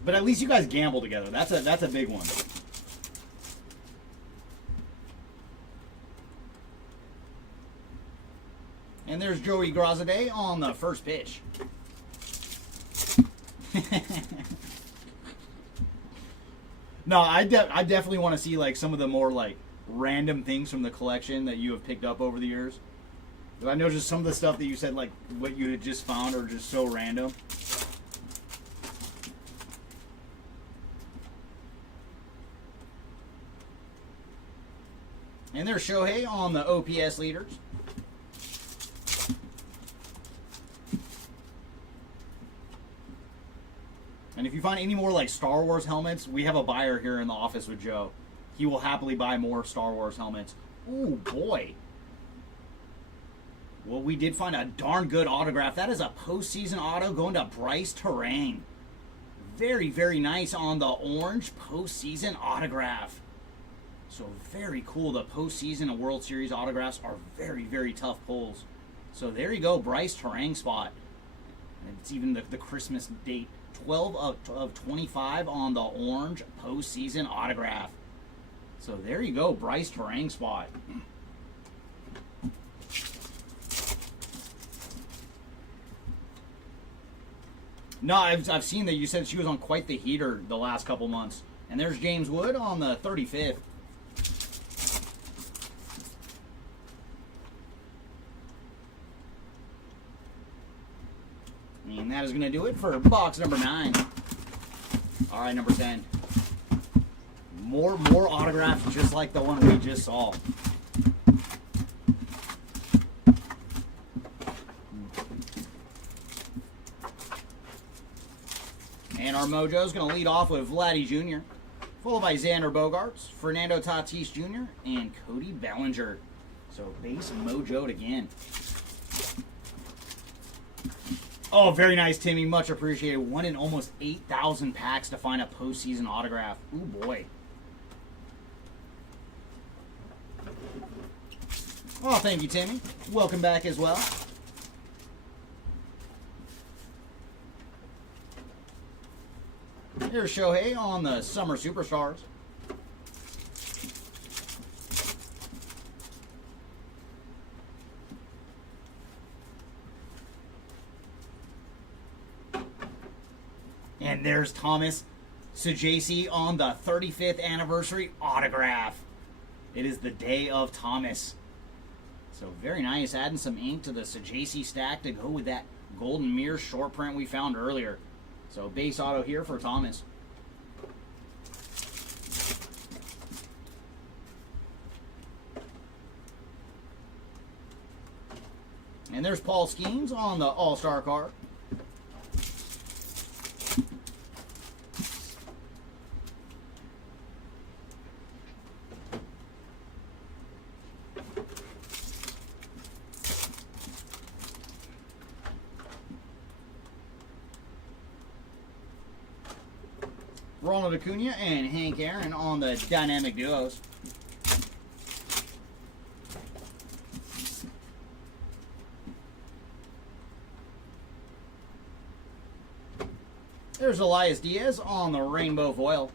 But at least you guys gamble together. That's a big one. And there's Joey Grazade on the first pitch. No, I definitely want to see like some of the more like random things from the collection that you have picked up over the years. I know just some of the stuff that you said, like what you had just found, are just so random. And there's Shohei on the OPS leaders. And if you find any more like Star Wars helmets, we have a buyer here in the office with Joe. He will happily buy more Star Wars helmets. Ooh, boy. Well, we did find a darn good autograph. That is a postseason auto going to Bryce Terang. Very, very nice on the orange postseason autograph. So very cool. The postseason and World Series autographs are very, very tough pulls. So there you go, Bryce Terang spot. And it's even the Christmas date. 12 of 25 on the orange postseason autograph. So there you go, Bryce Terang spot. No, I've seen that you said she was on quite the heater the last couple months. And there's James Wood on the 35th. And that is going to do it for box number 9. All right, number 10. More autographs just like the one we just saw. And our mojo is going to lead off with Vladdy Jr., followed by Xander Bogaerts, Fernando Tatis Jr., and Cody Bellinger. So base mojoed again. Oh, very nice, Timmy. Much appreciated. One in almost 8,000 packs to find a postseason autograph. Ooh, boy. Oh, thank you, Timmy. Welcome back as well. Here's Shohei on the Summer Superstars. And there's Thomas Saggese on the 35th anniversary autograph. It is the day of Thomas. So very nice, adding some ink to the Saggese stack to go with that Golden Mirror short print we found earlier. So base auto here for Thomas. And there's Paul Skeens on the All-Star card. Ronald Acuna and Hank Aaron on the Dynamic Duos. There's Elias Diaz on the Rainbow Foil.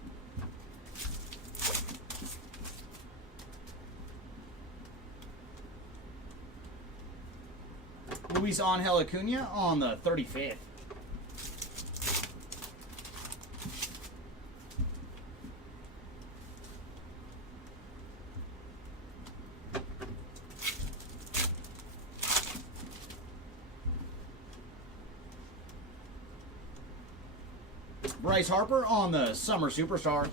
Luis Angel Acuna on the 35th. Bryce Harper on the Summer Superstars.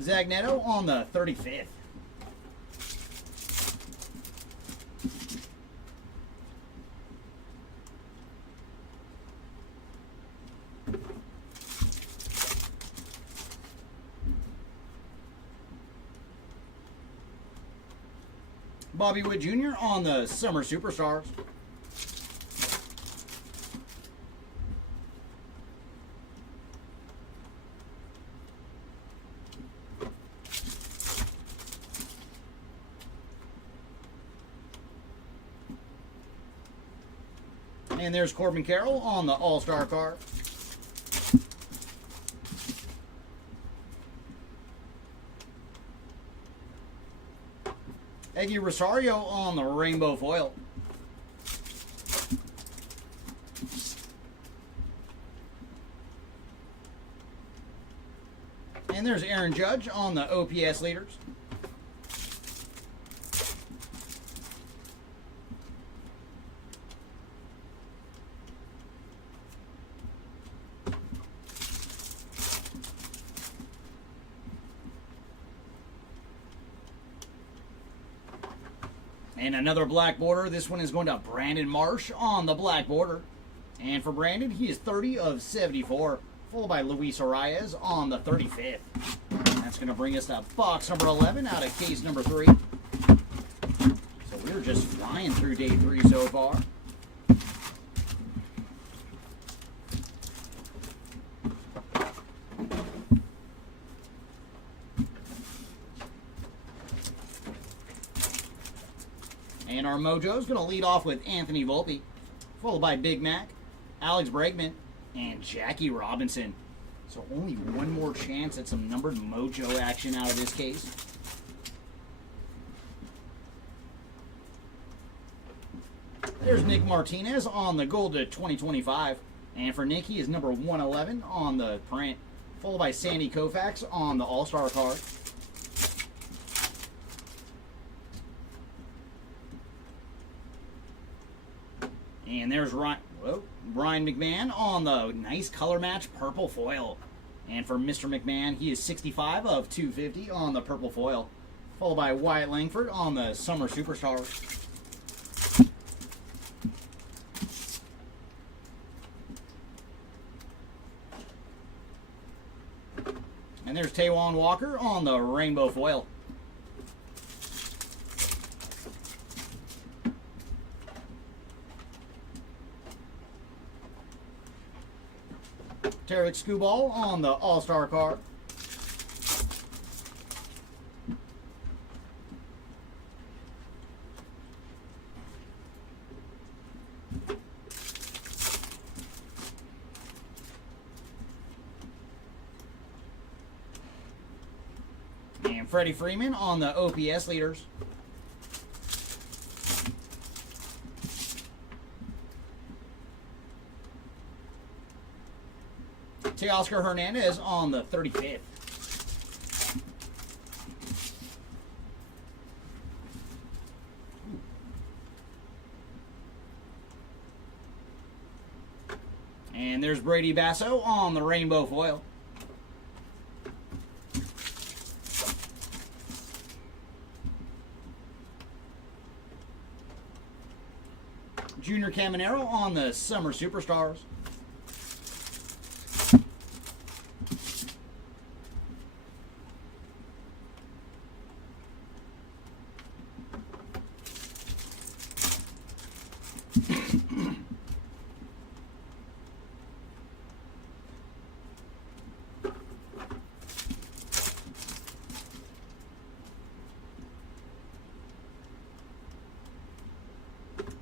Zagnetto on the 35th. Bobby Witt Jr. on the Summer Superstars. And there's Corbin Carroll on the All-Star card. Eggy Rosario on the Rainbow Foil. And there's Aaron Judge on the OPS leaders. And another black border. This one is going to Brandon Marsh on the black border. And for Brandon, he is 30 of 74. Followed by Luis Arias on the 35th. That's going to bring us to box number 11 out of case number 3. So we're just flying through day 3 so far. And our mojo is going to lead off with Anthony Volpe, followed by Big Mac, Alex Bregman, and Jackie Robinson. So only one more chance at some numbered mojo action out of this case. There's Nick Martinez on the gold to 2025. And for Nick, he is number 111 on the print, followed by Sandy Koufax on the All-Star card. And there's Brian McMahon on the nice color match purple foil. And for Mr. McMahon, he is 65 of 250 on the purple foil. Followed by Wyatt Langford on the Summer Superstars. And there's Taijuan Walker on the rainbow foil. Tarek Skubal on the All-Star card. And Freddie Freeman on the OPS leaders. Teoscar Hernandez on the 35th. And there's Brady Basso on the rainbow foil. Junior Caminero on the Summer Superstars.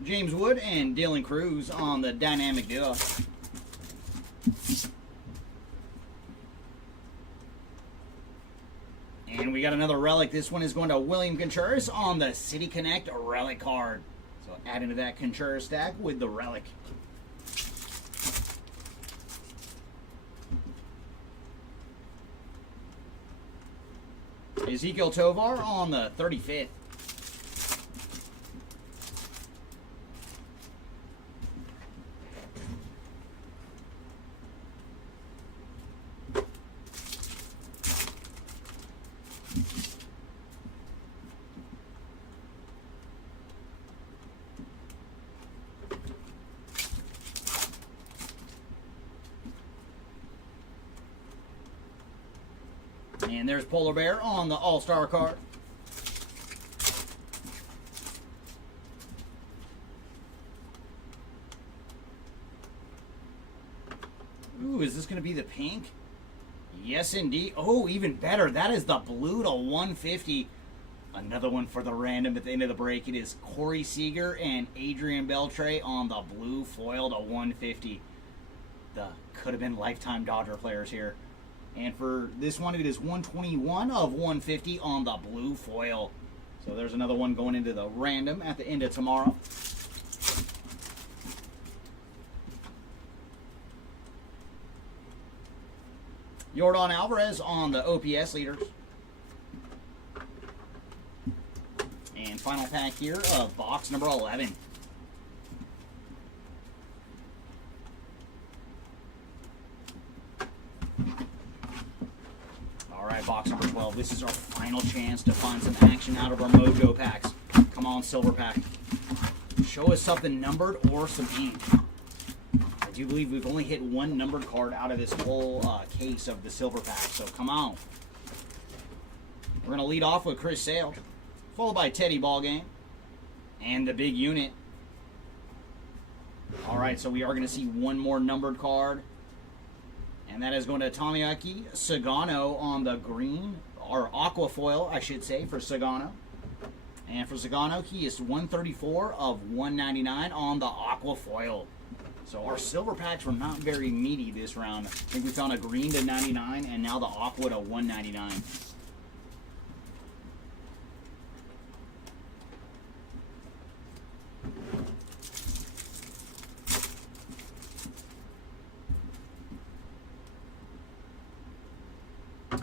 James Wood and Dylan Cruz on the dynamic duo. And we got another relic. This one is going to William Contreras on the City Connect relic card. So add into that Contreras stack with the relic. Ezekiel Tovar on the 35th. And there's Polar Bear on the All-Star card. Ooh, is this going to be the pink? Yes, indeed. Oh, even better. That is the blue to 150. Another one for the random at the end of the break. It is Corey Seager and Adrian Beltre on the blue foil to 150. The could have been lifetime Dodger players here. And for this one, it is 121 of 150 on the blue foil. So there's another one going into the random at the end of tomorrow. Yordan Alvarez on the OPS leaders. And final pack here of box number 11. Alright, box number 12. This is our final chance to find some action out of our Mojo packs. Come on, silver pack. Show us something numbered or some ink. I do believe we've only hit one numbered card out of this whole case of the silver pack, so come on. We're going to lead off with Chris Sale, followed by Teddy Ballgame, and the big unit. Alright, so we are going to see one more numbered card. And that is going to Tomoaki Sagano on the green, or aqua foil, I should say, for Sagano. And for Sagano, he is 134 of 199 on the aqua foil. So our silver packs were not very meaty this round. I think we found a green to 99 and now the aqua to 199.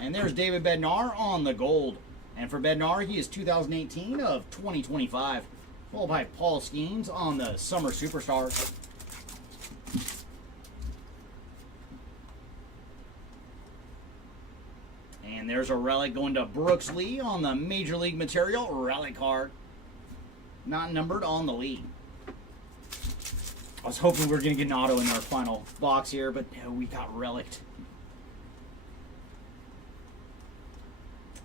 And there's David Bednar on the gold. And for Bednar, he is 2018 of 2025. Followed by Paul Skeens on the Summer Superstars. And there's a relic going to Brooks Lee on the Major League Material relic card. Not numbered on the lead. I was hoping we were going to get an auto in our final box here, but no, we got relicked.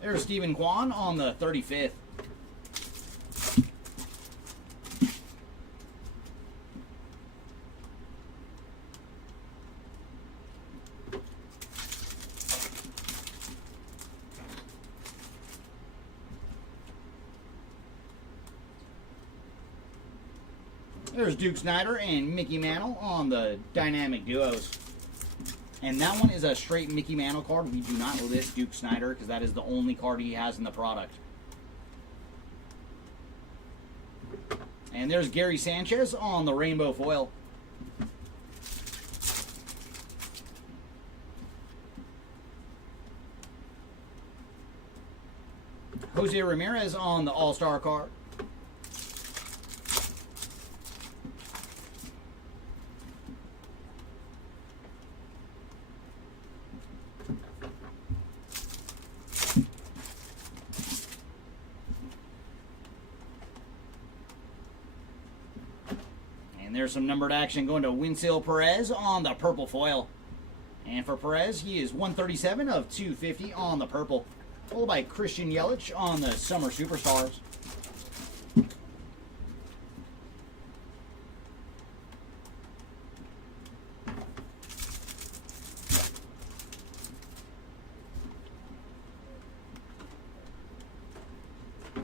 There's Stephen Kwan on the 35th. There's Duke Snider and Mickey Mantle on the Dynamic Duos. And that one is a straight Mickey Mantle card. We do not list Duke Snider because that is the only card he has in the product. And there's Gary Sanchez on the rainbow foil. Jose Ramirez on the All-Star card. And there's some numbered action going to Winsel Perez on the purple foil. And for Perez, he is 137 of 250 on the purple. Followed by Christian Yelich on the Summer Superstars.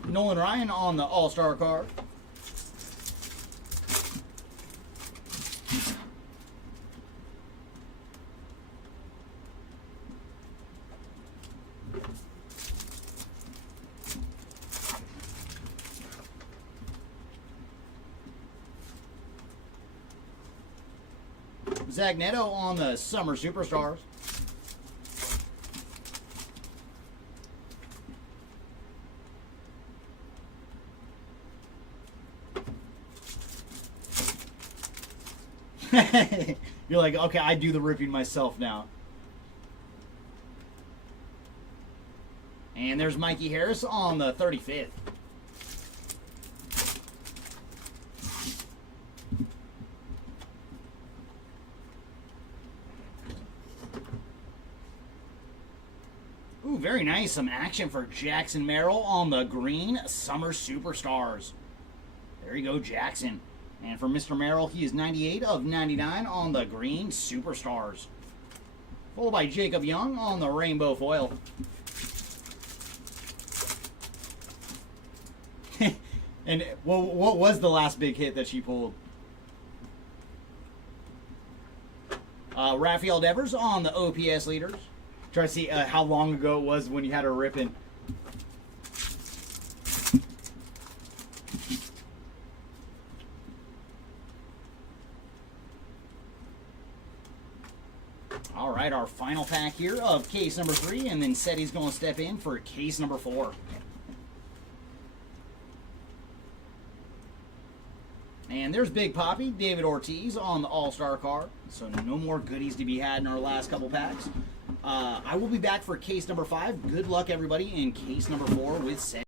Nolan Ryan on the All-Star card. Zach Neto on the Summer Superstars. You're like, okay, I do the ripping myself now. And there's Mikey Harris on the 35th. Ooh, very nice. Some action for Jackson Merrill on the green Summer Superstars. There you go, Jackson. And for Mr. Merrill, he is 98 of 99 on the green Superstars. Followed by Jacob Young on the rainbow foil. And what was the last big hit that she pulled? Rafael Devers on the OPS leaders. Try to see how long ago it was when you had her ripping. All right, our final pack here of case number 3, and then Seti's going to step in for case number 4. And there's Big Poppy, David Ortiz on the All-Star card. So no more goodies to be had in our last couple packs. I will be back for case number 5. Good luck, everybody, in case number 4 with Seti.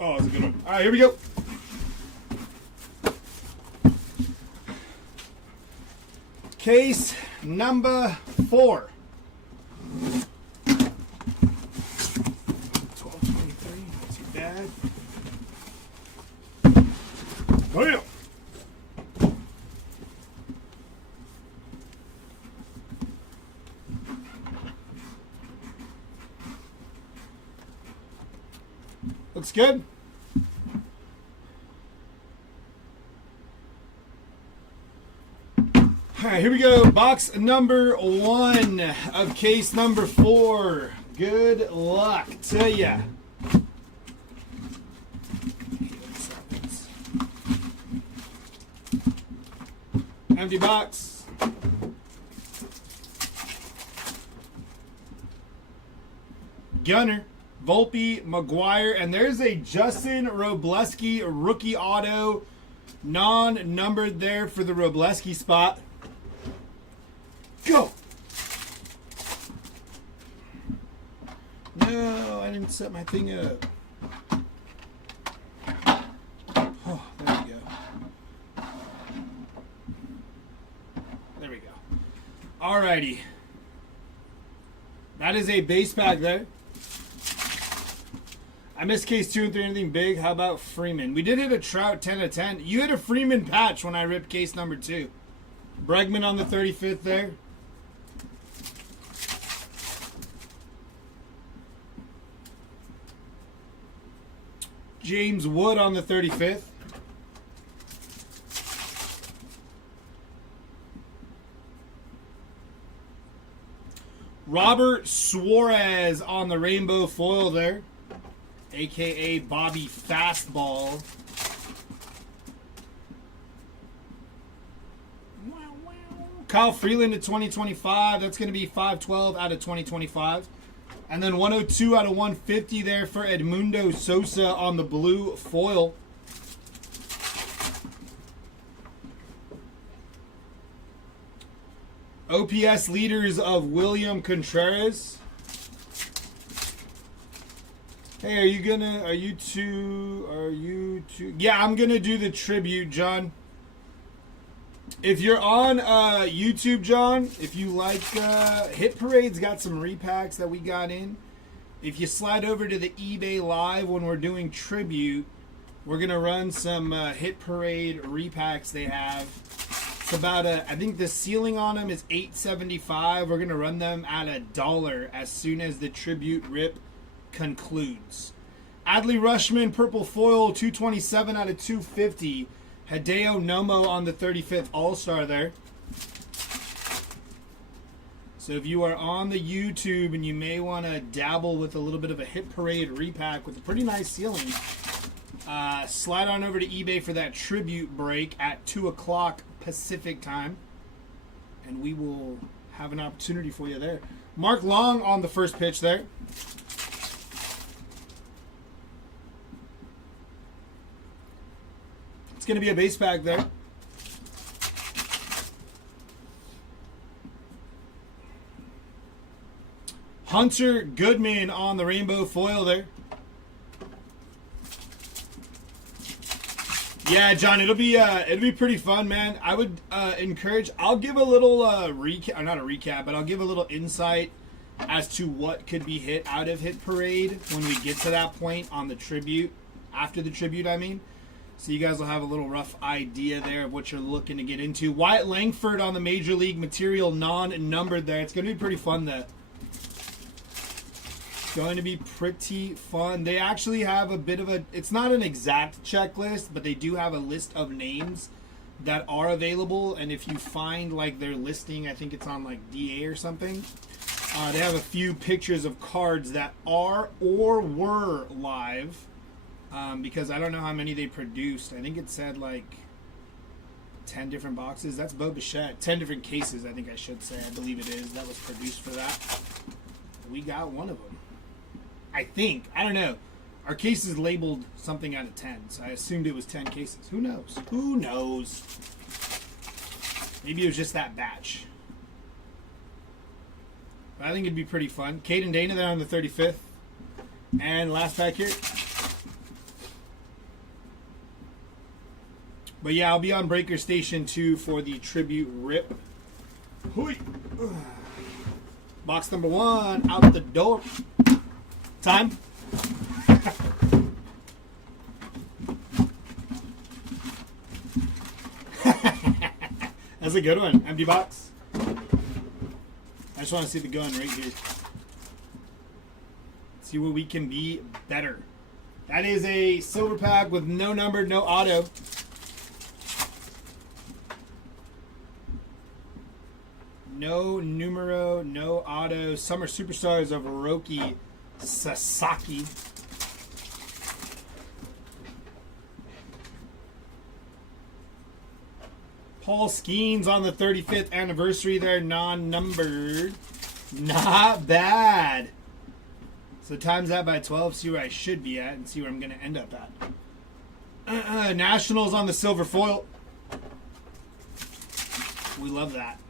Oh, that's a good one. All right, here we go. Case number 4. 1223, not too bad. Oh, yeah. Looks good. All right, here we go. Box number 1 of case number 4. Good luck to ya. Empty box. Gunner, Volpe, McGuire, and there's a Justin Robleski rookie auto, non-numbered there for the Robleski spot. Go! No, I didn't set my thing up. Oh, there we go. There we go. Alrighty. That is a base pack there. I missed case 2 and 3. Anything big? How about Freeman? We did hit a Trout 10 of 10. You hit a Freeman patch when I ripped case number 2. Bregman on the 35th there. James Wood on the 35th. Robert Suarez on the rainbow foil there, a.k.a. Bobby Fastball. Kyle Freeland to 2025. That's going to be 512 out of 2025. And then 102 out of 150 there for Edmundo Sosa on the blue foil. OPS leaders of William Contreras. Hey, are you two? Yeah, I'm gonna do the tribute, John. If you're on YouTube, John, if you like, Hit Parade's got some repacks that we got in. If you slide over to the eBay Live when we're doing tribute, we're gonna run some Hit Parade repacks they have. It's about I think the ceiling on them is $8.75. We're gonna run them at $1 as soon as the tribute rip concludes. Adley Rushman, purple foil, 227 out of 250. Hideo Nomo on the 35th All-Star there. So if you are on the YouTube and you may want to dabble with a little bit of a Hit Parade repack with a pretty nice ceiling, slide on over to eBay for that tribute break at 2 o'clock Pacific time. And we will have an opportunity for you there. Mark Long on the first pitch there. It's going to be a base pack there. Hunter Goodman on the rainbow foil there. Yeah, John, it'll be pretty fun, man. I would encourage. I'll give a little recap, not a recap, but I'll give a little insight as to what could be hit out of Hit Parade when we get to that point on the tribute, after the tribute, I mean. So you guys will have a little rough idea there of what you're looking to get into. Wyatt Langford on the Major League Material non-numbered there. It's going to be pretty fun, though. It's going to be pretty fun. They actually have a bit of a... It's not an exact checklist, but they do have a list of names that are available. And if you find, like, their listing, I think it's on, like, DA or something. They have a few pictures of cards that are or were live. Because I don't know how many they produced. I think it said like 10 different boxes. That's Bo Bichette. 10 different cases, I think I should say. I believe it is. That was produced for that. We got one of them. I think. I don't know. Our case is labeled something out of 10, so I assumed it was 10 cases. Who knows? Who knows? Maybe it was just that batch. But I think it'd be pretty fun. Kate and Dana there on the 35th. And last pack here. But yeah, I'll be on Breaker Station 2 for the tribute rip. Hoi. Box number 1 out the door. Time. That's a good one. Empty box. I just want to see the gun right here. See where we can be better. That is a silver pack with no number, no auto. No numero, no auto. Summer Superstars of Hiroki Sasaki. Paul Skeens on the 35th anniversary there, non-numbered. Not bad. So times that by 12, see where I should be at and see where I'm going to end up at. Nationals on the silver foil. We love that.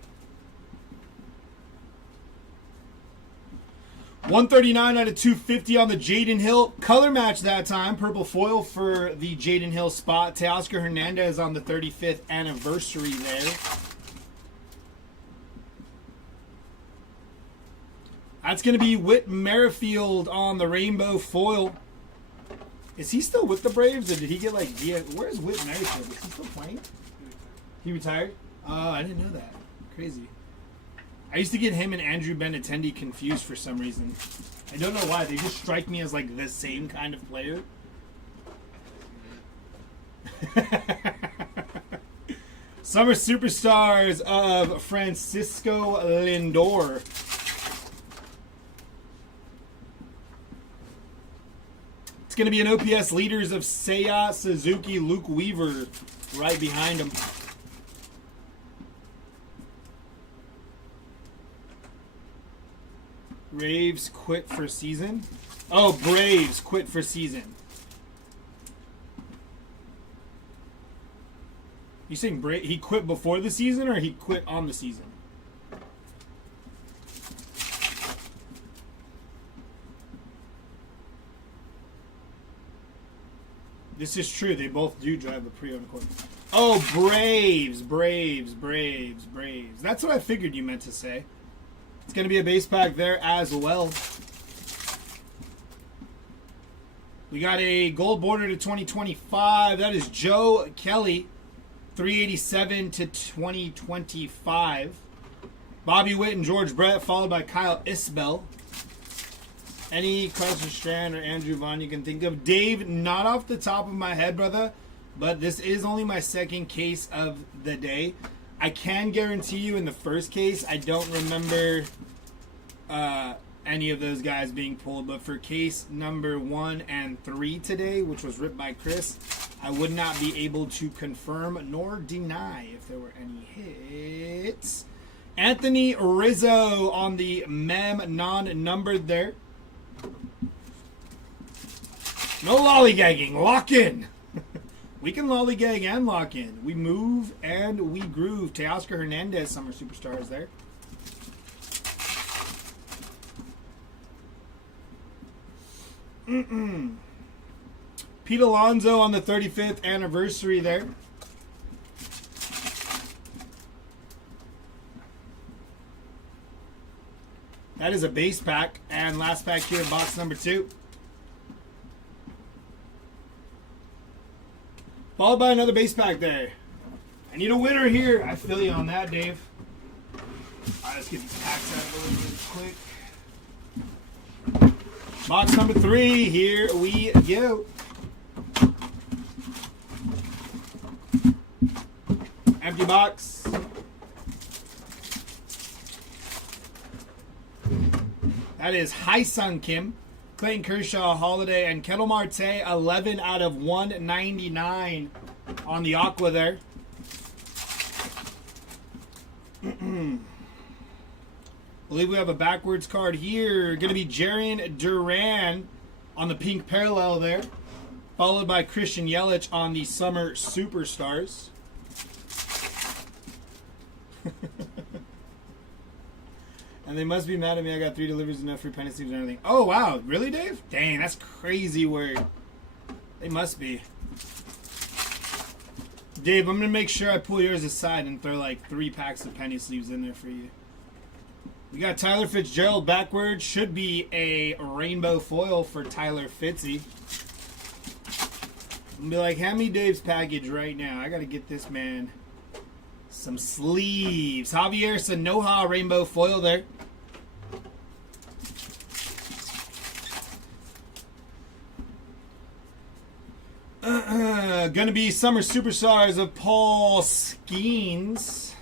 139 out of 250 on the Jaden Hill. Color match that time. Purple foil for the Jaden Hill spot. Teoscar Hernandez on the 35th anniversary there. That's going to be Whit Merrifield on the rainbow foil. Is he still with the Braves, or did he get like... Where's Whit Merrifield? Is he still playing? He retired? Oh, I didn't know that. Crazy. I used to get him and Andrew Benintendi confused for some reason. I don't know why. They just strike me as like the same kind of player. Summer Superstars of Francisco Lindor. It's going to be an OPS leaders of Seiya Suzuki, Luke Weaver right behind him. Braves quit for season. Oh, Braves quit for season. You saying he quit before the season, or he quit on the season? This is true. They both do drive a pre-owned Corvette. Oh, Braves. That's what I figured you meant to say. It's going to be a base pack there as well. We got a gold border to 2025. That is Joe Kelly. 387 to 2025. Bobby Witt and George Brett, followed by Kyle Isbell. Any Carson Strand or Andrew Vaughn you can think of. Dave, not off the top of my head, brother, but this is only my second case of the day. I can guarantee you in the first case, I don't remember any of those guys being pulled, but for case number 1 and 3 today, which was ripped by Chris, I would not be able to confirm nor deny if there were any hits. Anthony Rizzo on the mem non-numbered there. No lollygagging. Lock in. We can lollygag and lock in. We move and we groove. Teoscar Hernandez, Summer Superstars there. Pete Alonso on the 35th anniversary there. That is a base pack. And last pack here in box number 2. Followed by another base pack there. I need a winner here. I feel you on that, Dave. Alright, let's get these packs out of the way really quick. Box number 3. Here we go. Empty box. That is Hai-Sung Kim, Clayton Kershaw, Holiday, and Kettle Marte, 11 out of 199 on the Aqua there. Believe we have a backwards card here. Going to be Jarian Duran on the pink parallel there, followed by Christian Yelich on the Summer Superstars. And they must be mad at me. I got 3 deliveries, enough free penny sleeves and everything. Oh, wow. Really, Dave? Dang, that's crazy word. They must be. Dave, I'm going to make sure I pull yours aside and throw like 3 packs of penny sleeves in there for you. We got Tyler Fitzgerald backwards. Should be a rainbow foil for Tyler Fitzy. I'm going to be like, hand me Dave's package right now. I got to get this man some sleeves. Javier Sanoja rainbow foil there. Gonna be Summer Superstars of Paul Skeens.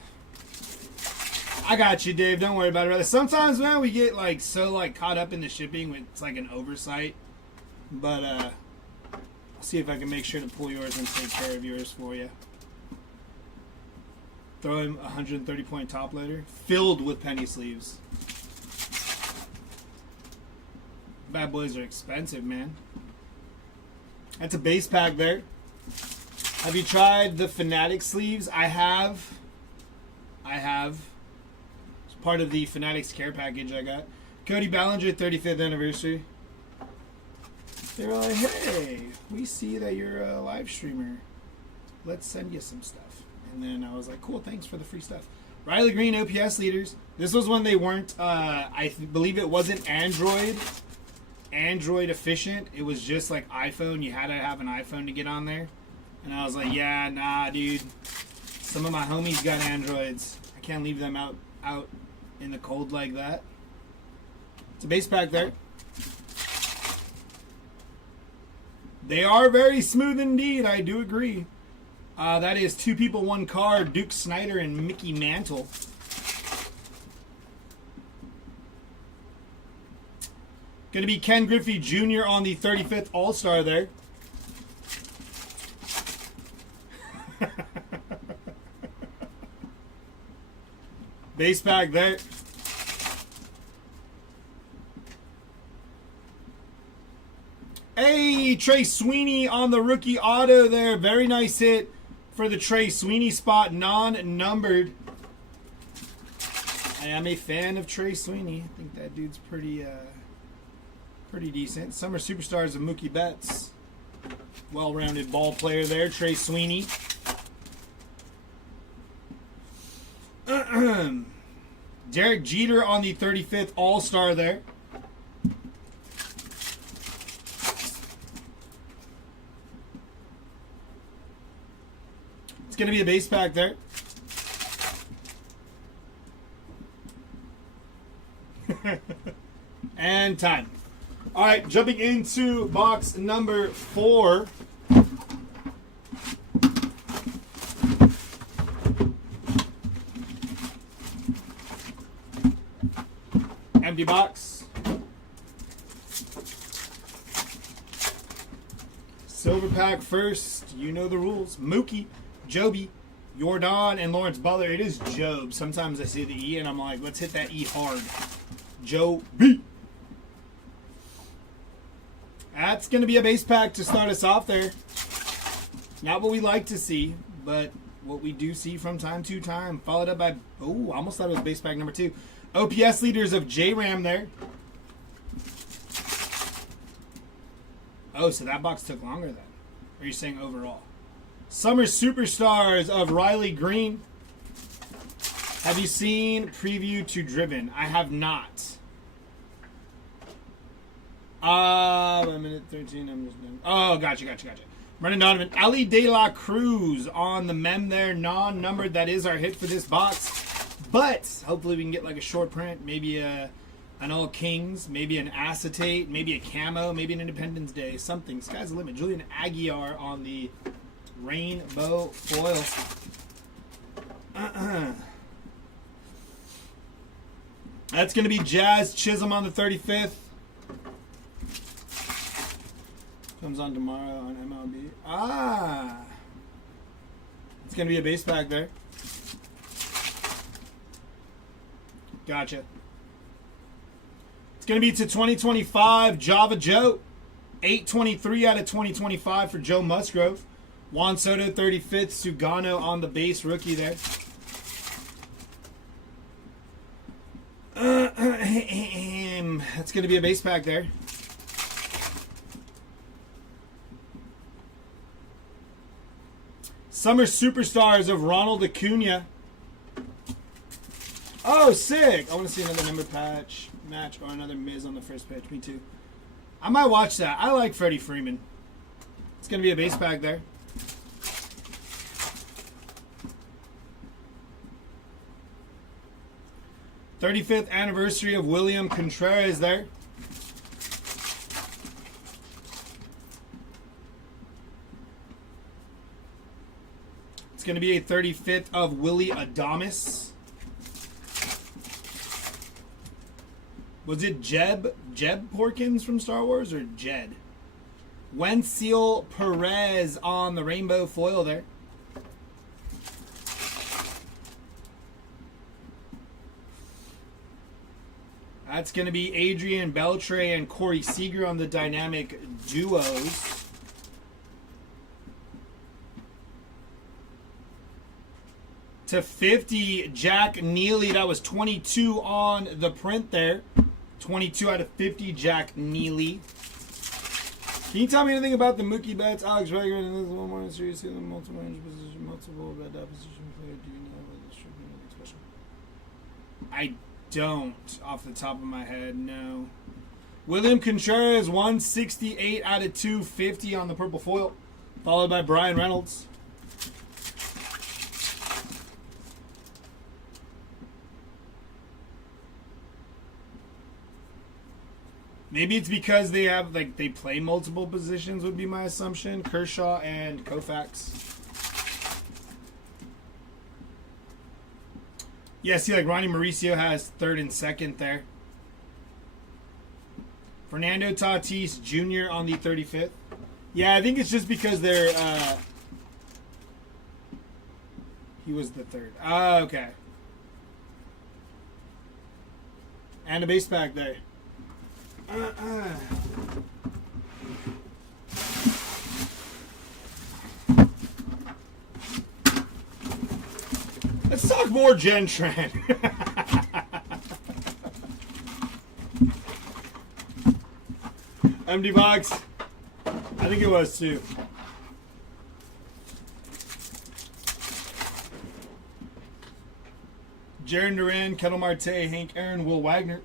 I got you, Dave. Don't worry about it, brother. Sometimes, man, we get like so like caught up in the shipping. It's like an oversight. But I'll see if I can make sure to pull yours and take care of yours for you. Throw him 130 point top loader filled with penny sleeves. Bad boys are expensive, man. That's a base pack there. Have you tried the Fanatic sleeves? I have. It's part of the Fanatics care package I got. Cody Ballinger, 35th anniversary. They were like, hey, we see that you're a live streamer. Let's send you some stuff. And then I was like, cool, thanks for the free stuff. Riley Green, OPS leaders. This was when they weren't, I believe it wasn't Android efficient. It was just like iPhone. You had to have an iPhone to get on there. And I was like, yeah, nah, dude. Some of my homies got Androids. I can't leave them out in the cold like that. It's a base pack there. They are very smooth indeed. I do agree. That is 2 people, 1 card. Duke Snyder and Mickey Mantle. Going to be Ken Griffey Jr. on the 35th All-Star there. Base pack there. Hey, Trey Sweeney on the rookie auto there. Very nice hit for the Trey Sweeney spot, non-numbered. I am a fan of Trey Sweeney. I think that dude's pretty decent. Summer Superstars of Mookie Betts. Well-rounded ball player there, Trey Sweeney. Derek Jeter on the 35th All-Star there. It's going to be a base pack there. And time. All right, jumping into box number 4. Empty box. Silver pack first. You know the rules. Mookie, Joby, Jordan, and Lawrence Butler. It is Job. Sometimes I see the E and I'm like, let's hit that E hard. Joby. That's going to be a base pack to start us off there. Not what we like to see, but what we do see from time to time. Followed up by, oh, I almost thought it was base pack number 2. OPS leaders of J-Ram there. Oh, so that box took longer then. Or are you saying overall? Summer Superstars of Riley Green. Have you seen Preview to Driven? I have not. 1 minute 13. I'm just done. Oh, gotcha. Brendan Donovan. Ali De La Cruz on the mem there. Non-numbered. That is our hit for this box. But hopefully we can get like a short print. Maybe an All Kings. Maybe an acetate. Maybe a camo. Maybe an Independence Day. Something. Sky's the limit. Julian Aguilar on the rainbow foil. That's going to be Jazz Chisholm on the 35th. Comes on tomorrow on MLB. It's going to be a base pack there. Gotcha. It's going to be to 2025 Java Joe. 823 out of 2025 for Joe Musgrove. Juan Soto 35th. Sugano on the base rookie there. That's going to be a base pack there. Summer Superstars of Ronald Acuna. Oh, sick. I want to see another number patch match or another Miz on the first pitch. Me too. I might watch that. I like Freddie Freeman. It's going to be a base pack there. '35th anniversary of William Contreras there. It's going to be a 35th of Willie Adames. Was it Jeb Porkins from Star Wars or Jed? Wenzel Perez on the rainbow foil there. That's going to be Adrian Beltre and Corey Seager on the dynamic duos. To 50, Jack Neely. That was 22 on the print there. 22 out of 50, Jack Neely. Can you tell me anything about the Mookie Betts, Alex Rager, and this one more series in the multiple range position, multiple red dot position player? Do you know what this should be anything special? I don't, off the top of my head, no. William Contreras, 168 out of 250 on the purple foil, followed by Brian Reynolds. Maybe it's because they have, like, they play multiple positions would be my assumption. Kershaw and Koufax. Yeah, see, like, Ronnie Mauricio has third and second there. Fernando Tatis Jr. on the 35th. Yeah, I think it's just because they're, he was the third. Okay. And a base pack there. Let's talk more Gentran. Empty box. I think it was too. Jaron Duran, Kettle Marte, Hank Aaron, Will Wagner.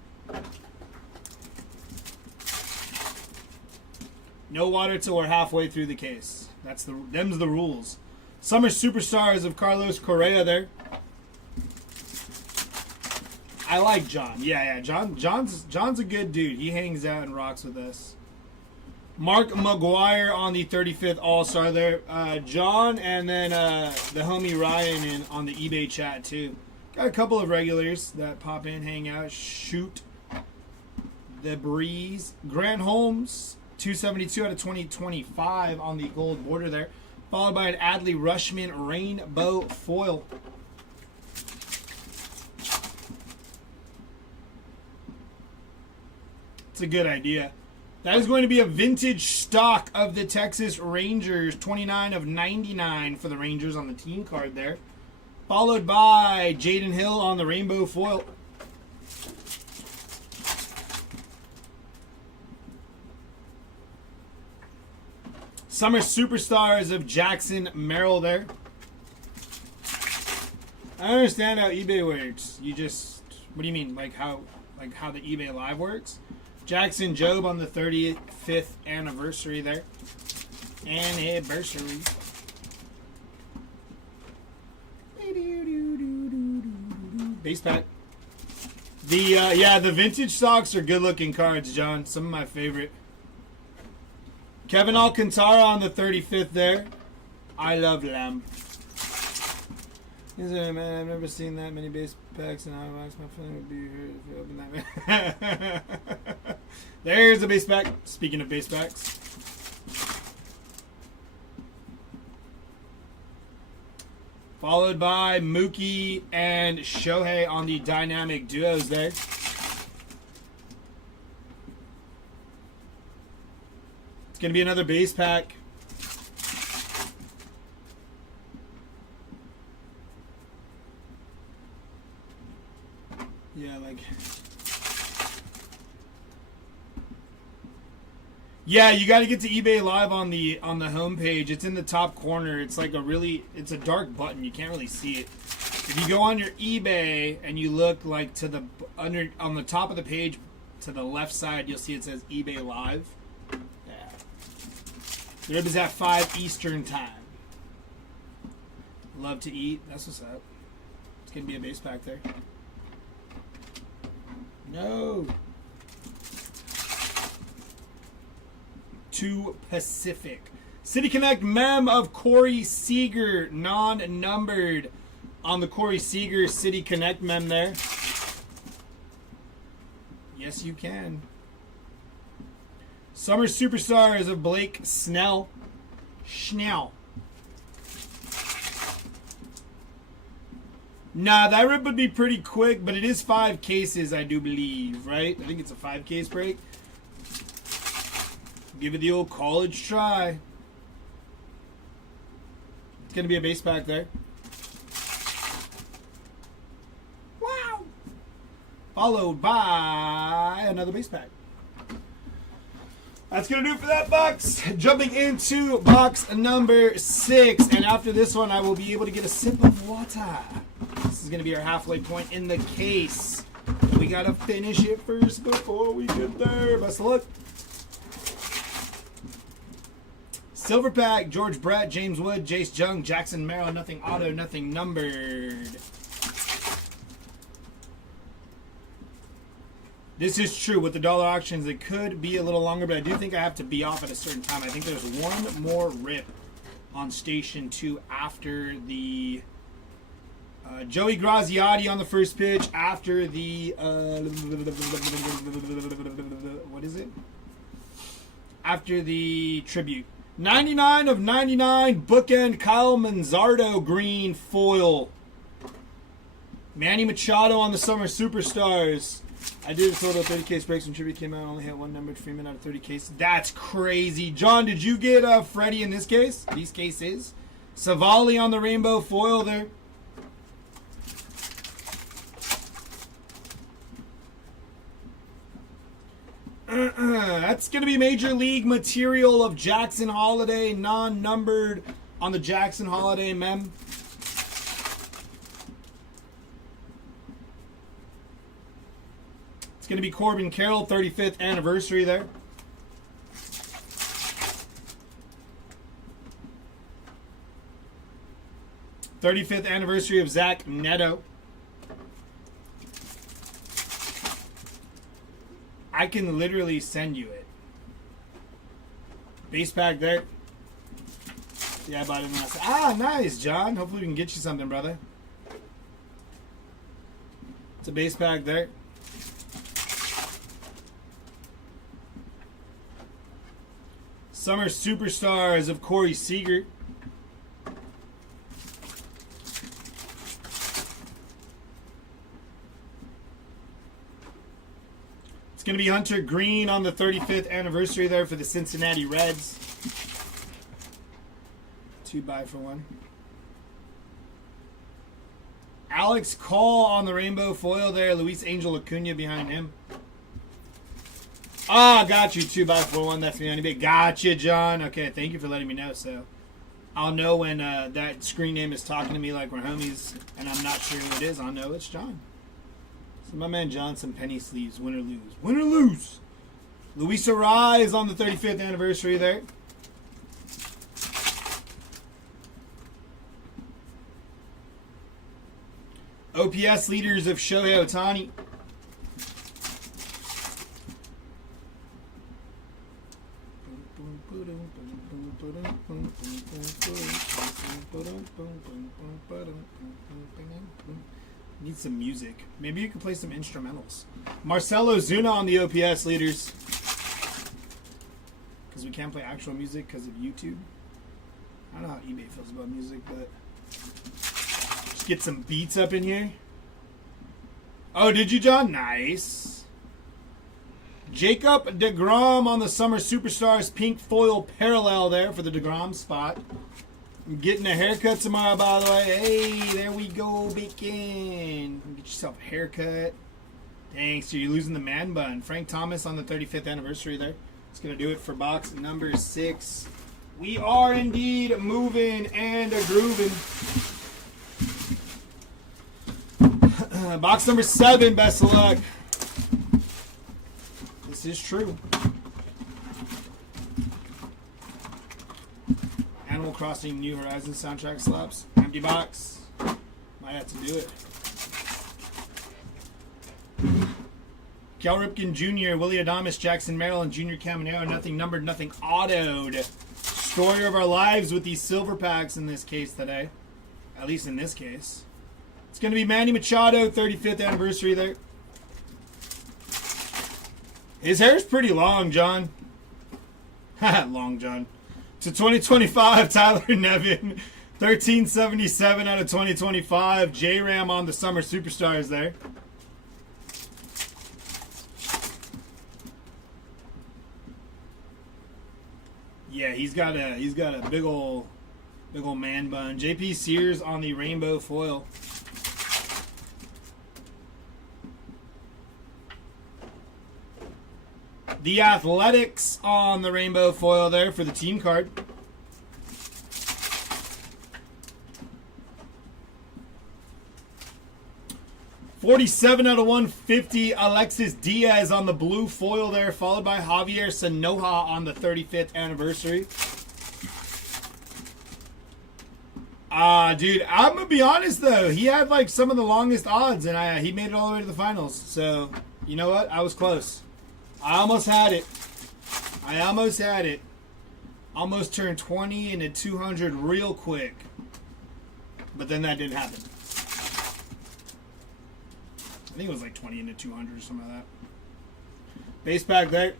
No water till we're halfway through the case. Them's the rules. Summer Superstars of Carlos Correa there. I like John. Yeah. John's a good dude. He hangs out and rocks with us. Mark McGuire on the 35th All-Star there. John and then the homie Ryan on the eBay chat too. Got a couple of regulars that pop in, hang out, shoot the breeze. Grant Holmes, 272 out of 2025 on the gold border there. Followed by an Adley Rushman rainbow foil. It's a good idea. That is going to be a vintage stock of the Texas Rangers, 29 of 99 for the Rangers on the team card there. Followed by Jaden Hill on the rainbow foil. Summer Superstars of Jackson Merrill there. I understand how eBay works. What do you mean? Like how the eBay Live works? Jackson Jobe on the 35th anniversary there. Anniversary. Base pack. The vintage stocks are good looking cards, John. Some of my favorite. Kevin Alcantara on the 35th there. I love Lamb. Man, I've never seen that many base packs and autobox. My feeling would be here if you open that. There's a base pack. Speaking of base packs. Followed by Mookie and Shohei on the dynamic duos there. It's going to be another base pack. Yeah, you got to get to eBay Live on the homepage. It's in the top corner. It's like it's a dark button. You can't really see it. If you go on your eBay and you look like on the top of the page to the left side, you'll see it says eBay Live. Yeah. The rib is at 5 Eastern time. Love to eat. That's what's up. It's gonna be a base pack there. No. To Pacific. City Connect mem of Corey Seager, non-numbered on the Corey Seager City Connect mem there. Yes, you can. Summer Superstars of Blake Snell. Nah, that rip would be pretty quick, but it is 5 cases, I do believe, right? I think it's a 5-case break. Give it the old college try. It's going to be a base pack there. Wow. Followed by another base pack. That's going to do it for that box. Jumping into box number 6. And after this one, I will be able to get a sip of water. This is going to be our halfway point in the case. But we got to finish it first before we get there. Best of luck. Silver pack, George Brett, James Wood, Jace Jung, Jackson Merrill, nothing auto, nothing numbered. This is true. With the dollar auctions, it could be a little longer, but I do think I have to be off at a certain time. I think there's one more rip on Station 2 after the Joey Graziotti on the first pitch, after the what is it? After the tribute. 99 of 99, bookend Kyle Manzardo green foil. Manny Machado on the Summer Superstars. I did a total of 30 case breaks when tribute came out. I only had one numbered Freeman out of 30 cases. That's crazy. John, did you get Freddie in this case? These cases. Savali on the rainbow foil there. That's going to be Major League material of Jackson Holiday, non-numbered on the Jackson Holiday mem. It's going to be Corbin Carroll, 35th anniversary there. '35th anniversary of Zach Neto. I can literally send you it. Base pack there. Yeah, I bought it last. Ah, nice, John. Hopefully we can get you something, brother. It's a base pack there. Summer Superstars of Corey Seager. It's going to be Hunter Green on the 35th anniversary there for the Cincinnati Reds. 2x1. Alex Call on the rainbow foil there. Luis Angel Acuna behind him. Ah, got you. 2x1. That's the only bit. Gotcha, John. Okay, thank you for letting me know. So I'll know when that screen name is talking to me like we're homies and I'm not sure who it is. I'll know it's John. So my man John, some penny sleeves. Win or lose. Win or lose. Luis Arise on the 35th anniversary there. OPS leaders of Shohei Ohtani. Need some music. Maybe you can play some instrumentals. Marcelo Zuna on the OPS leaders. Because we can't play actual music because of YouTube. I don't know how eBay feels about music, but just get some beats up in here. Oh, did you, John? Nice. Jacob DeGrom on the Summer Superstars pink foil parallel there for the DeGrom spot. I'm getting a haircut tomorrow, by the way. Hey, there we go, Bacon. Get yourself a haircut. Thanks. So you're losing the man bun. Frank Thomas on the 35th anniversary there. It's going to do it for box number 6. We are indeed moving and grooving. Box number 7, best of luck. This is true. Animal Crossing New Horizons soundtrack slaps. Empty box. Might have to do it. Cal Ripken Jr., Willie Adames, Jackson Maryland, Junior Caminero, nothing numbered, nothing autoed. Story of our lives with these silver packs in this case today. At least in this case. It's going to be Manny Machado, 35th anniversary there. His hair's pretty long, John. Long, John. To 2025, Tyler Nevin, 1377 out of 2025. J-Ram on the Summer Superstars there. Yeah, he's got a big ol' man bun. JP Sears on the rainbow foil. The Athletics on the rainbow foil there for the team card. .47 out of 150, Alexis Diaz on the blue foil there, followed by Javier Sanoja on the 35th anniversary. Dude, I'm going to be honest, though. He had, like, some of the longest odds, and he made it all the way to the finals. So, you know what? I was close. I almost had it. Almost turned 20 into 200 real quick. But then that didn't happen. I think it was like 20 into 200 or something like that. Base pack there.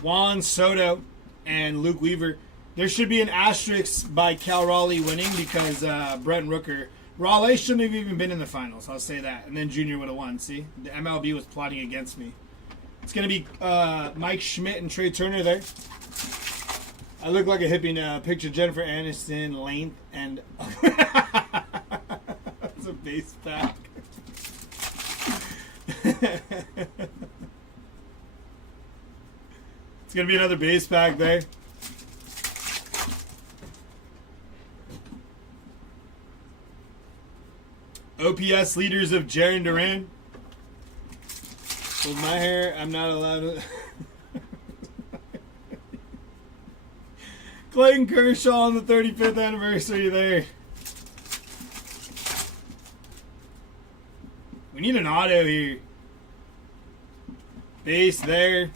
Juan Soto and Luke Weaver. There should be an asterisk by Cal Raleigh winning because Brett and Rooker. Raleigh shouldn't have even been in the finals, I'll say that. And then Junior would have won, see? The MLB was plotting against me. It's going to be Mike Schmidt and Trey Turner there. I look like a hippie now. Picture Jennifer Aniston, length, and... That's a base pack. It's going to be another base pack there. OPS leaders of Jaren Duran. With my hair, I'm not allowed to. Clayton Kershaw on the 35th anniversary there. We need an auto here. Base there.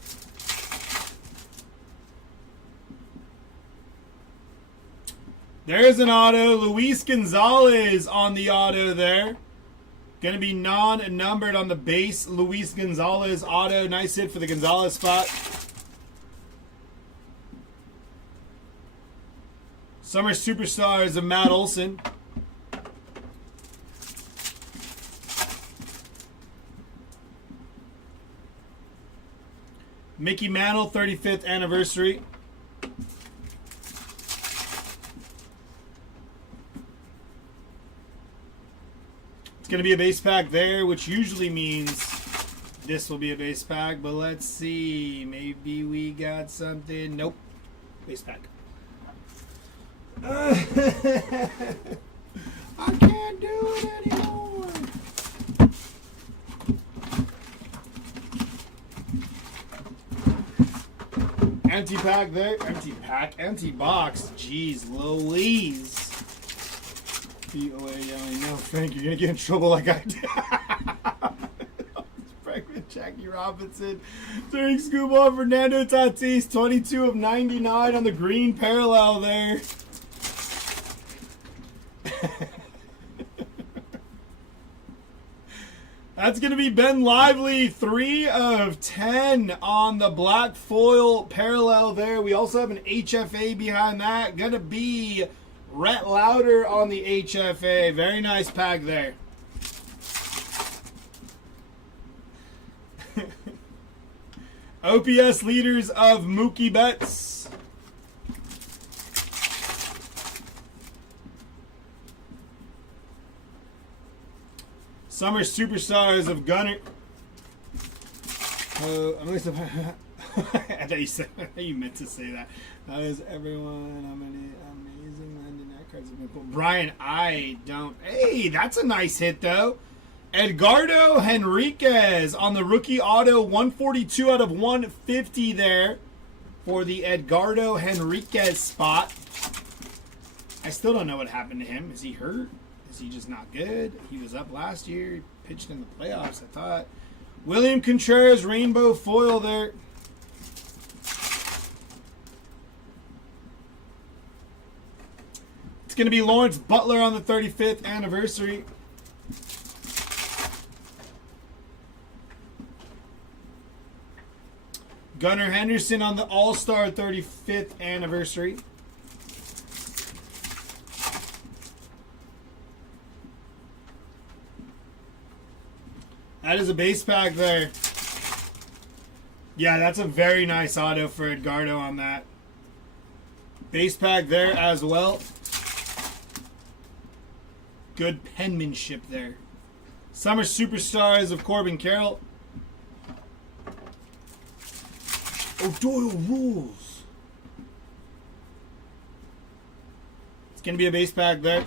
There's an auto. Luis Gonzalez on the auto there. Going to be non-numbered on the base. Luis Gonzalez auto. Nice hit for the Gonzalez spot. Summer Superstars of Matt Olson. Mickey Mantle, 35th anniversary. It's going to be a base pack there, which usually means this will be a base pack. But let's see. Maybe we got something. Nope. Base pack. I can't do it anymore. Empty pack there. Empty pack. Empty box. Jeez Louise. POA yelling, no, Frank, you're going to get in trouble like I did. Franklin, Jackie Robinson. During scoop ball, Fernando Tatis, 22 of 99 on the green parallel there. That's going to be Ben Lively, 3 of 10 on the black foil parallel there. We also have an HFA behind that. Going to be Rhett Lauder on the HFA. Very nice pack there. OPS leaders of Mookie Betts. Summer Superstars of Gunner. I'm going to I thought you meant to say that. How is everyone? I'm an amazing London cards have been cool. Brian, I don't. Hey, that's a nice hit though. Edgardo Henriquez on the rookie auto, 142 out of 150 there for the Edgardo Henriquez spot. I still don't know what happened to him. Is he hurt? Is he just not good? He was up last year. He pitched in the playoffs, I thought. William Contreras, rainbow foil there. It's going to be Lawrence Butler on the 35th anniversary. Gunnar Henderson on the All-Star 35th anniversary. That is a base pack there. Yeah, that's a very nice auto for Edgardo on that. Base pack there as well. Good penmanship there. Summer Superstars of Corbin Carroll. O'Doyle rules. It's going to be a base pack there.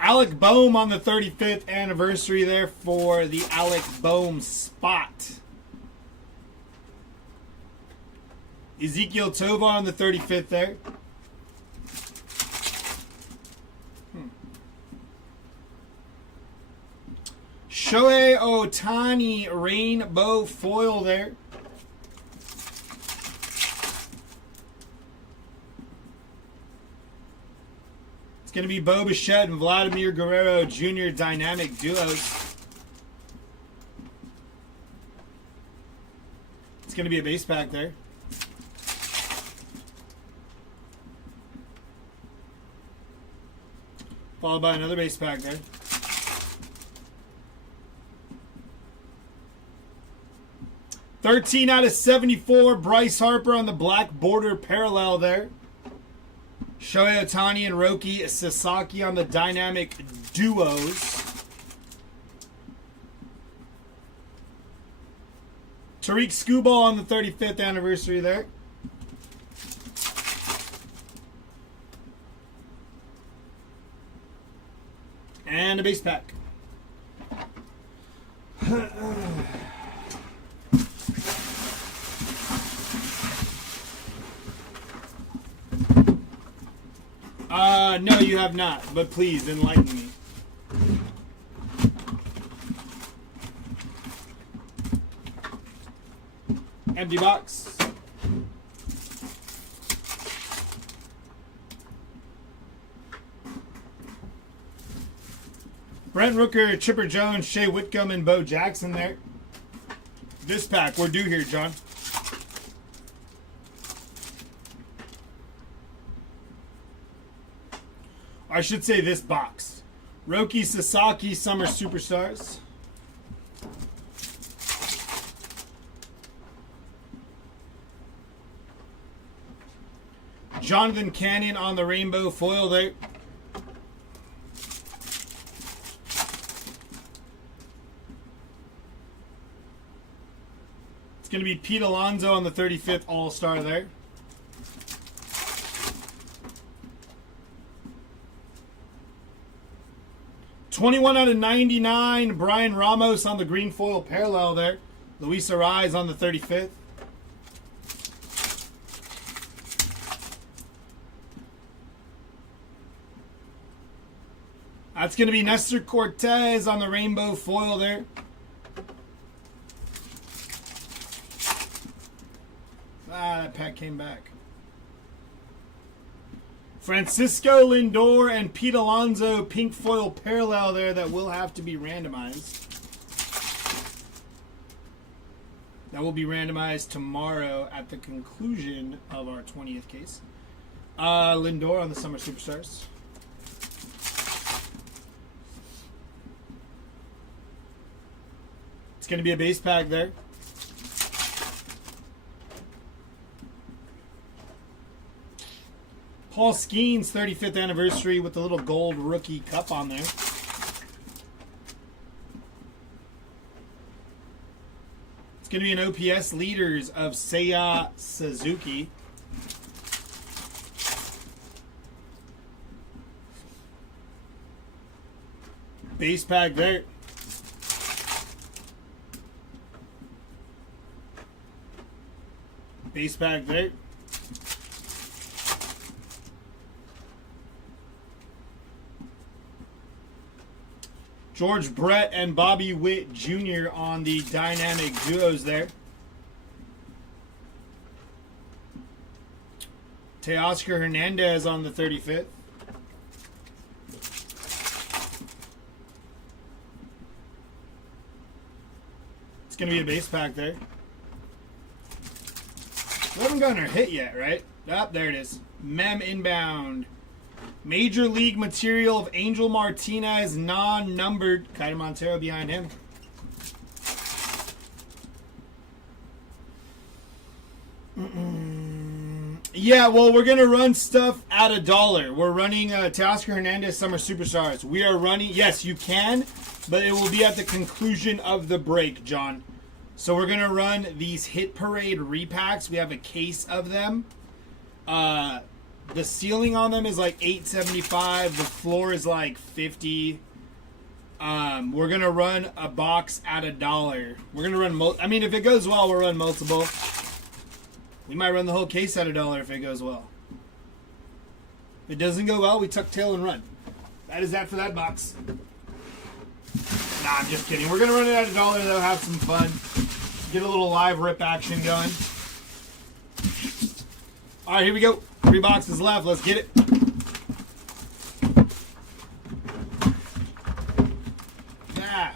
Alec Boehm on the 35th anniversary there for the Alec Boehm spot. Ezekiel Tova on the 35th there. Shohei Ohtani rainbow foil there. It's going to be Bo Bichette and Vladimir Guerrero Jr. dynamic duos. It's going to be a base pack there. Followed by another base pack there. $13 out of $74. Bryce Harper on the black border parallel there. Shohei Ohtani and Roki Sasaki on the dynamic duos. Tariq Skubal on the 35th anniversary there. And a base pack. No, you have not, but please enlighten me. Empty box. Brent Rooker, Chipper Jones, Shea Whitcomb, and Bo Jackson there. This pack, we're due here, John. I should say this box. Roki Sasaki, Summer Superstars. Jonathan Cannon on the rainbow foil there. It's going to be Pete Alonso on the 35th All-Star there. /99, Brian Ramos on the green foil parallel there. Luis Ariz on the 35th. That's going to be Nestor Cortez on the rainbow foil there. That pack came back. Francisco Lindor and Pete Alonso pink foil parallel there that will have to be randomized. That will be randomized tomorrow at the conclusion of our 20th case. Lindor on the Summer Superstars. It's going to be a base pack there. Paul Skeens 35th anniversary with the little gold rookie cup on there. It's going to be an OPS leaders of Seiya Suzuki. Base pack there. Base pack there. George Brett and Bobby Witt Jr. on the dynamic duos there. Teoscar Hernandez on the 35th. It's going to be a base pack there. We haven't gotten our hit yet, right? Ah, there it is. Mem inbound. Major League material of Angel Martinez, non-numbered. Kyle Montero behind him. Yeah, well, we're going to run stuff at $1. We're running Teoscar Hernandez Summer Superstars. We are running, yes, you can, but it will be at the conclusion of the break, John. So we're going to run these Hit Parade repacks. We have a case of them. The ceiling on them is like $8.75. The floor is like $50. We're going to run a box at $1. We're going to run, I mean, if it goes well, we'll run multiple. We might run the whole case at $1 if it goes well. If it doesn't go well, we tuck tail and run. That is that for that box. Nah, I'm just kidding. We're going to run it at $1, though, have some fun. Get a little live rip action going. All right, here we go. 3 boxes left. Let's get it. Yeah.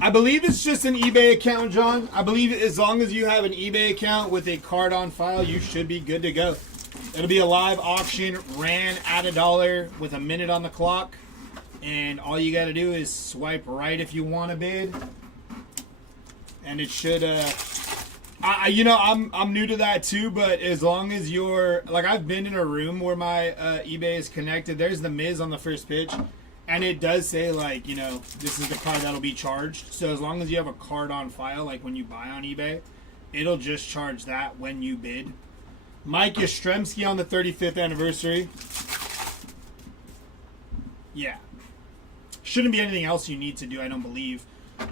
I believe it's just an eBay account, John. I believe as long as you have an eBay account with a card on file, you should be good to go. It'll be a live auction, ran at $1 with a minute on the clock. And all you got to do is swipe right if you want to bid. And it should I'm new to that too, but as long as you're like, I've been in a room where my eBay is connected. There's the Miz on the first pitch, and it does say like, this is the card that'll be charged. So as long as you have a card on file, like when you buy on eBay, it'll just charge that when you bid. Mike Yastrzemski on the 35th anniversary. Yeah, shouldn't be anything else you need to do, I don't believe.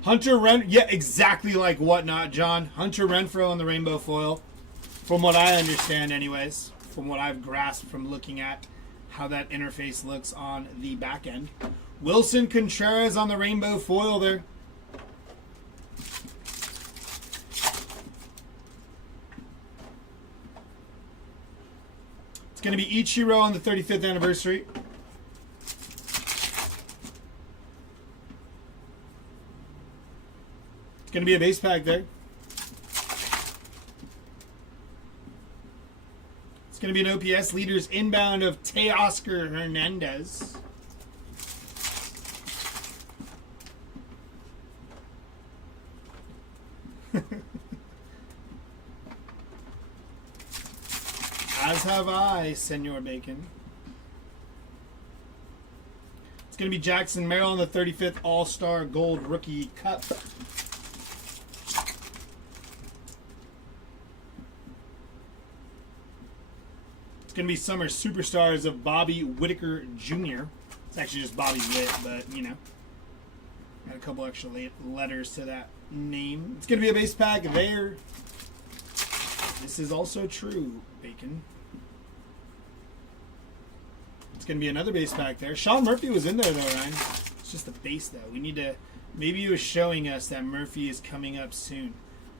Hunter yeah, exactly like Whatnot, John. Hunter Renfroe on the rainbow foil. From what I understand, anyways. From what I've grasped from looking at how that interface looks on the back end. Wilson Contreras on the rainbow foil there. It's going to be Ichiro on the 35th anniversary. It's going to be a base pack there. It's going to be an OPS leaders inbound of Teoscar Hernandez. As have I, Senor Bacon. It's going to be Jackson Merrill on the 35th All-Star Gold Rookie Cup. It's going to be Summer Superstars of Bobby Whitaker Jr. It's actually just Bobby Witt, but, got a couple extra letters to that name. It's going to be a base pack there. This is also true, Bacon. It's going to be another base pack there. Sean Murphy was in there, though, Ryan. It's just the base, though. We need to... Maybe he was showing us that Murphy is coming up soon.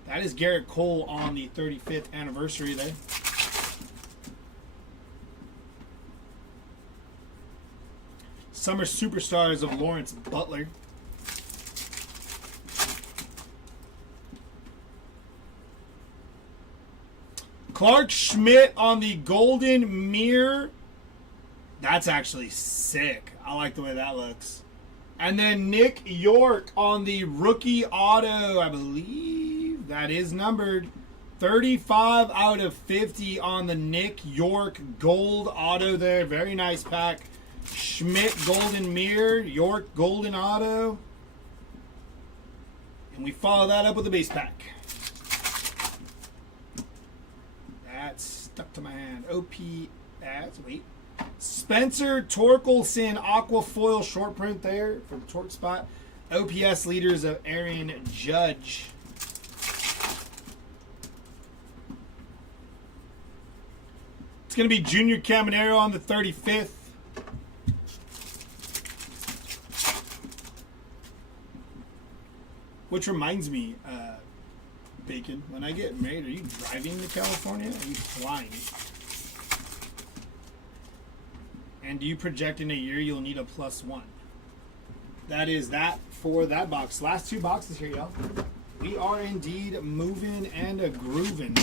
That is Garrett Cole on the 35th anniversary there. Summer Superstars of Lawrence Butler. Clark Schmidt on the Golden Mirror. That's actually sick. I like the way that looks. And then Nick York on the rookie auto. I believe that is numbered 35 out of 50 on the Nick York gold auto there. Very nice pack. Schmidt Golden Mirror, York Golden Auto. And we follow that up with a base pack. That's stuck to my hand. OPS, wait. Spencer Torkelson Aqua Foil short print there for the torque spot. OPS leaders of Aaron Judge. It's going to be Junior Caminero on the 35th. Which reminds me, Bacon, when I get married, are you driving to California or are you flying? And do you project in a year you'll need a +1? That is that for that box. Last two boxes here, y'all. We are indeed moving and a grooving.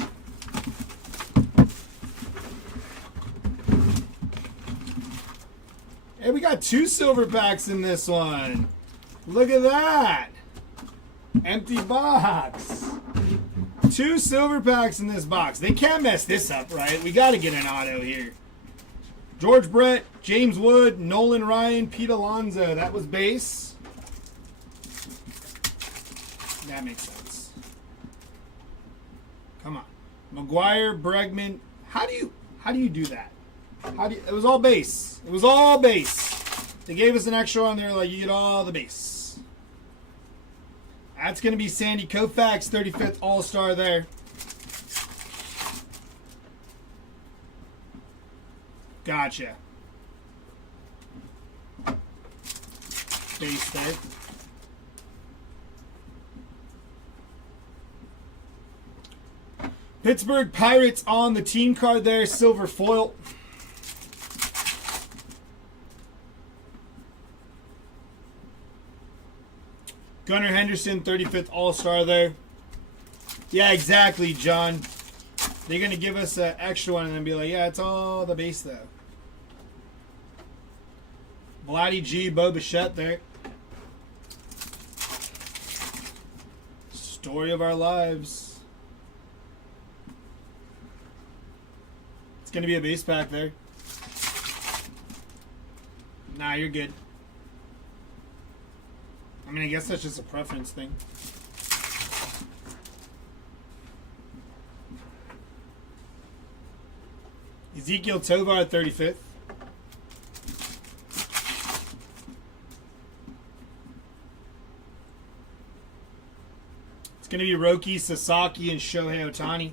Hey, we got 2 silver packs in this one. Look at that. Empty box. 2 silver packs in this box. They can't mess this up, right? We got to get an auto here. George Brett, James Wood, Nolan Ryan, Pete Alonso. That was base. That makes sense. Come on. McGuire, Bregman. How do you do that? It was all base. It was all base. They gave us an extra on there, like you get all the base. That's going to be Sandy Koufax, 35th All-Star there. Gotcha. Base there. Pittsburgh Pirates on the team card there, silver foil. Gunnar Henderson, 35th All-Star there. Yeah, exactly, John. They're going to give us an extra one and then be like, yeah, it's all the base, though. Vladdy G, Bo Bichette there. Story of our lives. It's going to be a base pack there. Nah, you're good. I mean, I guess that's just a preference thing. Ezekiel Tovar, 35th. It's going to be Roki Sasaki and Shohei Ohtani.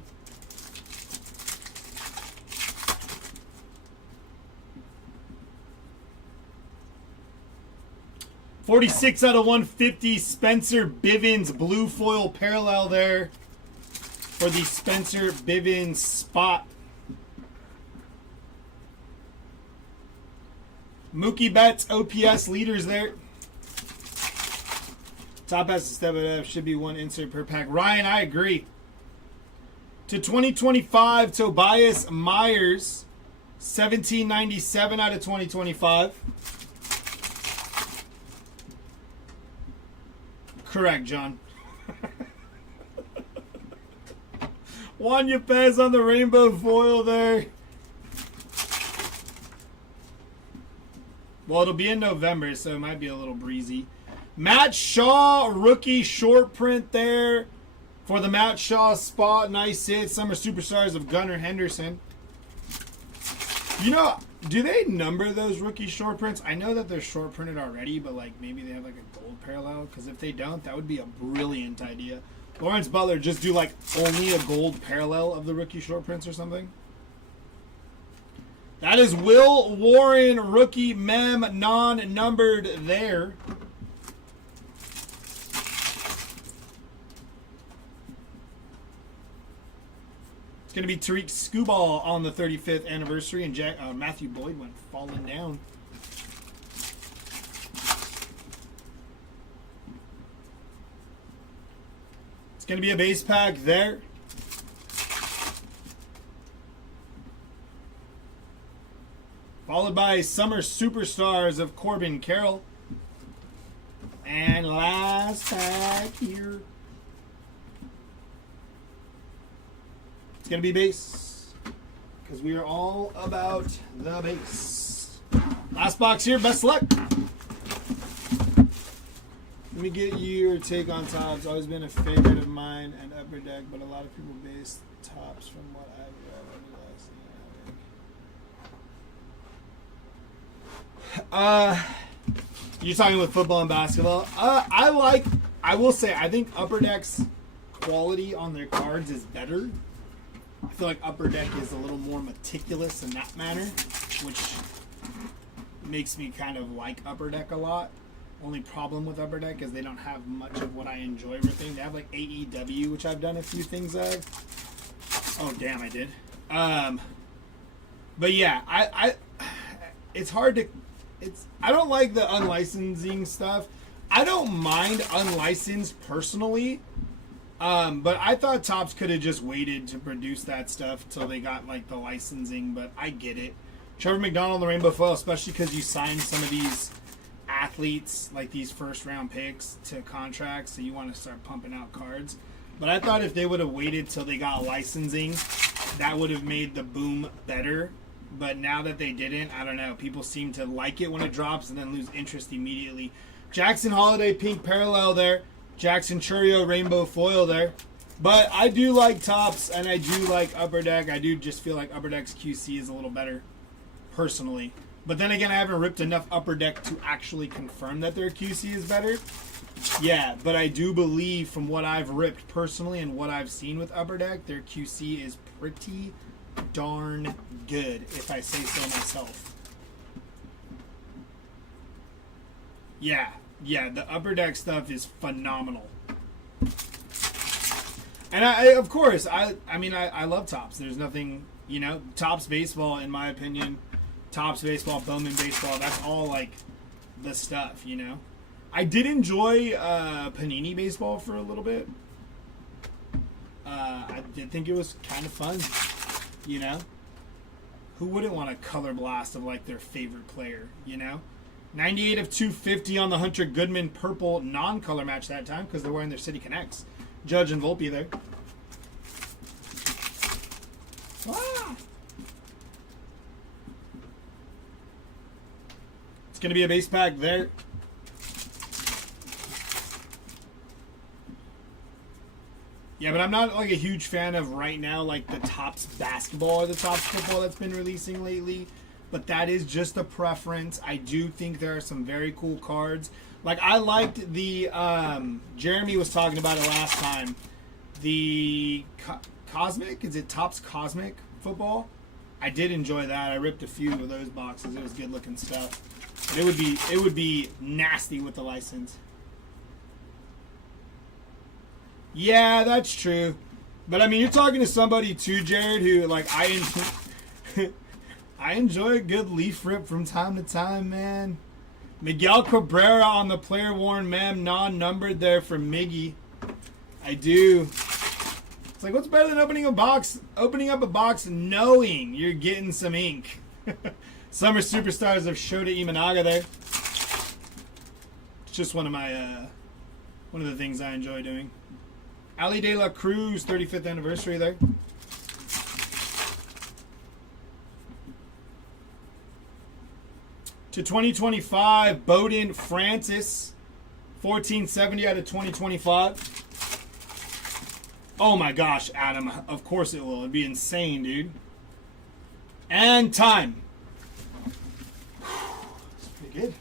$46 out of 150, Spencer Bivens blue foil parallel there for the Spencer Bivens spot. Mookie Betts OPS leaders there. Top has to step it up. Should be one insert per pack. Ryan, I agree. To 2025, Tobias Myers, 1797 out of 2025. Correct, John. Juan Yepez on the rainbow foil there. Well, it'll be in November, so it might be a little breezy. Matt Shaw, rookie short print there for the Matt Shaw spot. Nice hit. Summer Superstars of Gunnar Henderson. You know, do they number those rookie short prints? I know that they're short printed already, but like maybe they have like a gold parallel. Because if they don't, that would be a brilliant idea. Lawrence Butler, just do like only a gold parallel of the rookie short prints or something. That is Will Warren, rookie mem, non-numbered there. It's going to be Tariq Skubal on the 35th anniversary, and Matthew Boyd went falling down. It's going to be a base pack there. Followed by Summer Superstars of Corbin Carroll. And last pack here. It's going to be base. Because we are all about the base. Last box here. Best luck. Let me get your take on Tops. Always been a favorite of mine and Upper Deck, but a lot of people base Tops from what I've read over the last year. You're talking with football and basketball. I will say, I think Upper Deck's quality on their cards is better. I feel like Upper Deck is a little more meticulous in that manner, which makes me kind of like Upper Deck a lot. Only problem with Upper Deck is they don't have much of what I enjoy everything. They have like AEW, which I've done a few things of. Oh damn, I did. But yeah, I it's hard to. I don't like the unlicensing stuff. I don't mind unlicensed personally, but I thought Topps could have just waited to produce that stuff till they got like the licensing. But I get it. Trevor McDonald, the Rainbow Foil, especially because you signed some of these athletes, like these first round picks, to contracts, so you want to start pumping out cards. But I thought if they would have waited till they got licensing, that would have made the boom better. But now that they didn't, I don't know. People seem to like it when it drops and then lose interest immediately. Jackson Holiday pink parallel there. Jackson Churio rainbow foil there. But I do like Topps and I do like Upper Deck. I do just feel like Upper Deck's QC is a little better, personally. But then again, I haven't ripped enough Upper Deck to actually confirm that their QC is better. Yeah, but I do believe from what I've ripped personally and what I've seen with Upper Deck, their QC is pretty darn good, if I say so myself. Yeah, the Upper Deck stuff is phenomenal. And I of course, I love Topps. There's nothing, Topps baseball, in my opinion, Topps baseball, Bowman baseball, that's all like the stuff, I did enjoy Panini baseball for a little bit. I did think it was kind of fun. Who wouldn't want a color blast of like their favorite player, 98 of 250 on the Hunter Goodman purple non-color match that time because they're wearing their City Connects. Judge and Volpe there. Ah! It's going to be a base pack there. Yeah, but I'm not like a huge fan of right now like the Topps basketball or the Topps football that's been releasing lately. But that is just a preference. I do think there are some very cool cards. Like I liked the Jeremy was talking about it last time. The Cosmic, is it Topps Cosmic football? I did enjoy that. I ripped a few of those boxes. It was good looking stuff. But it would be nasty with the license. Yeah, that's true. But I mean, you're talking to somebody too, Jared, who like I enjoy a good leaf rip from time to time, man. Miguel Cabrera on the player worn mem, non-numbered there for Miggy. I do. It's like, what's better than opening up a box knowing you're getting some ink? Summer Superstars of Shota Imanaga there. It's just one of the things I enjoy doing. Ali De La Cruz, 35th anniversary there. To 2025, Bowden Francis, 1470 out of 2025. Oh my gosh, Adam. Of course it will. It'd be insane, dude. And time. That's pretty good.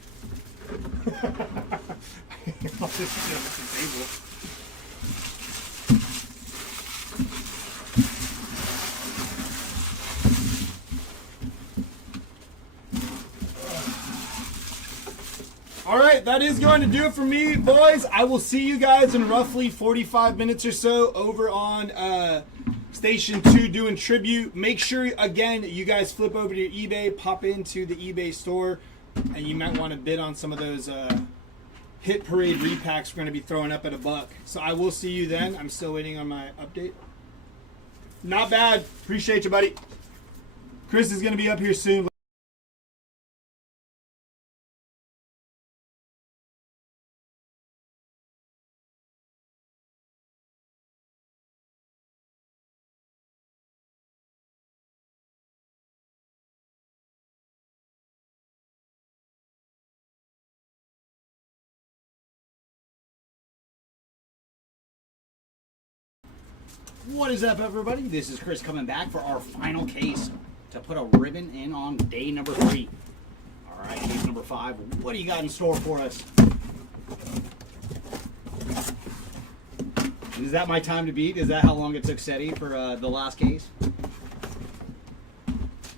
I'll just sit at the table. All right, that is going to do it for me, boys. I will see you guys in roughly 45 minutes or so over on Station 2 doing tribute. Make sure, again, you guys flip over to your eBay, pop into the eBay store, and you might want to bid on some of those Hit Parade repacks we're going to be throwing up at $1. So I will see you then. I'm still waiting on my update. Not bad. Appreciate you, buddy. Chris is going to be up here soon. What is up, everybody? This is Chris coming back for our final case to put a ribbon in on day number 3. All right, case number 5. What do you got in store for us? Is that my time to beat? Is that how long it took SETI for the last case?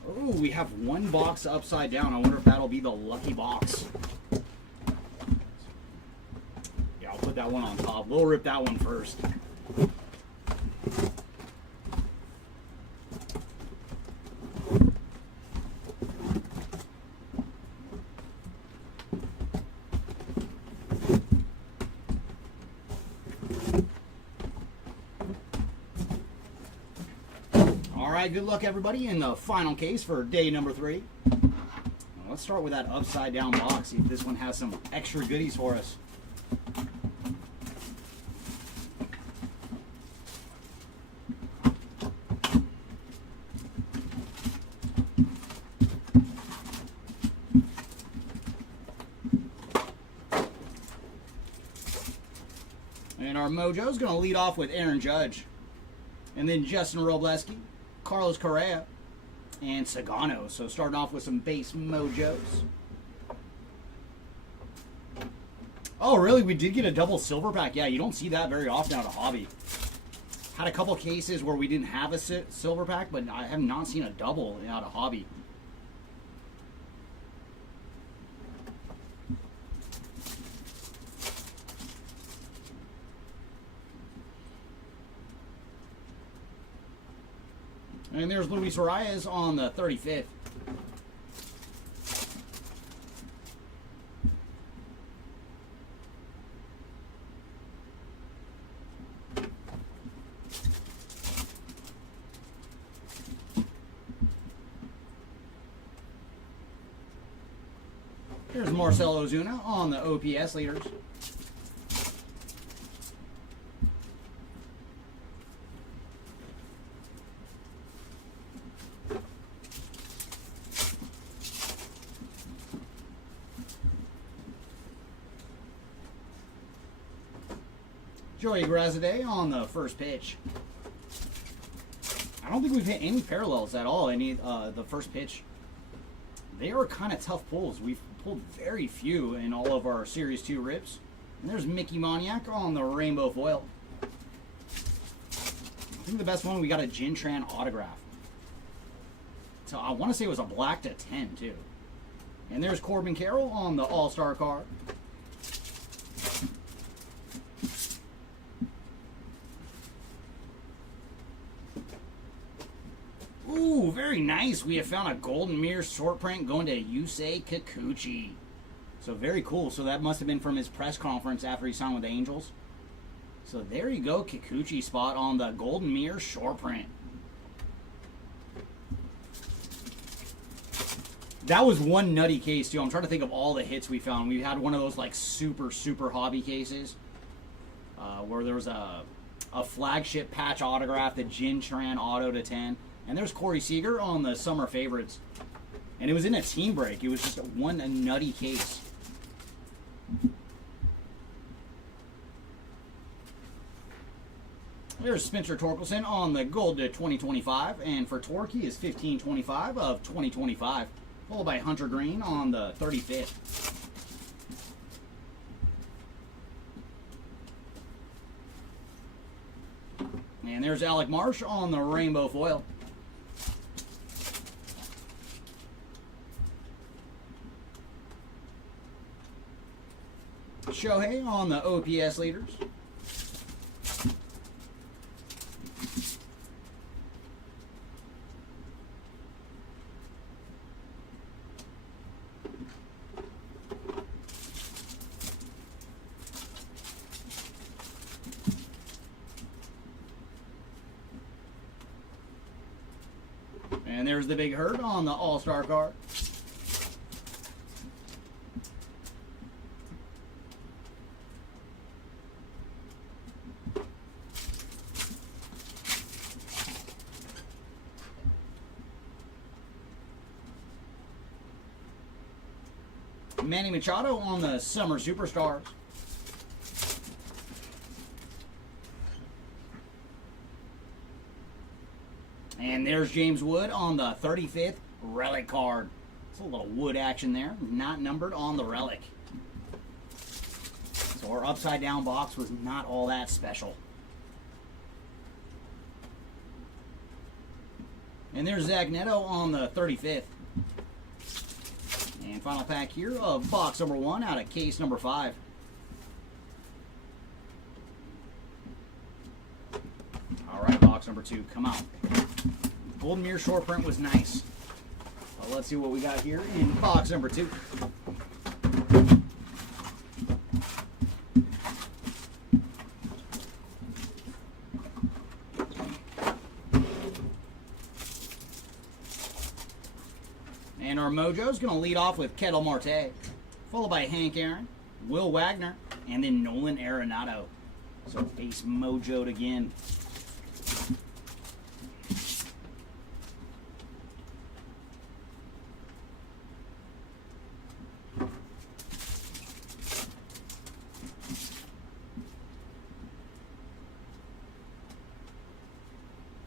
Oh, we have one box upside down. I wonder if that'll be the lucky box. Yeah, I'll put that one on top. We'll rip that one first. Alright, good luck everybody in the final case for day number 3. Let's start with that upside down box, see if this one has some extra goodies for us. And our mojo's going to lead off with Aaron Judge. And then Justin Robleski, Carlos Correa, and Sagano. So starting off with some base mojos. Oh, really? We did get a double silver pack. Yeah, you don't see that very often out of hobby. Had a couple cases where we didn't have a silver pack, but I have not seen a double out of hobby. And there's Luis Arias on the 35th. Here's Marcell Ozuna on the OPS leaders. Joey Grazade on the first pitch. I don't think we've hit any parallels at all. The first pitch. They are kind of tough pulls. We've pulled very few in all of our Series 2 rips. And there's Mickey Moniak on the rainbow foil. I think the best one, we got a Jin Tran autograph. So I want to say it was a black to 10 too. And there's Corbin Carroll on the All-Star card. Ooh, very nice. We have found a Golden Mirror short print going to Yusei Kikuchi. So very cool. So that must have been from his press conference after he signed with the Angels. So there you go, Kikuchi spot on the Golden Mirror short print. That was one nutty case too. I'm trying to think of all the hits we found. We had one of those like super hobby cases where there was a flagship patch autograph, the Jin Tran auto to 10. And there's Corey Seager on the summer favorites. And it was in a team break. It was just one nutty case. There's Spencer Torkelson on the gold to 2025. And for Torque, he is 1525 of 2025. Followed by Hunter Green on the 35th. And there's Alec Marsh on the rainbow foil. Shohei on the OPS leaders. And there's the Big Hurt on the All-Star card. Manny Machado on the Summer Superstars. And there's James Wood on the 35th relic card. It's a little wood action there, not numbered on the relic. So our upside down box was not all that special. And there's Zach Neto on the 35th. And final pack here of box number 1 out of case number 5. All right, box number 2, come out. Golden Mirror short print was nice. Well, let's see what we got here in box number 2. And our mojo's going to lead off with Ketel Marte, followed by Hank Aaron, Will Wagner, and then Nolan Arenado. So base mojo'd again.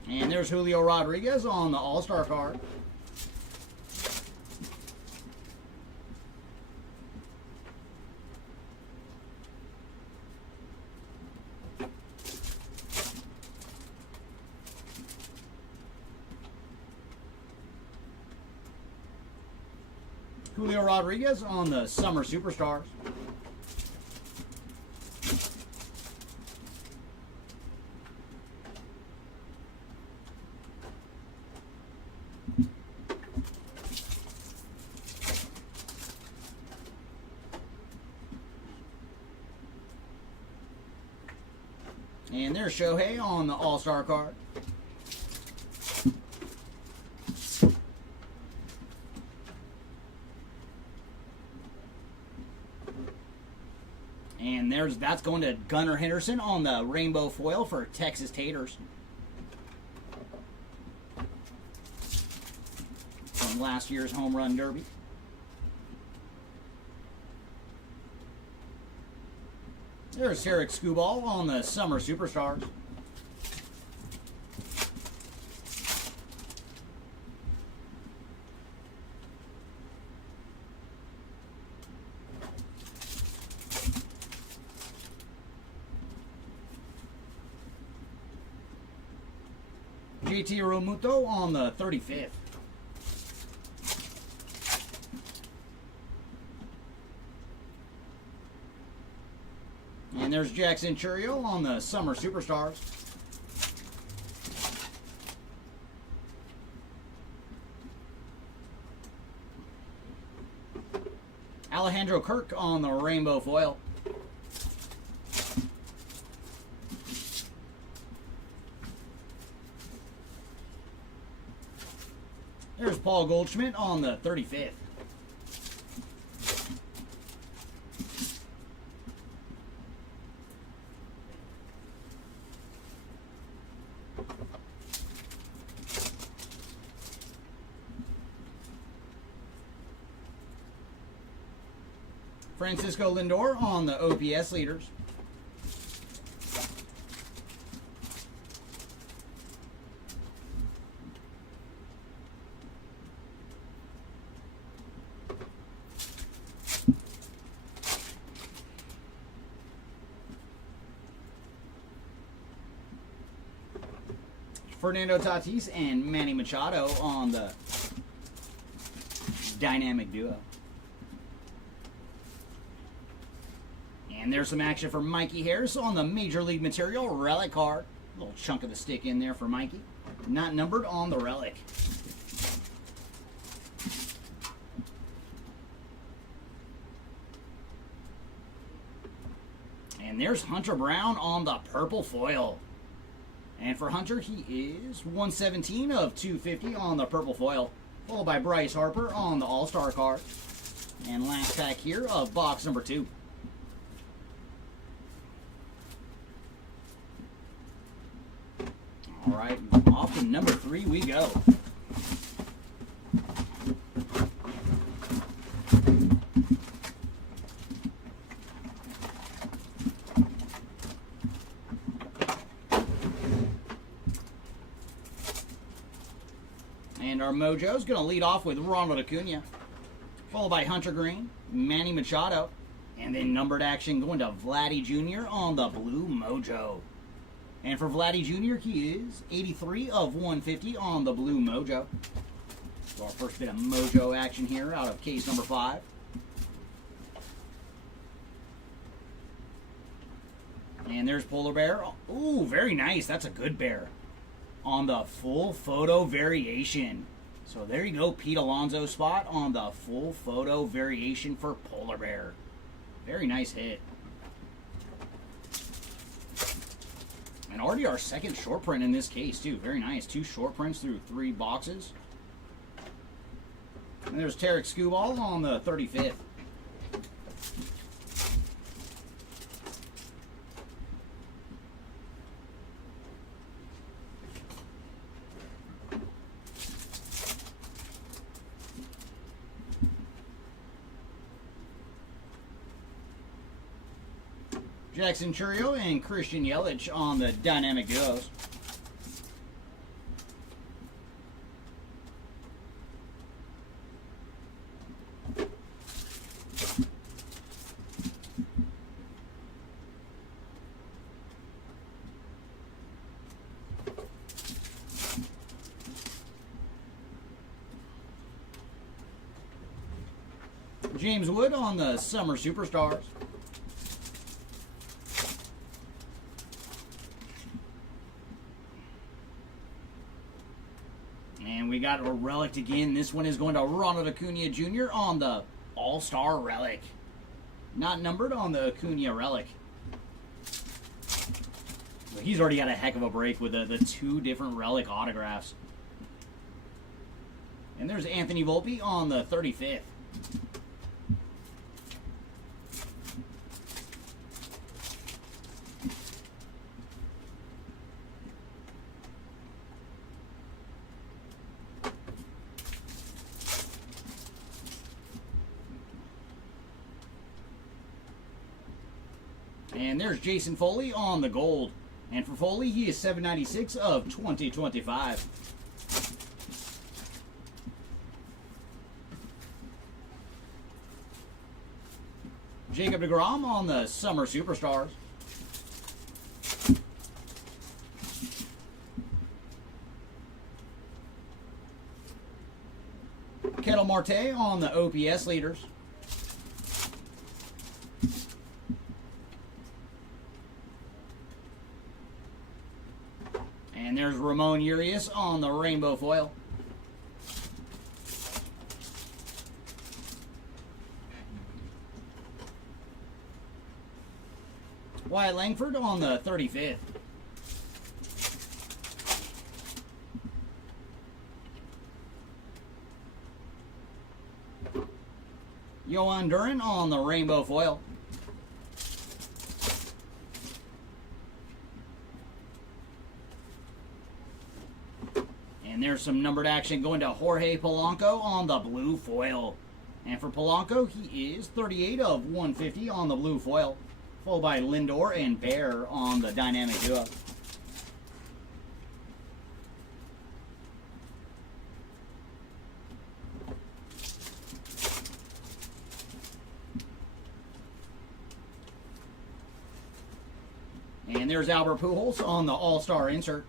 And there's Julio Rodriguez on the All-Star card. Julio Rodriguez on the Summer Superstars. And there's Shohei on the All-Star card. And that's going to Gunnar Henderson on the rainbow foil for Texas Taters. From last year's Home Run Derby. There's Eric Skubal on the Summer Superstars. JT Romuto on the 35th. And there's Jackson Churio on the Summer Superstars. Alejandro Kirk on the Rainbow Foil. There's Paul Goldschmidt on the 35th. Francisco Lindor on the OPS leaders. Fernando Tatis and Manny Machado on the dynamic duo. And there's some action for Mikey Harris on the Major League Material relic card. A little chunk of the stick in there for Mikey. Not numbered on the relic. And there's Hunter Brown on the purple foil. And for Hunter, he is 117 of 250 on the purple foil. Followed by Bryce Harper on the All-Star card. And last pack here of box number 2. All right, off to number 3 we go. And our mojo's going to lead off with Ronald Acuna, followed by Hunter Green, Manny Machado, and then numbered action going to Vladdy Jr. on the blue mojo. And for Vladdy Jr., he is 83 of 150 on the blue mojo. So our first bit of mojo action here out of case number 5. And there's Polar Bear. Ooh, very nice. That's a good bear. On the full photo variation. So there you go, Pete Alonso spot on the full photo variation for Polar Bear. Very nice hit. And already our second short print in this case, too. Very nice. 2 short prints through 3 boxes. And there's Tarek Skubal on the 35th. Jackson Churio and Christian Yelich on the dynamic duos. James Wood on the Summer Superstars. And we got a relic again. This one is going to Ronald Acuna Jr. on the All-Star relic. Not numbered on the Acuna relic. But he's already got a heck of a break with the 2 different relic autographs. And there's Anthony Volpe on the 35th. And there's Jason Foley on the gold. And for Foley, he is 796 of 2025. Jacob deGrom on the Summer Superstars. Ketel Marte on the OPS leaders. And there's Ramon Urias on the rainbow foil. Wyatt Langford on the 35th. Yohan Duran on the rainbow foil. And there's some numbered action going to Jorge Polanco on the blue foil. And for Polanco, he is 38 of 150 on the blue foil. Followed by Lindor and Bear on the dynamic duo. And there's Albert Pujols on the All-Star insert.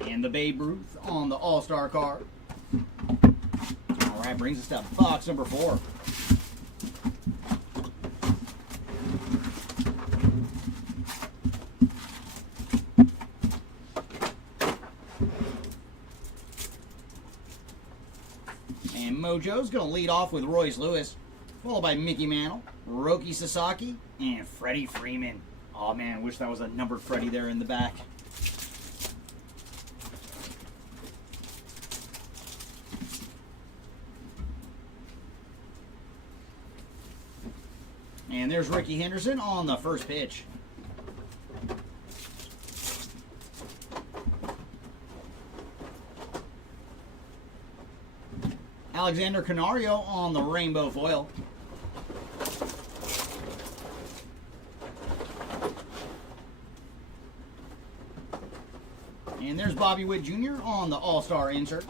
And the Babe Ruth on the All-Star card. All right, brings us to box number 4. And Mojo's going to lead off with Royce Lewis, followed by Mickey Mantle, Roki Sasaki, and Freddie Freeman. Oh man, wish that was a numbered Freddie there in the back. And there's Ricky Henderson on the first pitch. Alexander Canario on the rainbow foil. And there's Bobby Witt Jr. on the All-Star insert.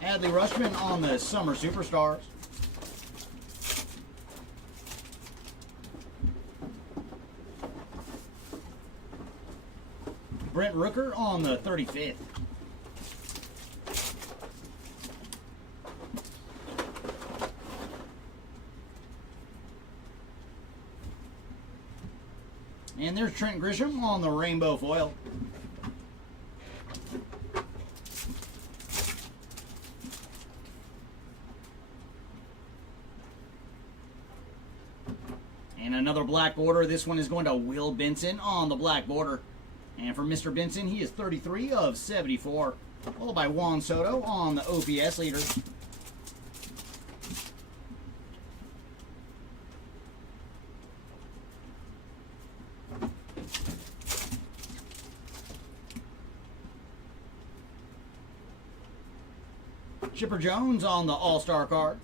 Adley Rutschman on the Summer Superstars. Brent Rooker on the 35th. And there's Trent Grisham on the rainbow foil. And another black border. This one is going to Will Benson on the black border. And for Mr. Benson, he is 33 of 74. Followed by Juan Soto on the OPS leader. Chipper Jones on the All-Star card.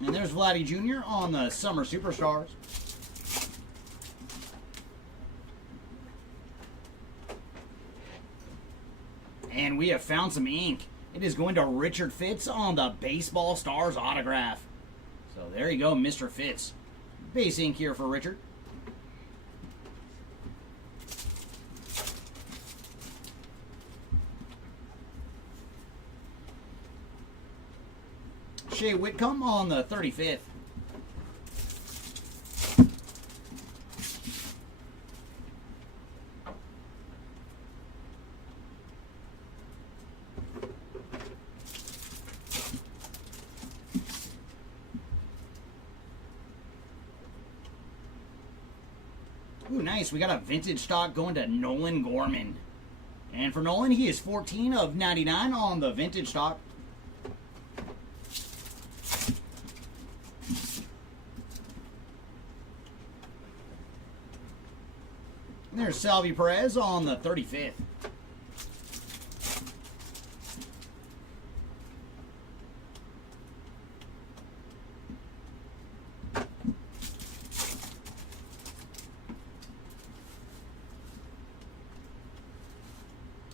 And there's Vladdy Jr. on the Summer Superstars. And we have found some ink. It is going to Richard Fitz on the Baseball Stars autograph. So there you go, Mr. Fitz. Base ink here for Richard. Shea Whitcomb on the 35th. Ooh, nice. We got a vintage stock going to Nolan Gorman. And for Nolan, he is 14 of 99 on the vintage stock. And there's Salvi Perez on the 35th.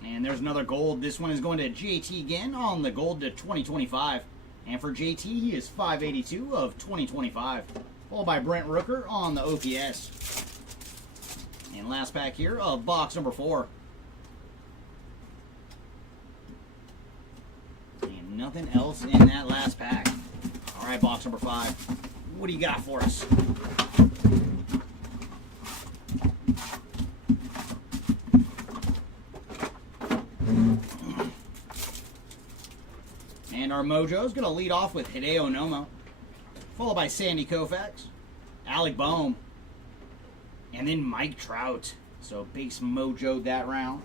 And there's another gold. This one is going to JT again on the gold to 2025. And for JT, he is 582 of 2025. Followed by Brent Rooker on the OPS. And last pack here of box number 4. And nothing else in that last pack. All right, box number 5. What do you got for us? And our mojo is going to lead off with Hideo Nomo, followed by Sandy Koufax, Alec Boehm, and then Mike Trout. So base mojo that round.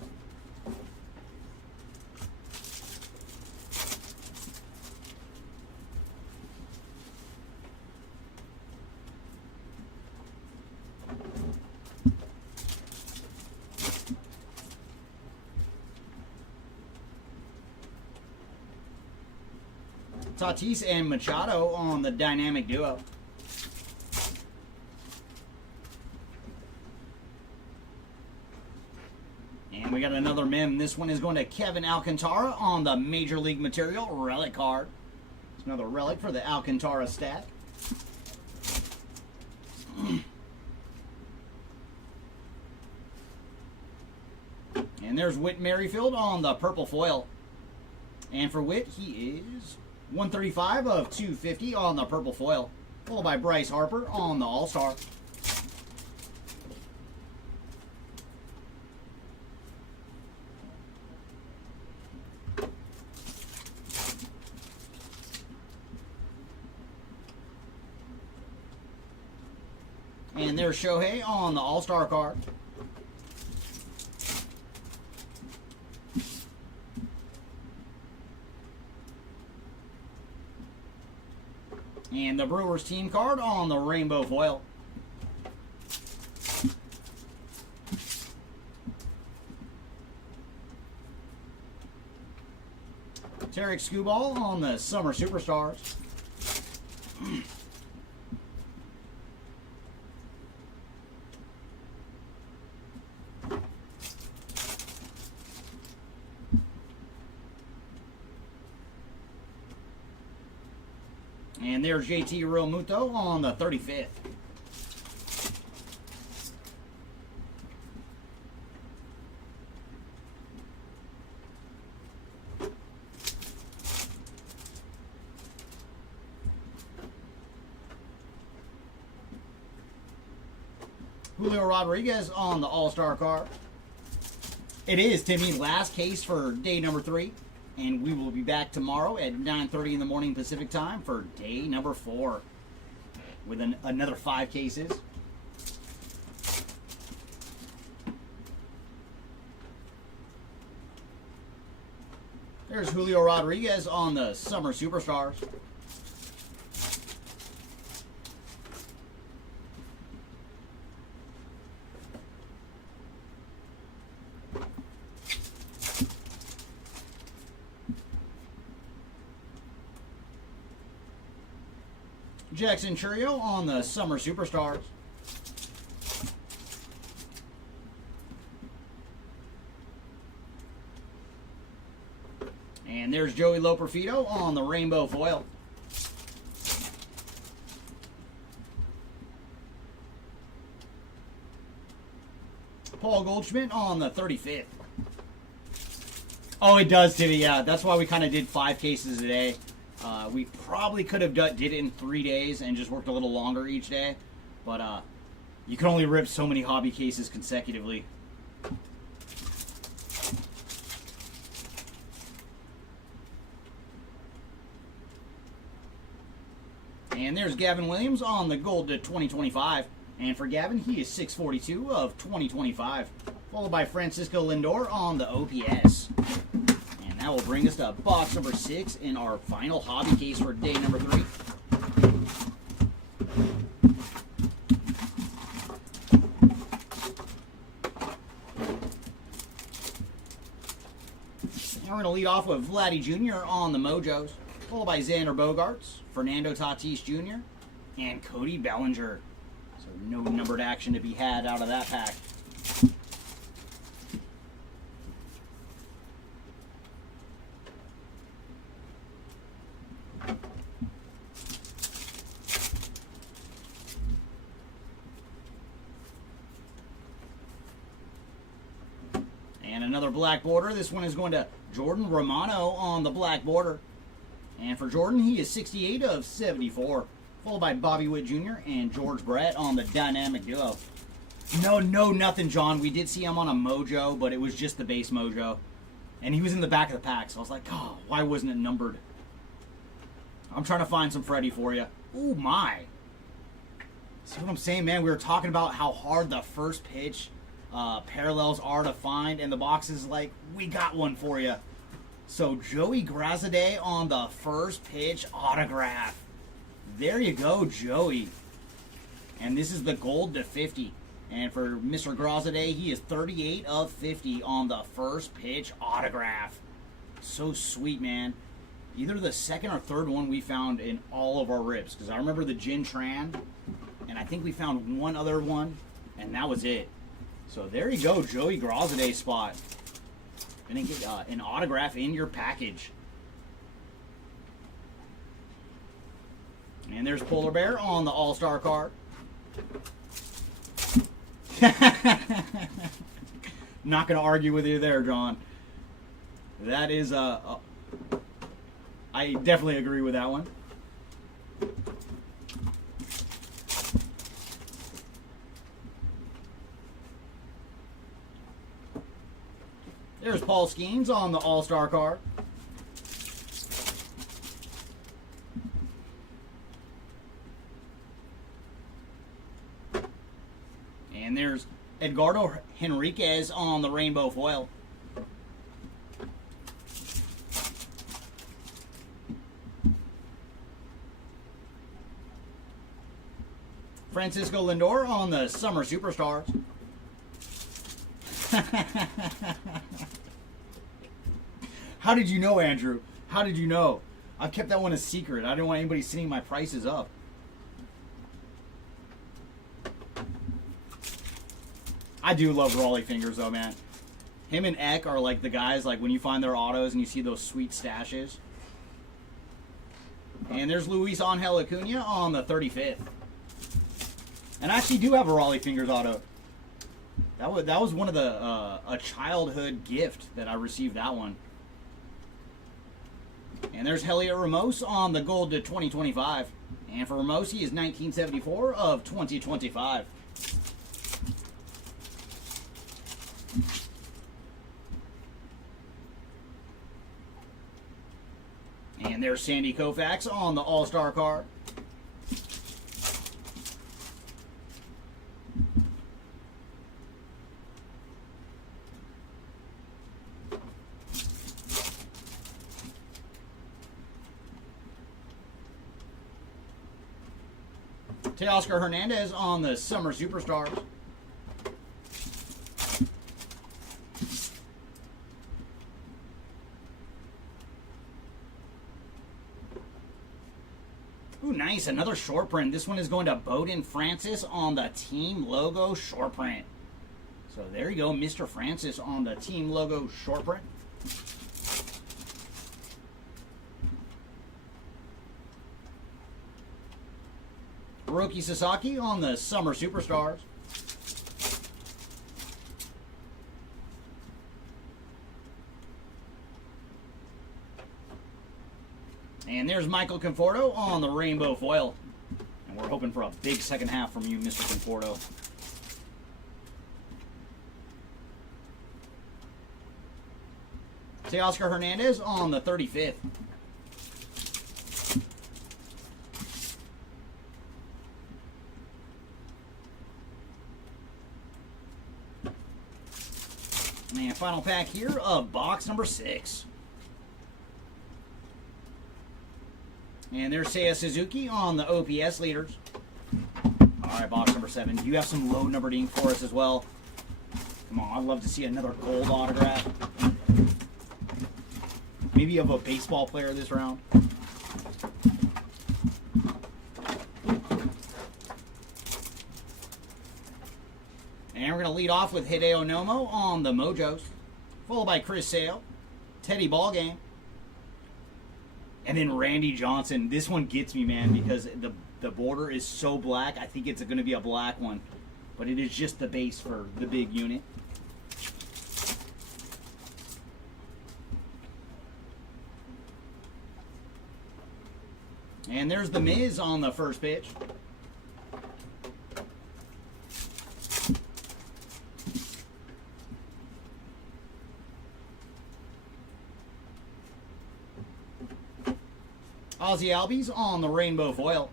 Tatis and Machado on the dynamic duo. And we got another mem. This one is going to Kevin Alcantara on the Major League Material relic card. It's another relic for the Alcantara stack. And there's Whit Merrifield on the purple foil. And for Whit, he is 135 of 250 on the purple foil. Followed by Bryce Harper on the All-Star. And there's Shohei on the All-Star card. And the Brewers team card on the rainbow foil. Tarek Skubal on the Summer Superstars. And there's JT Realmuto on the 35th. Julio Rodriguez on the All-Star card. It is, Timmy, last case for day number 3. And we will be back tomorrow at 9:30 in the morning Pacific time for day number 4 with another 5 cases. There's Julio Rodriguez on the Summer Superstars. Jackson Churio on the Summer Superstars. And there's Joey Loperfido on the rainbow foil. Paul Goldschmidt on the 35th. Oh, it does, Timmy. Yeah, that's why we kind of did 5 cases a day. We probably could have did it in 3 days and just worked a little longer each day. But you can only rip so many hobby cases consecutively. And there's Gavin Williams on the gold to 2025. And for Gavin, he is 642 of 2025. Followed by Francisco Lindor on the OPS. And that will bring us to box number 6 in our final hobby case for day number 3. And we're going to lead off with Vladdy Jr. on the Mojos. Followed by Xander Bogaerts, Fernando Tatis Jr., and Cody Bellinger. So no numbered action to be had out of that pack. And another black border. This one is going to Jordan Romano on the black border. And for Jordan, he is 68 of 74. Followed by Bobby Witt Jr. and George Brett on the dynamic duo. No, nothing, John. We did see him on a Mojo, but it was just the base Mojo. And he was in the back of the pack, so I was like, oh, why wasn't it numbered? I'm trying to find some Freddie for you. Ooh, my. See what I'm saying, man? We were talking about how hard the first pitch parallels are to find, and the box is like, we got one for you. So Joey Grazade on the first pitch autograph. There you go, Joey. And this is the gold to 50. And for Mr. Grazade, he is 38 of 50 on the first pitch autograph. So sweet, man. Either the second or third one we found in all of our rips. Because I remember the Jin Tran, and I think we found one other one, and that was it. So there you go, Joey Grazade spot. Gonna get an autograph in your package. And there's Polar Bear on the All-Star card. Not going to argue with you there, John. That is, I definitely agree with that one. There's Paul Skeens on the All-Star card. And there's Edgardo Henriquez on the rainbow foil. Francisco Lindor on the Summer Superstars. How did you know, Andrew? How did you know? I've kept that one a secret. I didn't want anybody seeing my prices up. I do love Raleigh Fingers, though, man. Him and Eck are like the guys, like when you find their autos and you see those sweet stashes. And there's Luis Angel Acuna on the 35th. And I actually do have a Raleigh Fingers auto. That was one of the a childhood gift that I received, that one. And there's Heliot Ramos on the gold to 2025. And for Ramos, he is 1974 of 2025. And there's Sandy Koufax on the All-Star card. Teoscar Hernandez on the Summer Superstars. Ooh, nice. Another short print. This one is going to Bowden Francis on the team logo short print. So there you go, Mr. Francis on the team logo short print. Hiroki Sasaki on the Summer Superstars. And there's Michael Conforto on the rainbow foil. And we're hoping for a big second half from you, Mr. Conforto. Teoscar Hernandez on the 35th. And final pack here of box number 6. And there's Seiya Suzuki on the OPS leaders. Alright, box number 7. You have some low numbered ink for us as well. Come on, I'd love to see another gold autograph. Maybe you have a baseball player this round. And we're going to lead off with Hideo Nomo on the Mojos, followed by Chris Sale, Teddy Ballgame, and then Randy Johnson. This one gets me, man, because the border is so black. I think it's going to be a black one, but it is just the base for the big unit. And there's the Miz on the first pitch. Ozzy Albies on the rainbow foil.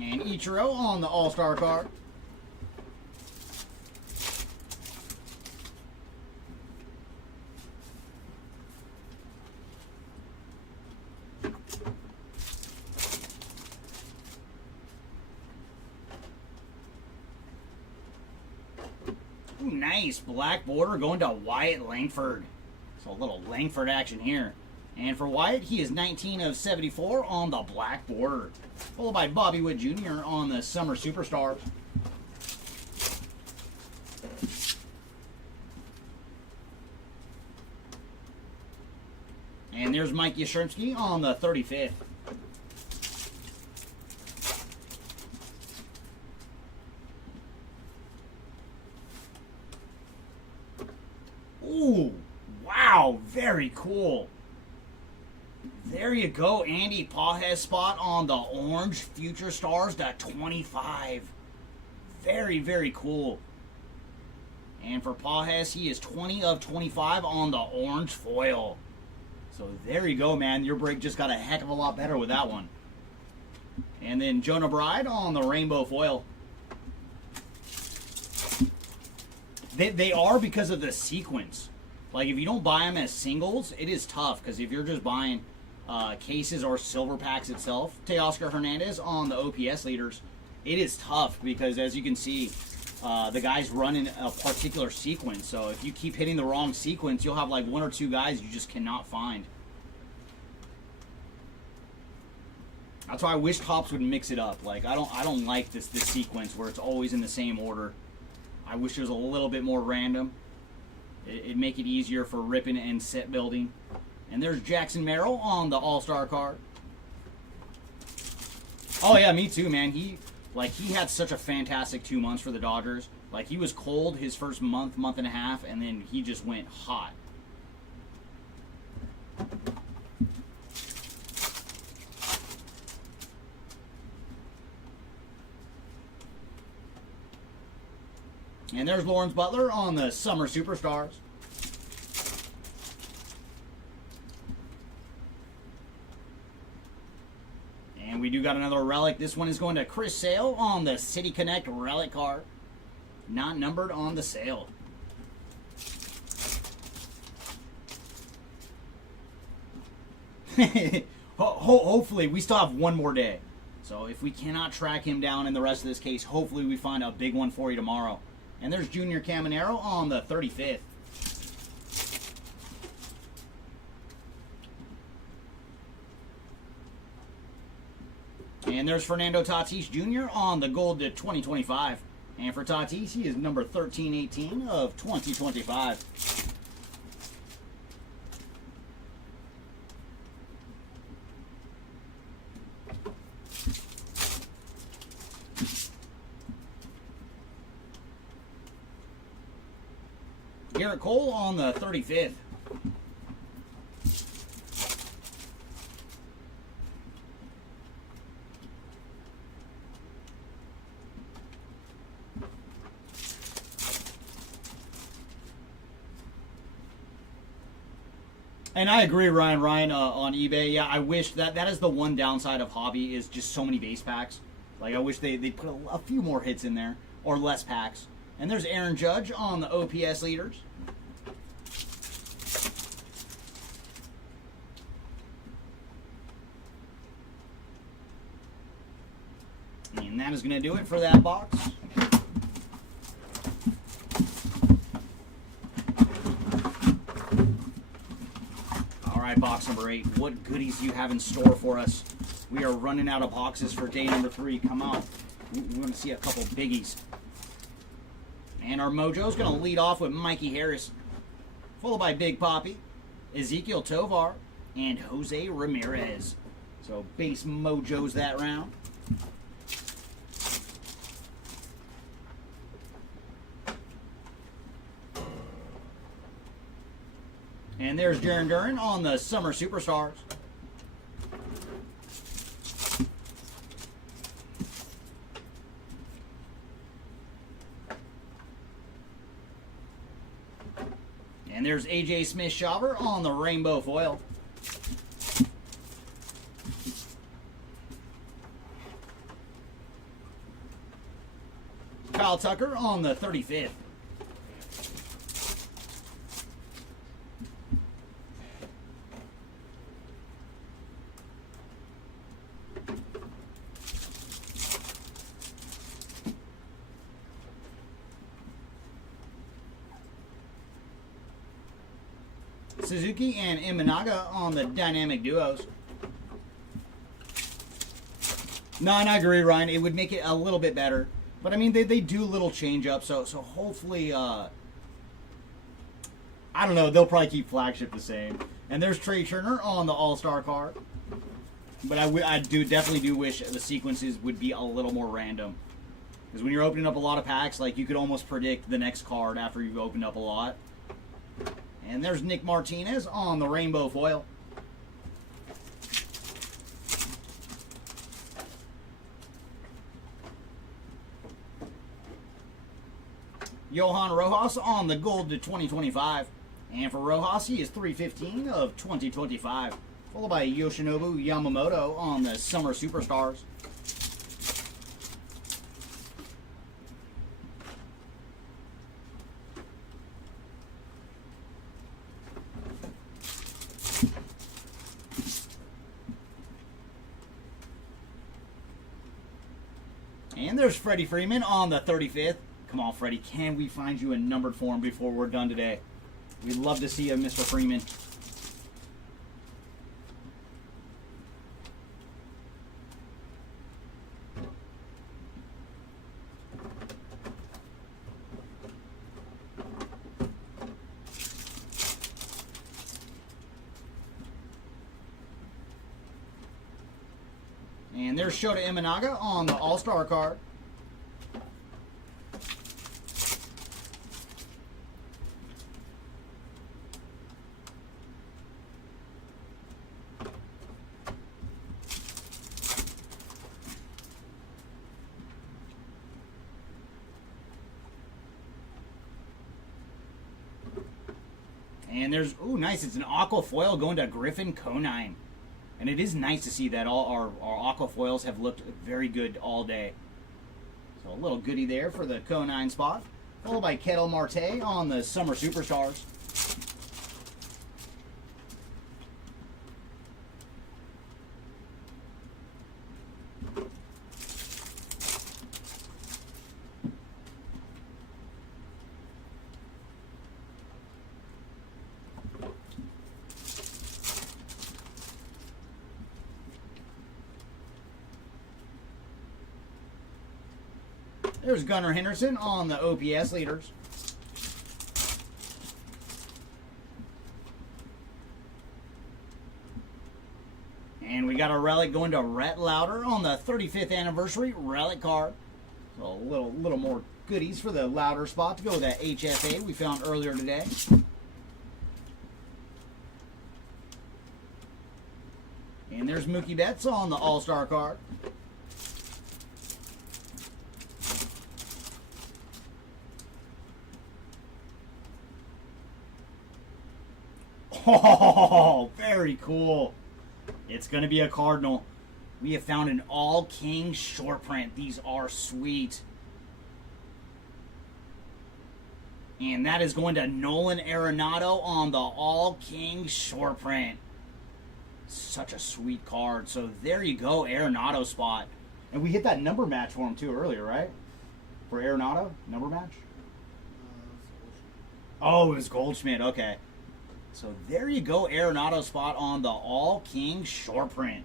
And Ichiro on the All-Star card. Ooh, nice black border going to Wyatt Langford. So a little Langford action here. And for Wyatt, he is 19 of 74 on the black border. Followed by Bobby Wood Jr. on the Summer Superstars. And there's Mike Yastrzemski on the 35th. Ooh, wow, very cool. There you go, Andy Pages spot on the orange Future Stars to 25. Very, very cool. And for Pages, he is 20 of 25 on the orange foil. So there you go, man. Your break just got a heck of a lot better with that one. And then Jonah Bride on the rainbow foil. They are because of the sequence. Like, if you don't buy them as singles, it is tough. Because if you're just buying cases or silver packs itself, Teoscar Hernandez on the OPS leaders, it is tough. Because as you can see, the guys run in a particular sequence. So if you keep hitting the wrong sequence, you'll have like 1 or 2 guys you just cannot find. That's why I wish Topps would mix it up. Like, I don't like this sequence where it's always in the same order. I wish it was a little bit more random. It'd make it easier for ripping and set building. And there's Jackson Merrill on the All-Star card. Oh yeah, me too, man. He had such a fantastic 2 months for the Dodgers. Like, he was cold his first month and a half, and then he just went hot. And there's Lawrence Butler on the Summer Superstars. And we do got another relic. This one is going to Chris Sale on the City Connect relic card. Not numbered on the sale. Hopefully, we still have one more day. So if we cannot track him down in the rest of this case, hopefully we find a big one for you tomorrow. And there's Junior Caminero on the 35th. And there's Fernando Tatis Jr. on the gold to 2025. And for Tatis, he is number 1318 of 2025. Garrett Cole on the 35th. And I agree, Ryan. Ryan on eBay. Yeah, I wish that is the one downside of hobby is just so many base packs. Like I wish they put a few more hits in there or less packs. And there's Aaron Judge on the OPS leaders. And that is going to do it for that box. Box number 8. What goodies do you have in store for us? We are running out of boxes for day number 3. Come on. We want to see a couple biggies. And our mojo's going to lead off with Mikey Harris, followed by Big Poppy, Ezekiel Tovar, and Jose Ramirez. So base mojos that round. And there's Jaron Duran on the Summer Superstars. And there's AJ Smith-Shawver on the Rainbow Foil. Kyle Tucker on the 35th. Suzuki and Imanaga on the Dynamic Duos. No, and I agree, Ryan. It would make it a little bit better. But, I mean, they do little change-up, so hopefully, I don't know, they'll probably keep flagship the same. And there's Trey Turner on the All-Star card. But I definitely do wish the sequences would be a little more random. Because when you're opening up a lot of packs, like, you could almost predict the next card after you've opened up a lot. And there's Nick Martinez on the Rainbow Foil. Johan Rojas on the Gold to 2025. And for Rojas, he is 315 of 2025. Followed by Yoshinobu Yamamoto on the Summer Superstars. And there's Freddie Freeman on the 35th. Come on, Freddie. Can we find you a numbered form before we're done today? We'd love to see you, Mr. Freeman. And there's Shota Imanaga on the All-Star card. And there's, ooh, nice. It's an aqua foil going to Griffin Conine. And it is nice to see that all our aqua foils have looked very good all day. So a little goodie there for the Conine spot. Followed by Ketel Marte on the Summer Superstars. There's Gunnar Henderson on the OPS leaders. And we got a relic going to Rhett Lauder on the 35th anniversary relic card. So a little more goodies for the Lauder spot to go with that HFA we found earlier today. And there's Mookie Betts on the All-Star card. very cool. It's going to be a Cardinal. We have found an all king short print. These are sweet. And that is going to Nolan Arenado on the all king short print. Such a sweet card. So there you go, Arenado spot. And we hit that number match for him too earlier, right? For Arenado, number match? Oh, it was Goldschmidt. Okay. So there you go, Arenado spot on the all king short print.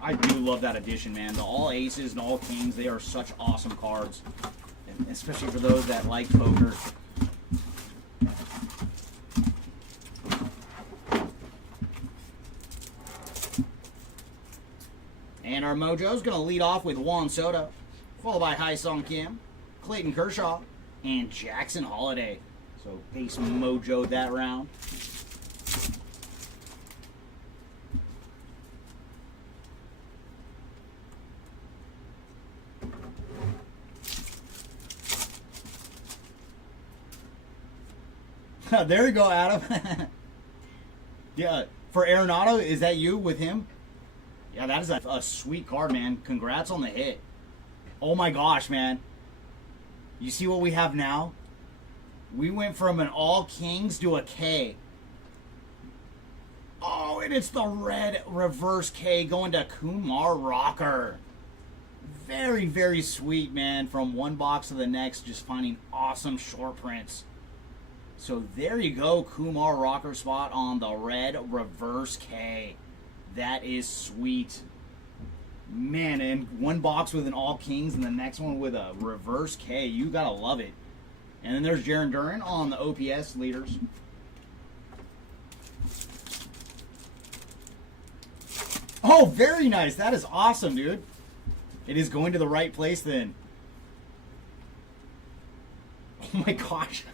I do love that edition, man. The all aces and all kings, they are such awesome cards. And especially for those that like poker. And our mojo's going to lead off with Juan Soto, followed by Hai-Sung Kim, Clayton Kershaw, and Jackson Holiday. So base mojo that round. There you go, Adam. Yeah, for Arenado, is that you with him? Yeah, that is a sweet card, man. Congrats on the hit. Oh my gosh, man. You see what we have now? We went from an all kings to a K. Oh, and it's the red reverse K going to Kumar Rocker. Very, very sweet, man. From one box to the next, just finding awesome short prints. So there you go, Kumar Rocker spot on the red reverse K. That is sweet. Man, and one box with an all kings and the next one with a reverse K. You gotta love it. And then there's Jaron Duran on the OPS leaders. Oh, very nice. That is awesome, dude. It is going to the right place then. Oh my gosh.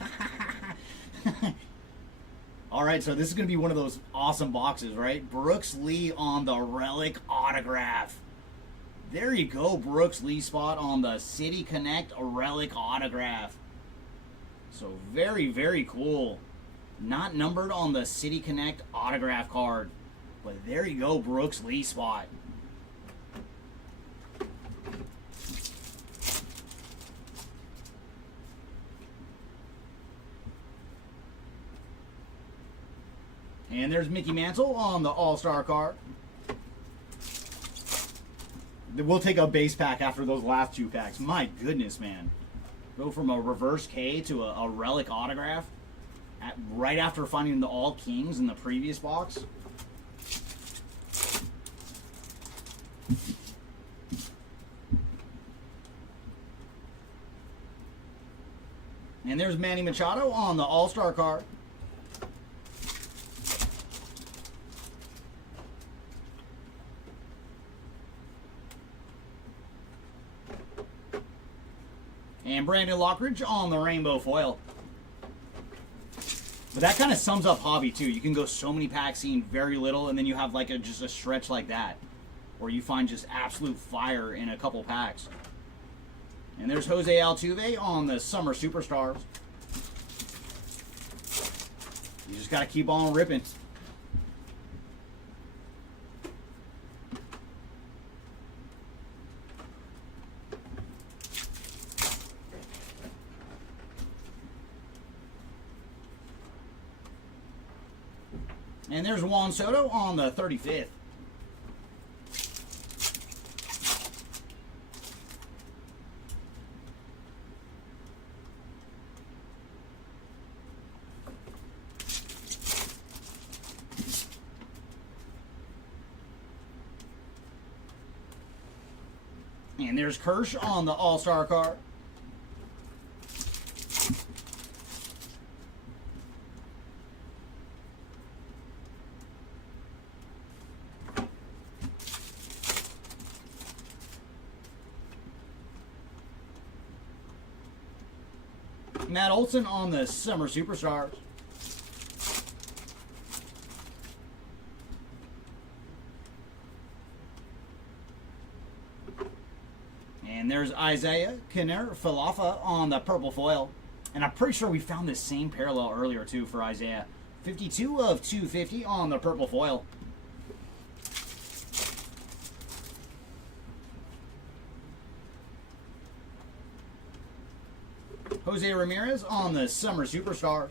Alright, so this is going to be one of those awesome boxes, right? Brooks Lee on the relic autograph. There you go, Brooks Lee spot on the City Connect relic autograph. So very, very cool. Not numbered on the City Connect autograph card. But there you go, Brooks Lee spot. And there's Mickey Mantle on the All-Star card. We'll take a base pack after those last two packs. My goodness, man. Go from a reverse K to a relic autograph right after finding the All Kings in the previous box. And there's Manny Machado on the All-Star card. And Brandon Lockridge on the rainbow foil. But that kind of sums up hobby too. You can go so many packs seeing very little, and then you have like just a stretch like that, where you find just absolute fire in a couple packs. And there's Jose Altuve on the Summer Superstars. You just got to keep on ripping. And there's Juan Soto on the 35th. And there's Kirsch on the All-Star card. Matt Olson on the Summer Superstars. And there's Isaiah Kiner Falafa on the purple foil. And I'm pretty sure we found this same parallel earlier, too, for Isaiah. 52 of 250 on the purple foil. Jose Ramirez on the Summer Superstars.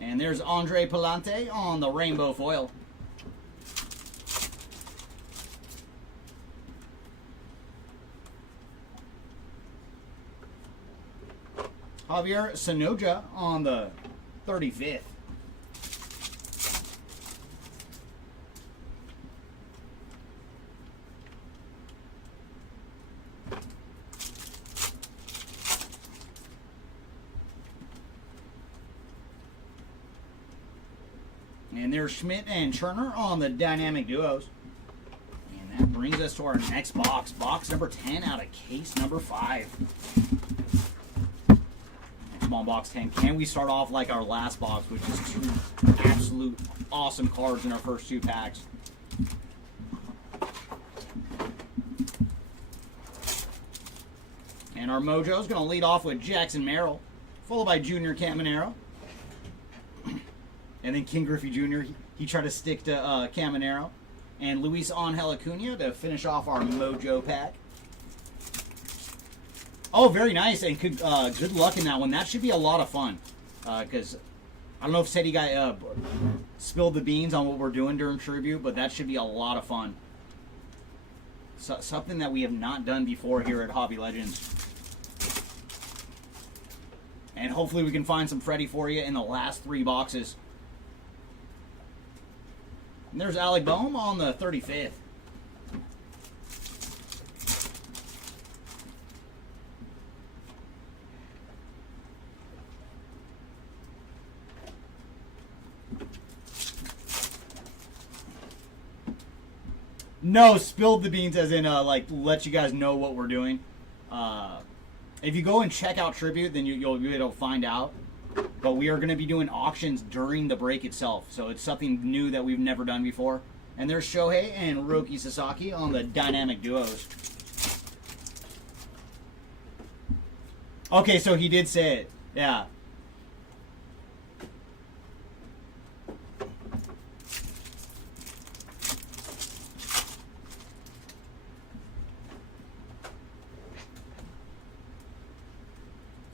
And there's Andre Palante on the rainbow foil. Javier Sonoja on the 35th. And there's Schmidt and Turner on the dynamic duos. And that brings us to our next box. Box number 10 out of case number 5. Come on, box 10. Can we start off like our last box, which is 2 absolute awesome cards in our first 2 packs? And our mojo is going to lead off with Jackson Merrill, followed by Junior Caminero. And then King Griffey Jr., he tried to stick to Caminero. And Luis Angel Acuna to finish off our mojo pack. Oh, very nice, and good luck in that one. That should be a lot of fun. Because I don't know if Teddy Guy spilled the beans on what we're doing during tribute, but that should be a lot of fun. So, something that we have not done before here at Hobby Legends. And hopefully we can find some Freddy for you in the last 3 boxes. And there's Alec Boehm on the 35th. No, spilled the beans as in, like, let you guys know what we're doing. If you go and check out Tribute, then you'll be able to find out. But we are going to be doing auctions during the break itself. So it's something new that we've never done before. And there's Shohei and Roki Sasaki on the dynamic duos. Okay, so he did say it. Yeah.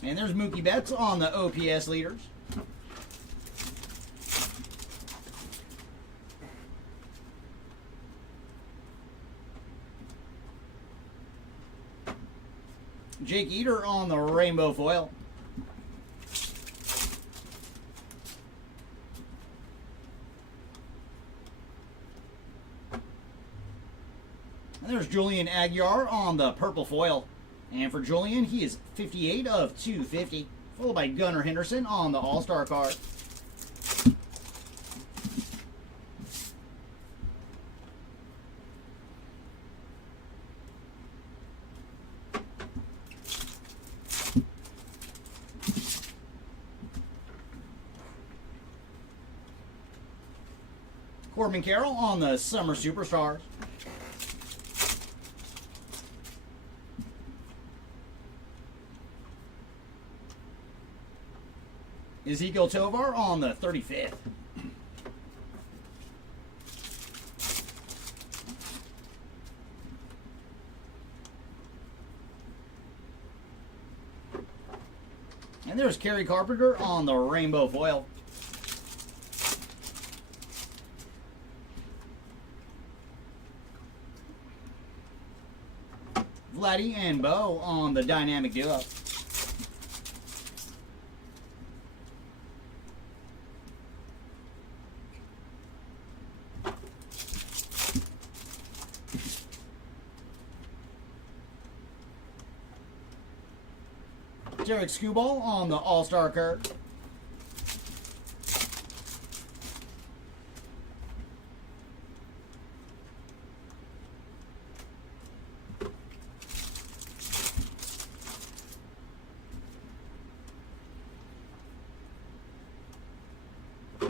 And there's Mookie Betts on the OPS leaders. Jake Eater on the rainbow foil. And there's Julian Aguiar on the purple foil. And for Julian, he is 58 of 250, followed by Gunnar Henderson on the All-Star card. Corbin Carroll on the Summer Superstars. Ezekiel Tovar on the 35th. And there's Kerry Carpenter on the rainbow foil. Vladdy and Bo on the dynamic duo. Derek Skubal on the All-Star card.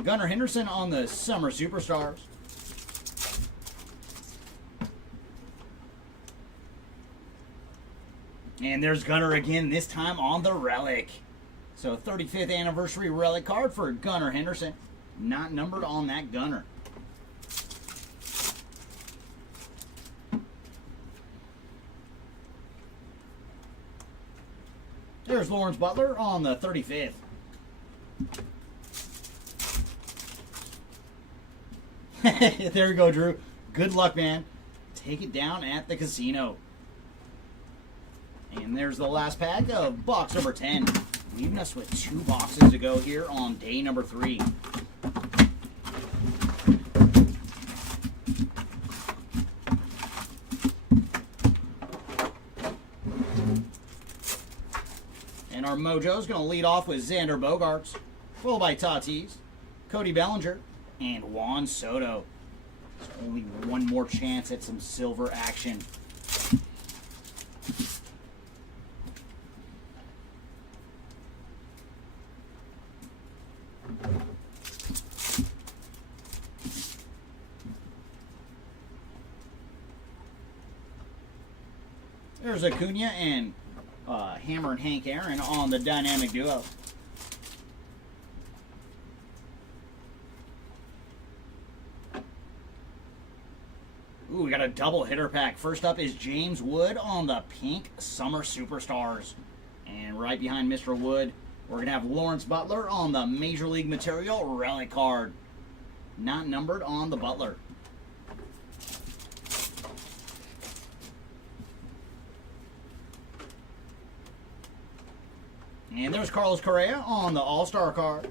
Gunnar Henderson on the Summer Superstars. And there's Gunner again, this time on the relic. So 35th anniversary relic card for Gunnar Henderson. Not numbered on that Gunner. There's Lawrence Butler on the 35th. There you go, Drew. Good luck, man. Take it down at the casino. And there's the last pack of box number 10. Leaving us with 2 boxes to go here on day number 3. And our mojo's going to lead off with Xander Bogaerts, followed by Tatis, Cody Bellinger, and Juan Soto. There's only one more chance at some silver action. There's Acuna and Hammer and Hank Aaron on the dynamic duo. Ooh, we got a double hitter pack. First up is James Wood on the pink Summer Superstars. And right behind Mr. Wood, we're going to have Lawrence Butler on the Major League Material relic card. Not numbered on the Butler. And there's Carlos Correa on the All-Star card.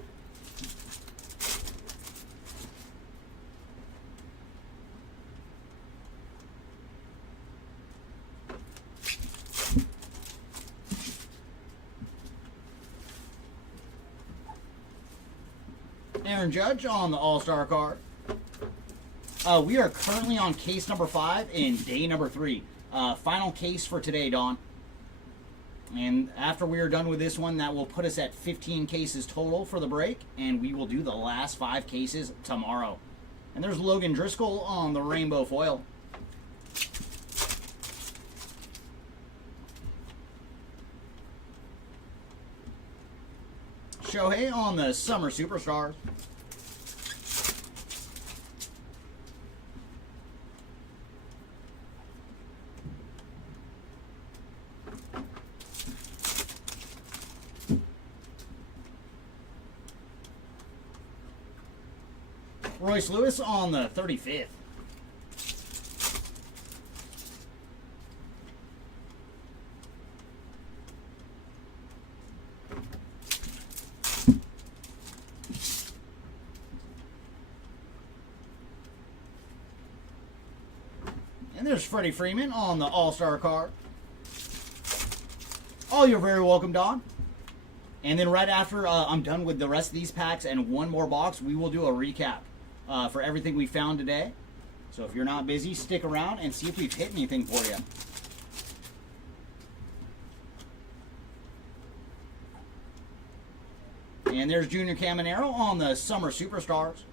Aaron Judge on the All-Star card. We are currently on case number 5 in day number 3. Final case for today, Don. And after we are done with this one, that will put us at 15 cases total for the break. And we will do the last 5 cases tomorrow. And there's Logan Driscoll on the rainbow foil. Shohei on the Summer Superstars. Royce Lewis on the 35th. And there's Freddie Freeman on the All-Star card. Oh, you're very welcome, Don. And then right after I'm done with the rest of these packs and one more box, we will do a recap for everything we found today. So if you're not busy, stick around and see if we've hit anything for you. And there's Junior Caminero on the Summer Superstars.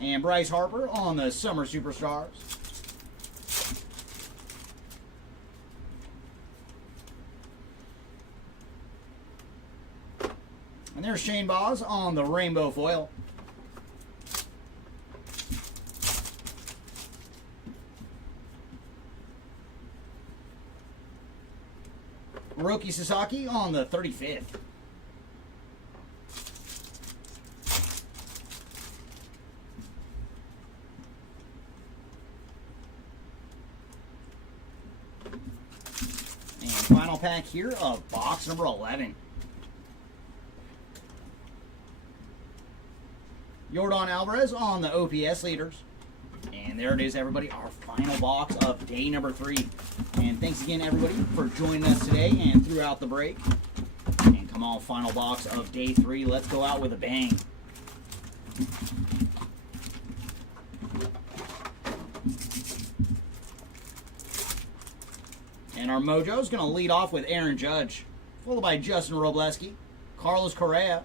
And Bryce Harper on the Summer Superstars. And there's Shane Baz on the rainbow foil. Roki Sasaki on the 35th. Final pack here of box number 11. Yordan Alvarez on the OPS leaders. And there it is, everybody, our final box of day number 3. And thanks again, everybody, for joining us today and throughout the break. And come on, final box of day 3. Let's go out with a bang. And our Mojo's going to lead off with Aaron Judge, followed by Justin Robleski, Carlos Correa,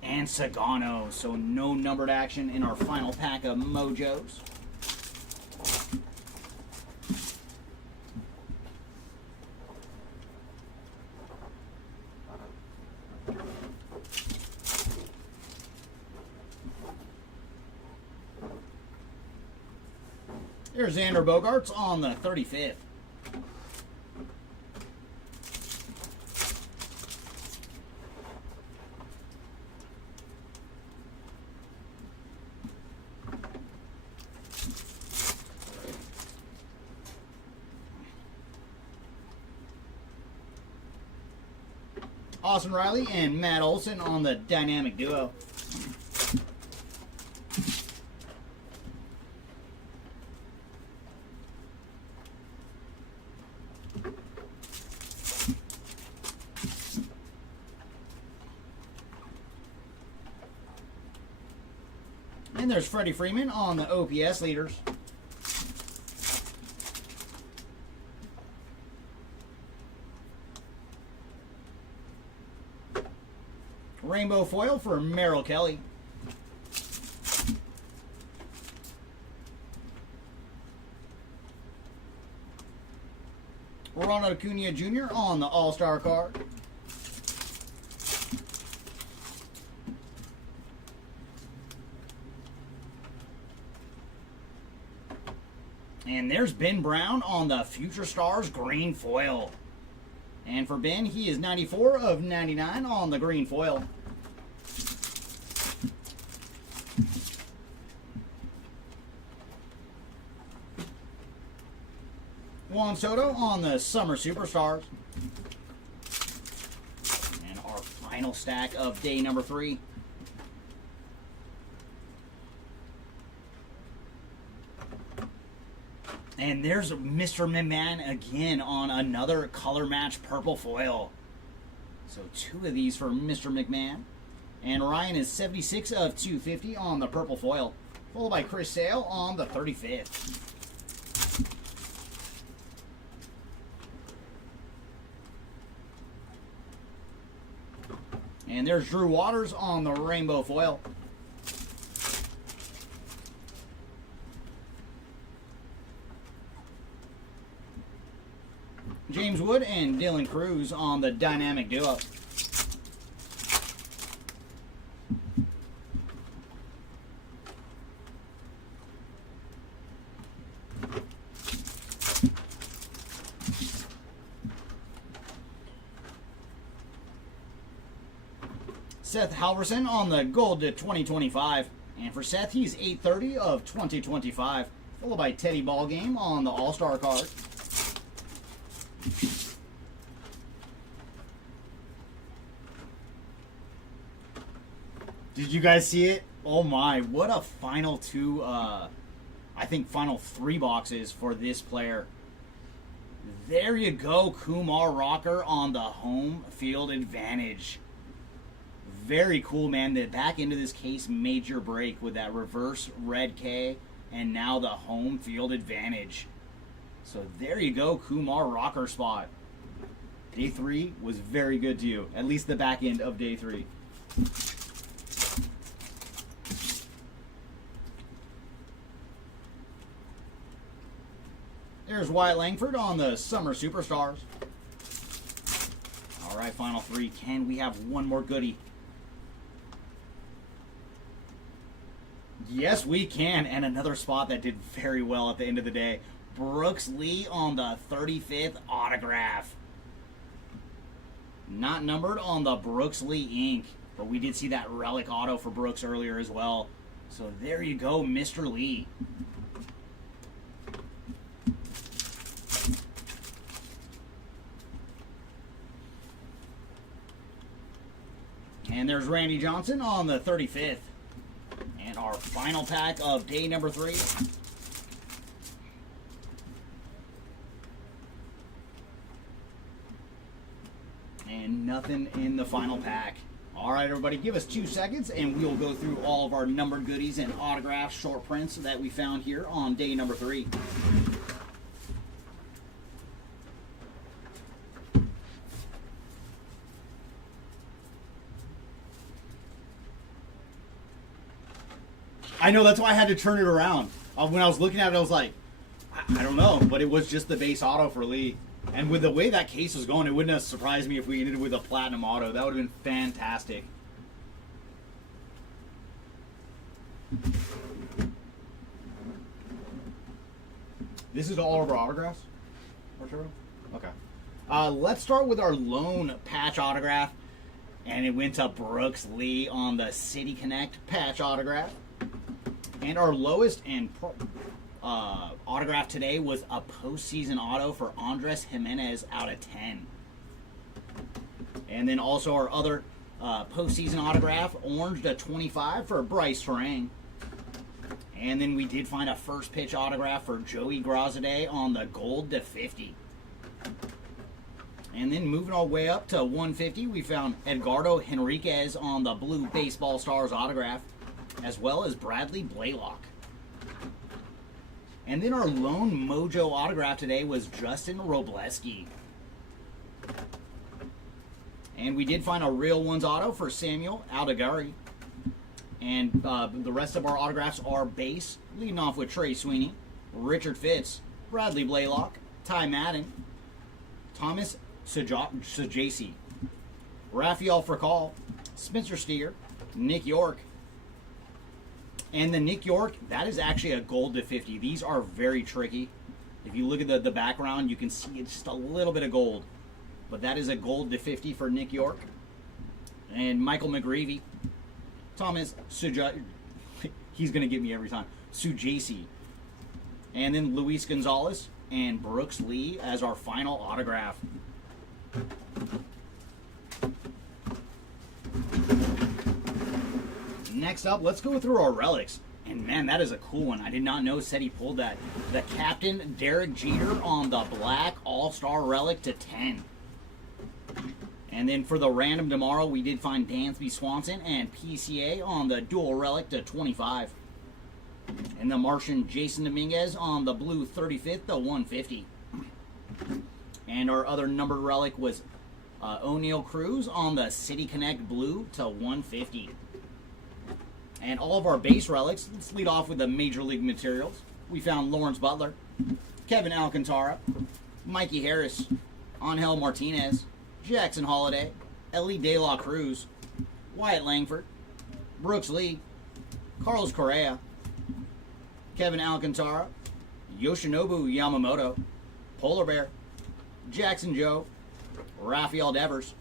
and Sagano. So no numbered action in our final pack of Mojos. Here's Xander Bogaerts on the 35th. Austin Riley and Matt Olson on the dynamic duo. And there's Freddie Freeman on the OPS leaders. Rainbow foil for Merrill Kelly. Ronald Acuna Jr. on the All-Star card. And there's Ben Brown on the Future Stars green foil. And for Ben, he is 94 of 99 on the green foil. Juan Soto on the Summer Superstars. And our final stack of day number 3. And there's Mr. McMahon again on another color match purple foil. So 2 of these for Mr. McMahon. And Ryan is 76 of 250 on the purple foil. Followed by Chris Sale on the 35th. And there's Drew Waters on the rainbow foil. James Wood and Dylan Cruz on the dynamic duo. Seth Halverson on the gold to 2025. And for Seth, he's 830 of 2025. Followed by Teddy Ballgame on the All-Star card. Did you guys see it? Oh my, what a final 2, I think final 3 boxes for this player. There you go, Kumar Rocker on the home field advantage. Very cool, man. The back end of this case made your break with that reverse red K and now the home field advantage. So there you go, Kumar Rocker spot. Day 3 was very good to you, at least the back end of day 3. There's Wyatt Langford on the Summer Superstars. All right, final 3. Can we have one more goodie? Yes, we can. And another spot that did very well at the end of the day. Brooks Lee on the 35th autograph. Not numbered on the Brooks Lee ink, but we did see that relic auto for Brooks earlier as well. So there you go, Mr. Lee. And there's Randy Johnson on the 35th. And our final pack of day number 3. And nothing in the final pack. All right, everybody, give us 2 seconds and we'll go through all of our numbered goodies and autographs, short prints that we found here on day number 3. I know, that's why I had to turn it around. When I was looking at it, I was like, I don't know, but it was just the base auto for Lee. And with the way that case was going, it wouldn't have surprised me if we ended with a platinum auto. That would have been fantastic. This is all of our autographs? Arturo? Okay. Let's start with our lone patch autograph. And it went to Brooks Lee on the City Connect patch autograph. And our lowest and autograph today was a postseason auto for Andres Jimenez out of 10. And then also our other postseason autograph, orange to 25 for Bryce Terang. And then we did find a first pitch autograph for Joey Grozade on the gold to 50. And then moving our way up to 150, we found Edgardo Henriquez on the blue Baseball Stars autograph, as well as Bradley Blaylock. And then our lone mojo autograph today was Justin Robleski. And we did find a real ones auto for Samuel Aldagari. And the rest of our autographs are base, leading off with Trey Sweeney, Richard Fitz, Bradley Blaylock, Ty Madden, Thomas Sajasi, Rafael Fracall, Spencer Steer, Nick York. And the Nick York, that is actually a gold to 50. These are very tricky. If you look at the background, you can see it's just a little bit of gold. But that is a gold to 50 for Nick York. And Michael McGreevy, Thomas Suja, he's going to get me every time, Sujasi. And then Luis Gonzalez and Brooks Lee as our final autograph. Next up, let's go through our relics. And man, that is a cool one. I did not know said he pulled that. The Captain Derek Jeter on the black All-Star relic to 10. And then for the random tomorrow, we did find Dansby Swanson and PCA on the dual relic to 25. And the Martian Jason Dominguez on the blue 35th to 150. And our other numbered relic was O'Neal Cruz on the City Connect blue to 150. And all of our base relics, let's lead off with the Major League materials. We found Lawrence Butler, Kevin Alcantara, Mikey Harris, Angel Martinez, Jackson Holiday, Ellie De La Cruz, Wyatt Langford, Brooks Lee, Carlos Correa, Kevin Alcantara, Yoshinobu Yamamoto, Polar Bear, Jackson Joe, Rafael Devers,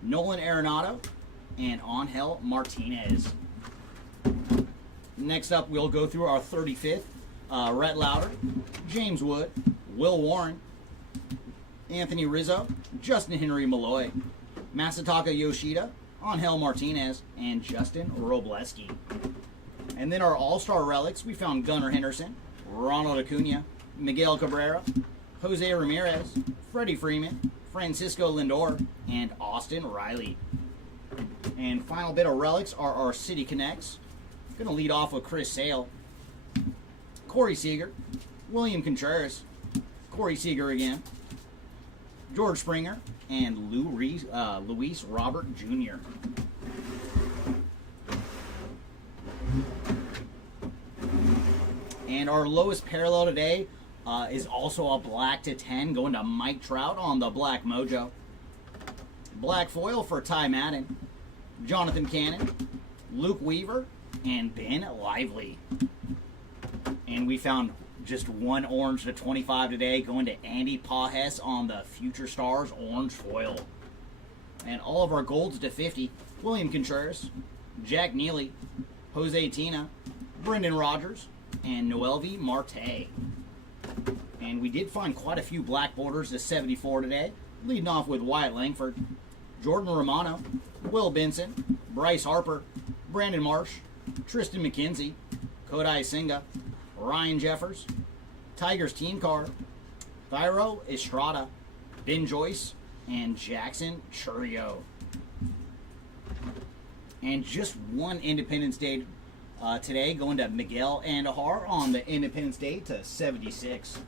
Nolan Arenado, and Angel Martinez. Next up, we'll go through our 35th. Rhett Lauder, James Wood, Will Warren, Anthony Rizzo, Justin Henry Malloy, Masataka Yoshida, Angel Martinez, and Justin Robleski. And then our All-Star relics, we found Gunnar Henderson, Ronald Acuna, Miguel Cabrera, Jose Ramirez, Freddie Freeman, Francisco Lindor, and Austin Riley. And final bit of relics are our City Connects. Going to lead off with Chris Sale, Corey Seager, William Contreras, Corey Seager again, George Springer, and Luis Robert Jr. And our lowest parallel today is also a black to 10 going to Mike Trout on the Black Mojo. Black foil for Ty Madden, Jonathan Cannon, Luke Weaver, and Ben Lively. And we found just one orange to 25 today going to Andy Pajes on the Future Stars orange foil. And all of our golds to 50, William Contreras, Jack Neely, Jose Tina, Brendan Rodgers, and Noelvi Marte. And we did find quite a few black borders to 74 today, leading off with Wyatt Langford, Jordan Romano, Will Benson, Bryce Harper, Brandon Marsh, Tristan McKenzie, Kodai Senga, Ryan Jeffers, Tigers team car, Thairo Estrada, Ben Joyce, and Jackson Churio. And just one Independence Day today going to Miguel Andahar on the Independence Day to 76.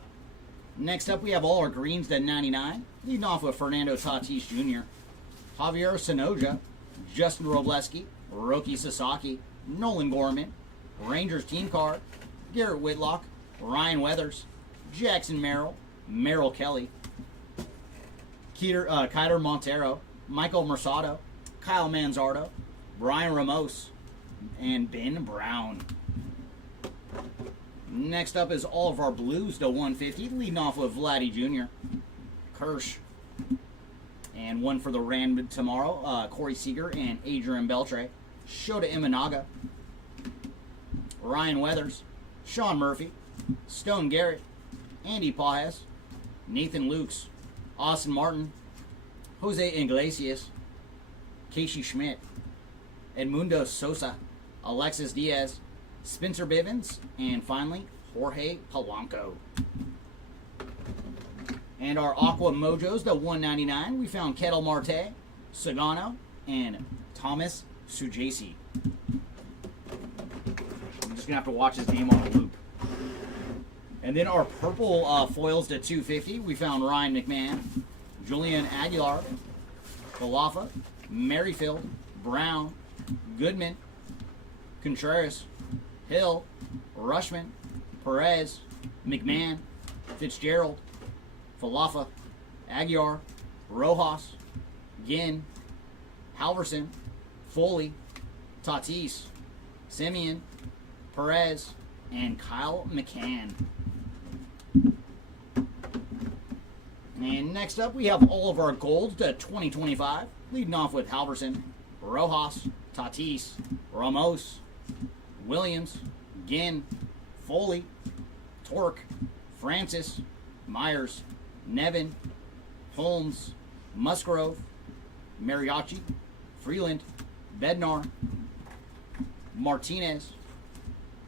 Next up, we have all our greens to 99, leading off with Fernando Tatis Jr., Javier Sonoja, Justin Robleski, Roki Sasaki, Nolan Gorman, Rangers team card, Garrett Whitlock, Ryan Weathers, Jackson Merrill, Merrill Kelly, Kyler Montero, Michael Mercado, Kyle Manzardo, Brian Ramos, and Ben Brown. Next up is all of our blues to 150, leading off with Vladdy Jr., Kirsch, and one for the Rand tomorrow, Corey Seager and Adrian Beltre, Shota Imanaga, Ryan Weathers, Sean Murphy, Stone Garrett, Andy Pajes, Nathan Lukes, Austin Martin, Jose Iglesias, Casey Schmidt, Edmundo Sosa, Alexis Diaz, Spencer Bivens, and finally, Jorge Polanco. And our Aqua Mojos to 199, we found Kettle Marte, Sagano, and Thomas Sujasi. I'm just going to have to watch his name on a loop. And then our purple foils to 250, we found Ryan McMahon, Julian Aguilar, Falafa, Merrifield, Brown, Goodman, Contreras, Hill, Rushman, Perez, McMahon, Fitzgerald, Falafa, Aguiar, Rojas, Ginn, Halverson, Foley, Tatis, Simeon, Perez, and Kyle McCann. And next up, we have all of our gold to 2025, leading off with Halverson, Rojas, Tatis, Ramos, Williams, Ginn, Foley, Torque, Francis, Myers, Nevin, Holmes, Musgrove, Mariachi, Freeland, Bednar, Martinez,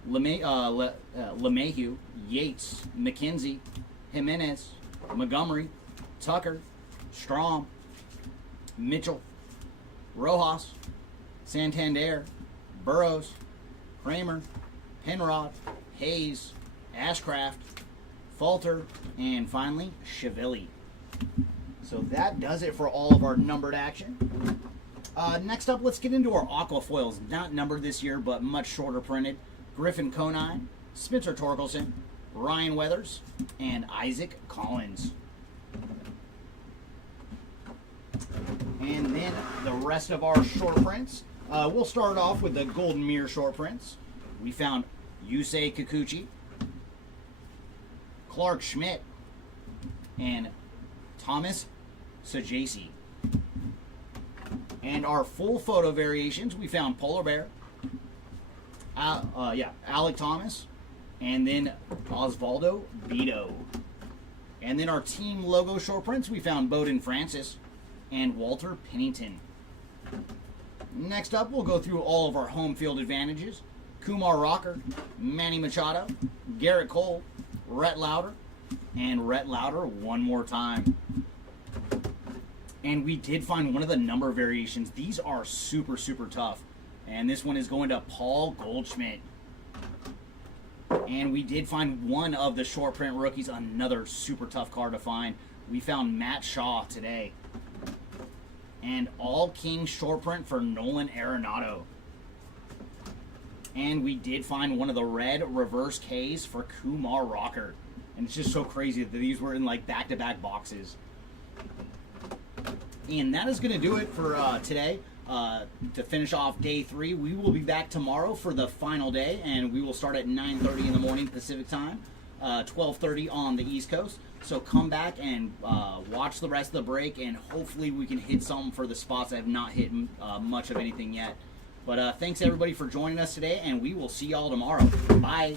LeMahieu, Yates, McKenzie, Jimenez, Montgomery, Tucker, Strom, Mitchell, Rojas, Santander, Burrows, Kramer, Penrod, Hayes, Ashcraft, Falter, and finally, Chiavelli. So that does it for all of our numbered action. Next up, let's get into our aqua foils. Not numbered this year, but much shorter printed. Griffin Conine, Spencer Torkelson, Ryan Weathers, and Isaac Collins. And then the rest of our short prints. We'll start off with the Golden Mirror short prints. We found Yusei Kikuchi, Clark Schmidt, and Thomas Sajasi. And our full photo variations, we found Polar Bear, Alec Thomas, and then Osvaldo Vito. And then our team logo short prints, we found Bowden Francis and Walter Pennington. Next up, we'll go through all of our home field advantages. Kumar Rocker, Manny Machado, Garrett Cole, Rhett Lauder, and Rhett Lauder one more time. And we did find one of the number variations. These are super, super tough. And this one is going to Paul Goldschmidt. And we did find one of the short print rookies, another super tough card to find. We found Matt Shaw today. And all King short print for Nolan Arenado. And we did find one of the red reverse Ks for Kumar Rocker. And it's just so crazy that these were in like back-to-back boxes. And that is going to do it for today. To finish off day 3, we will be back tomorrow for the final day, and we will start at 9:30 in the morning Pacific time, 12:30 on the East Coast. So come back and watch the rest of the break, and hopefully we can hit something for the spots that have not hit much of anything yet. But thanks everybody for joining us today, and we will see y'all tomorrow. Bye.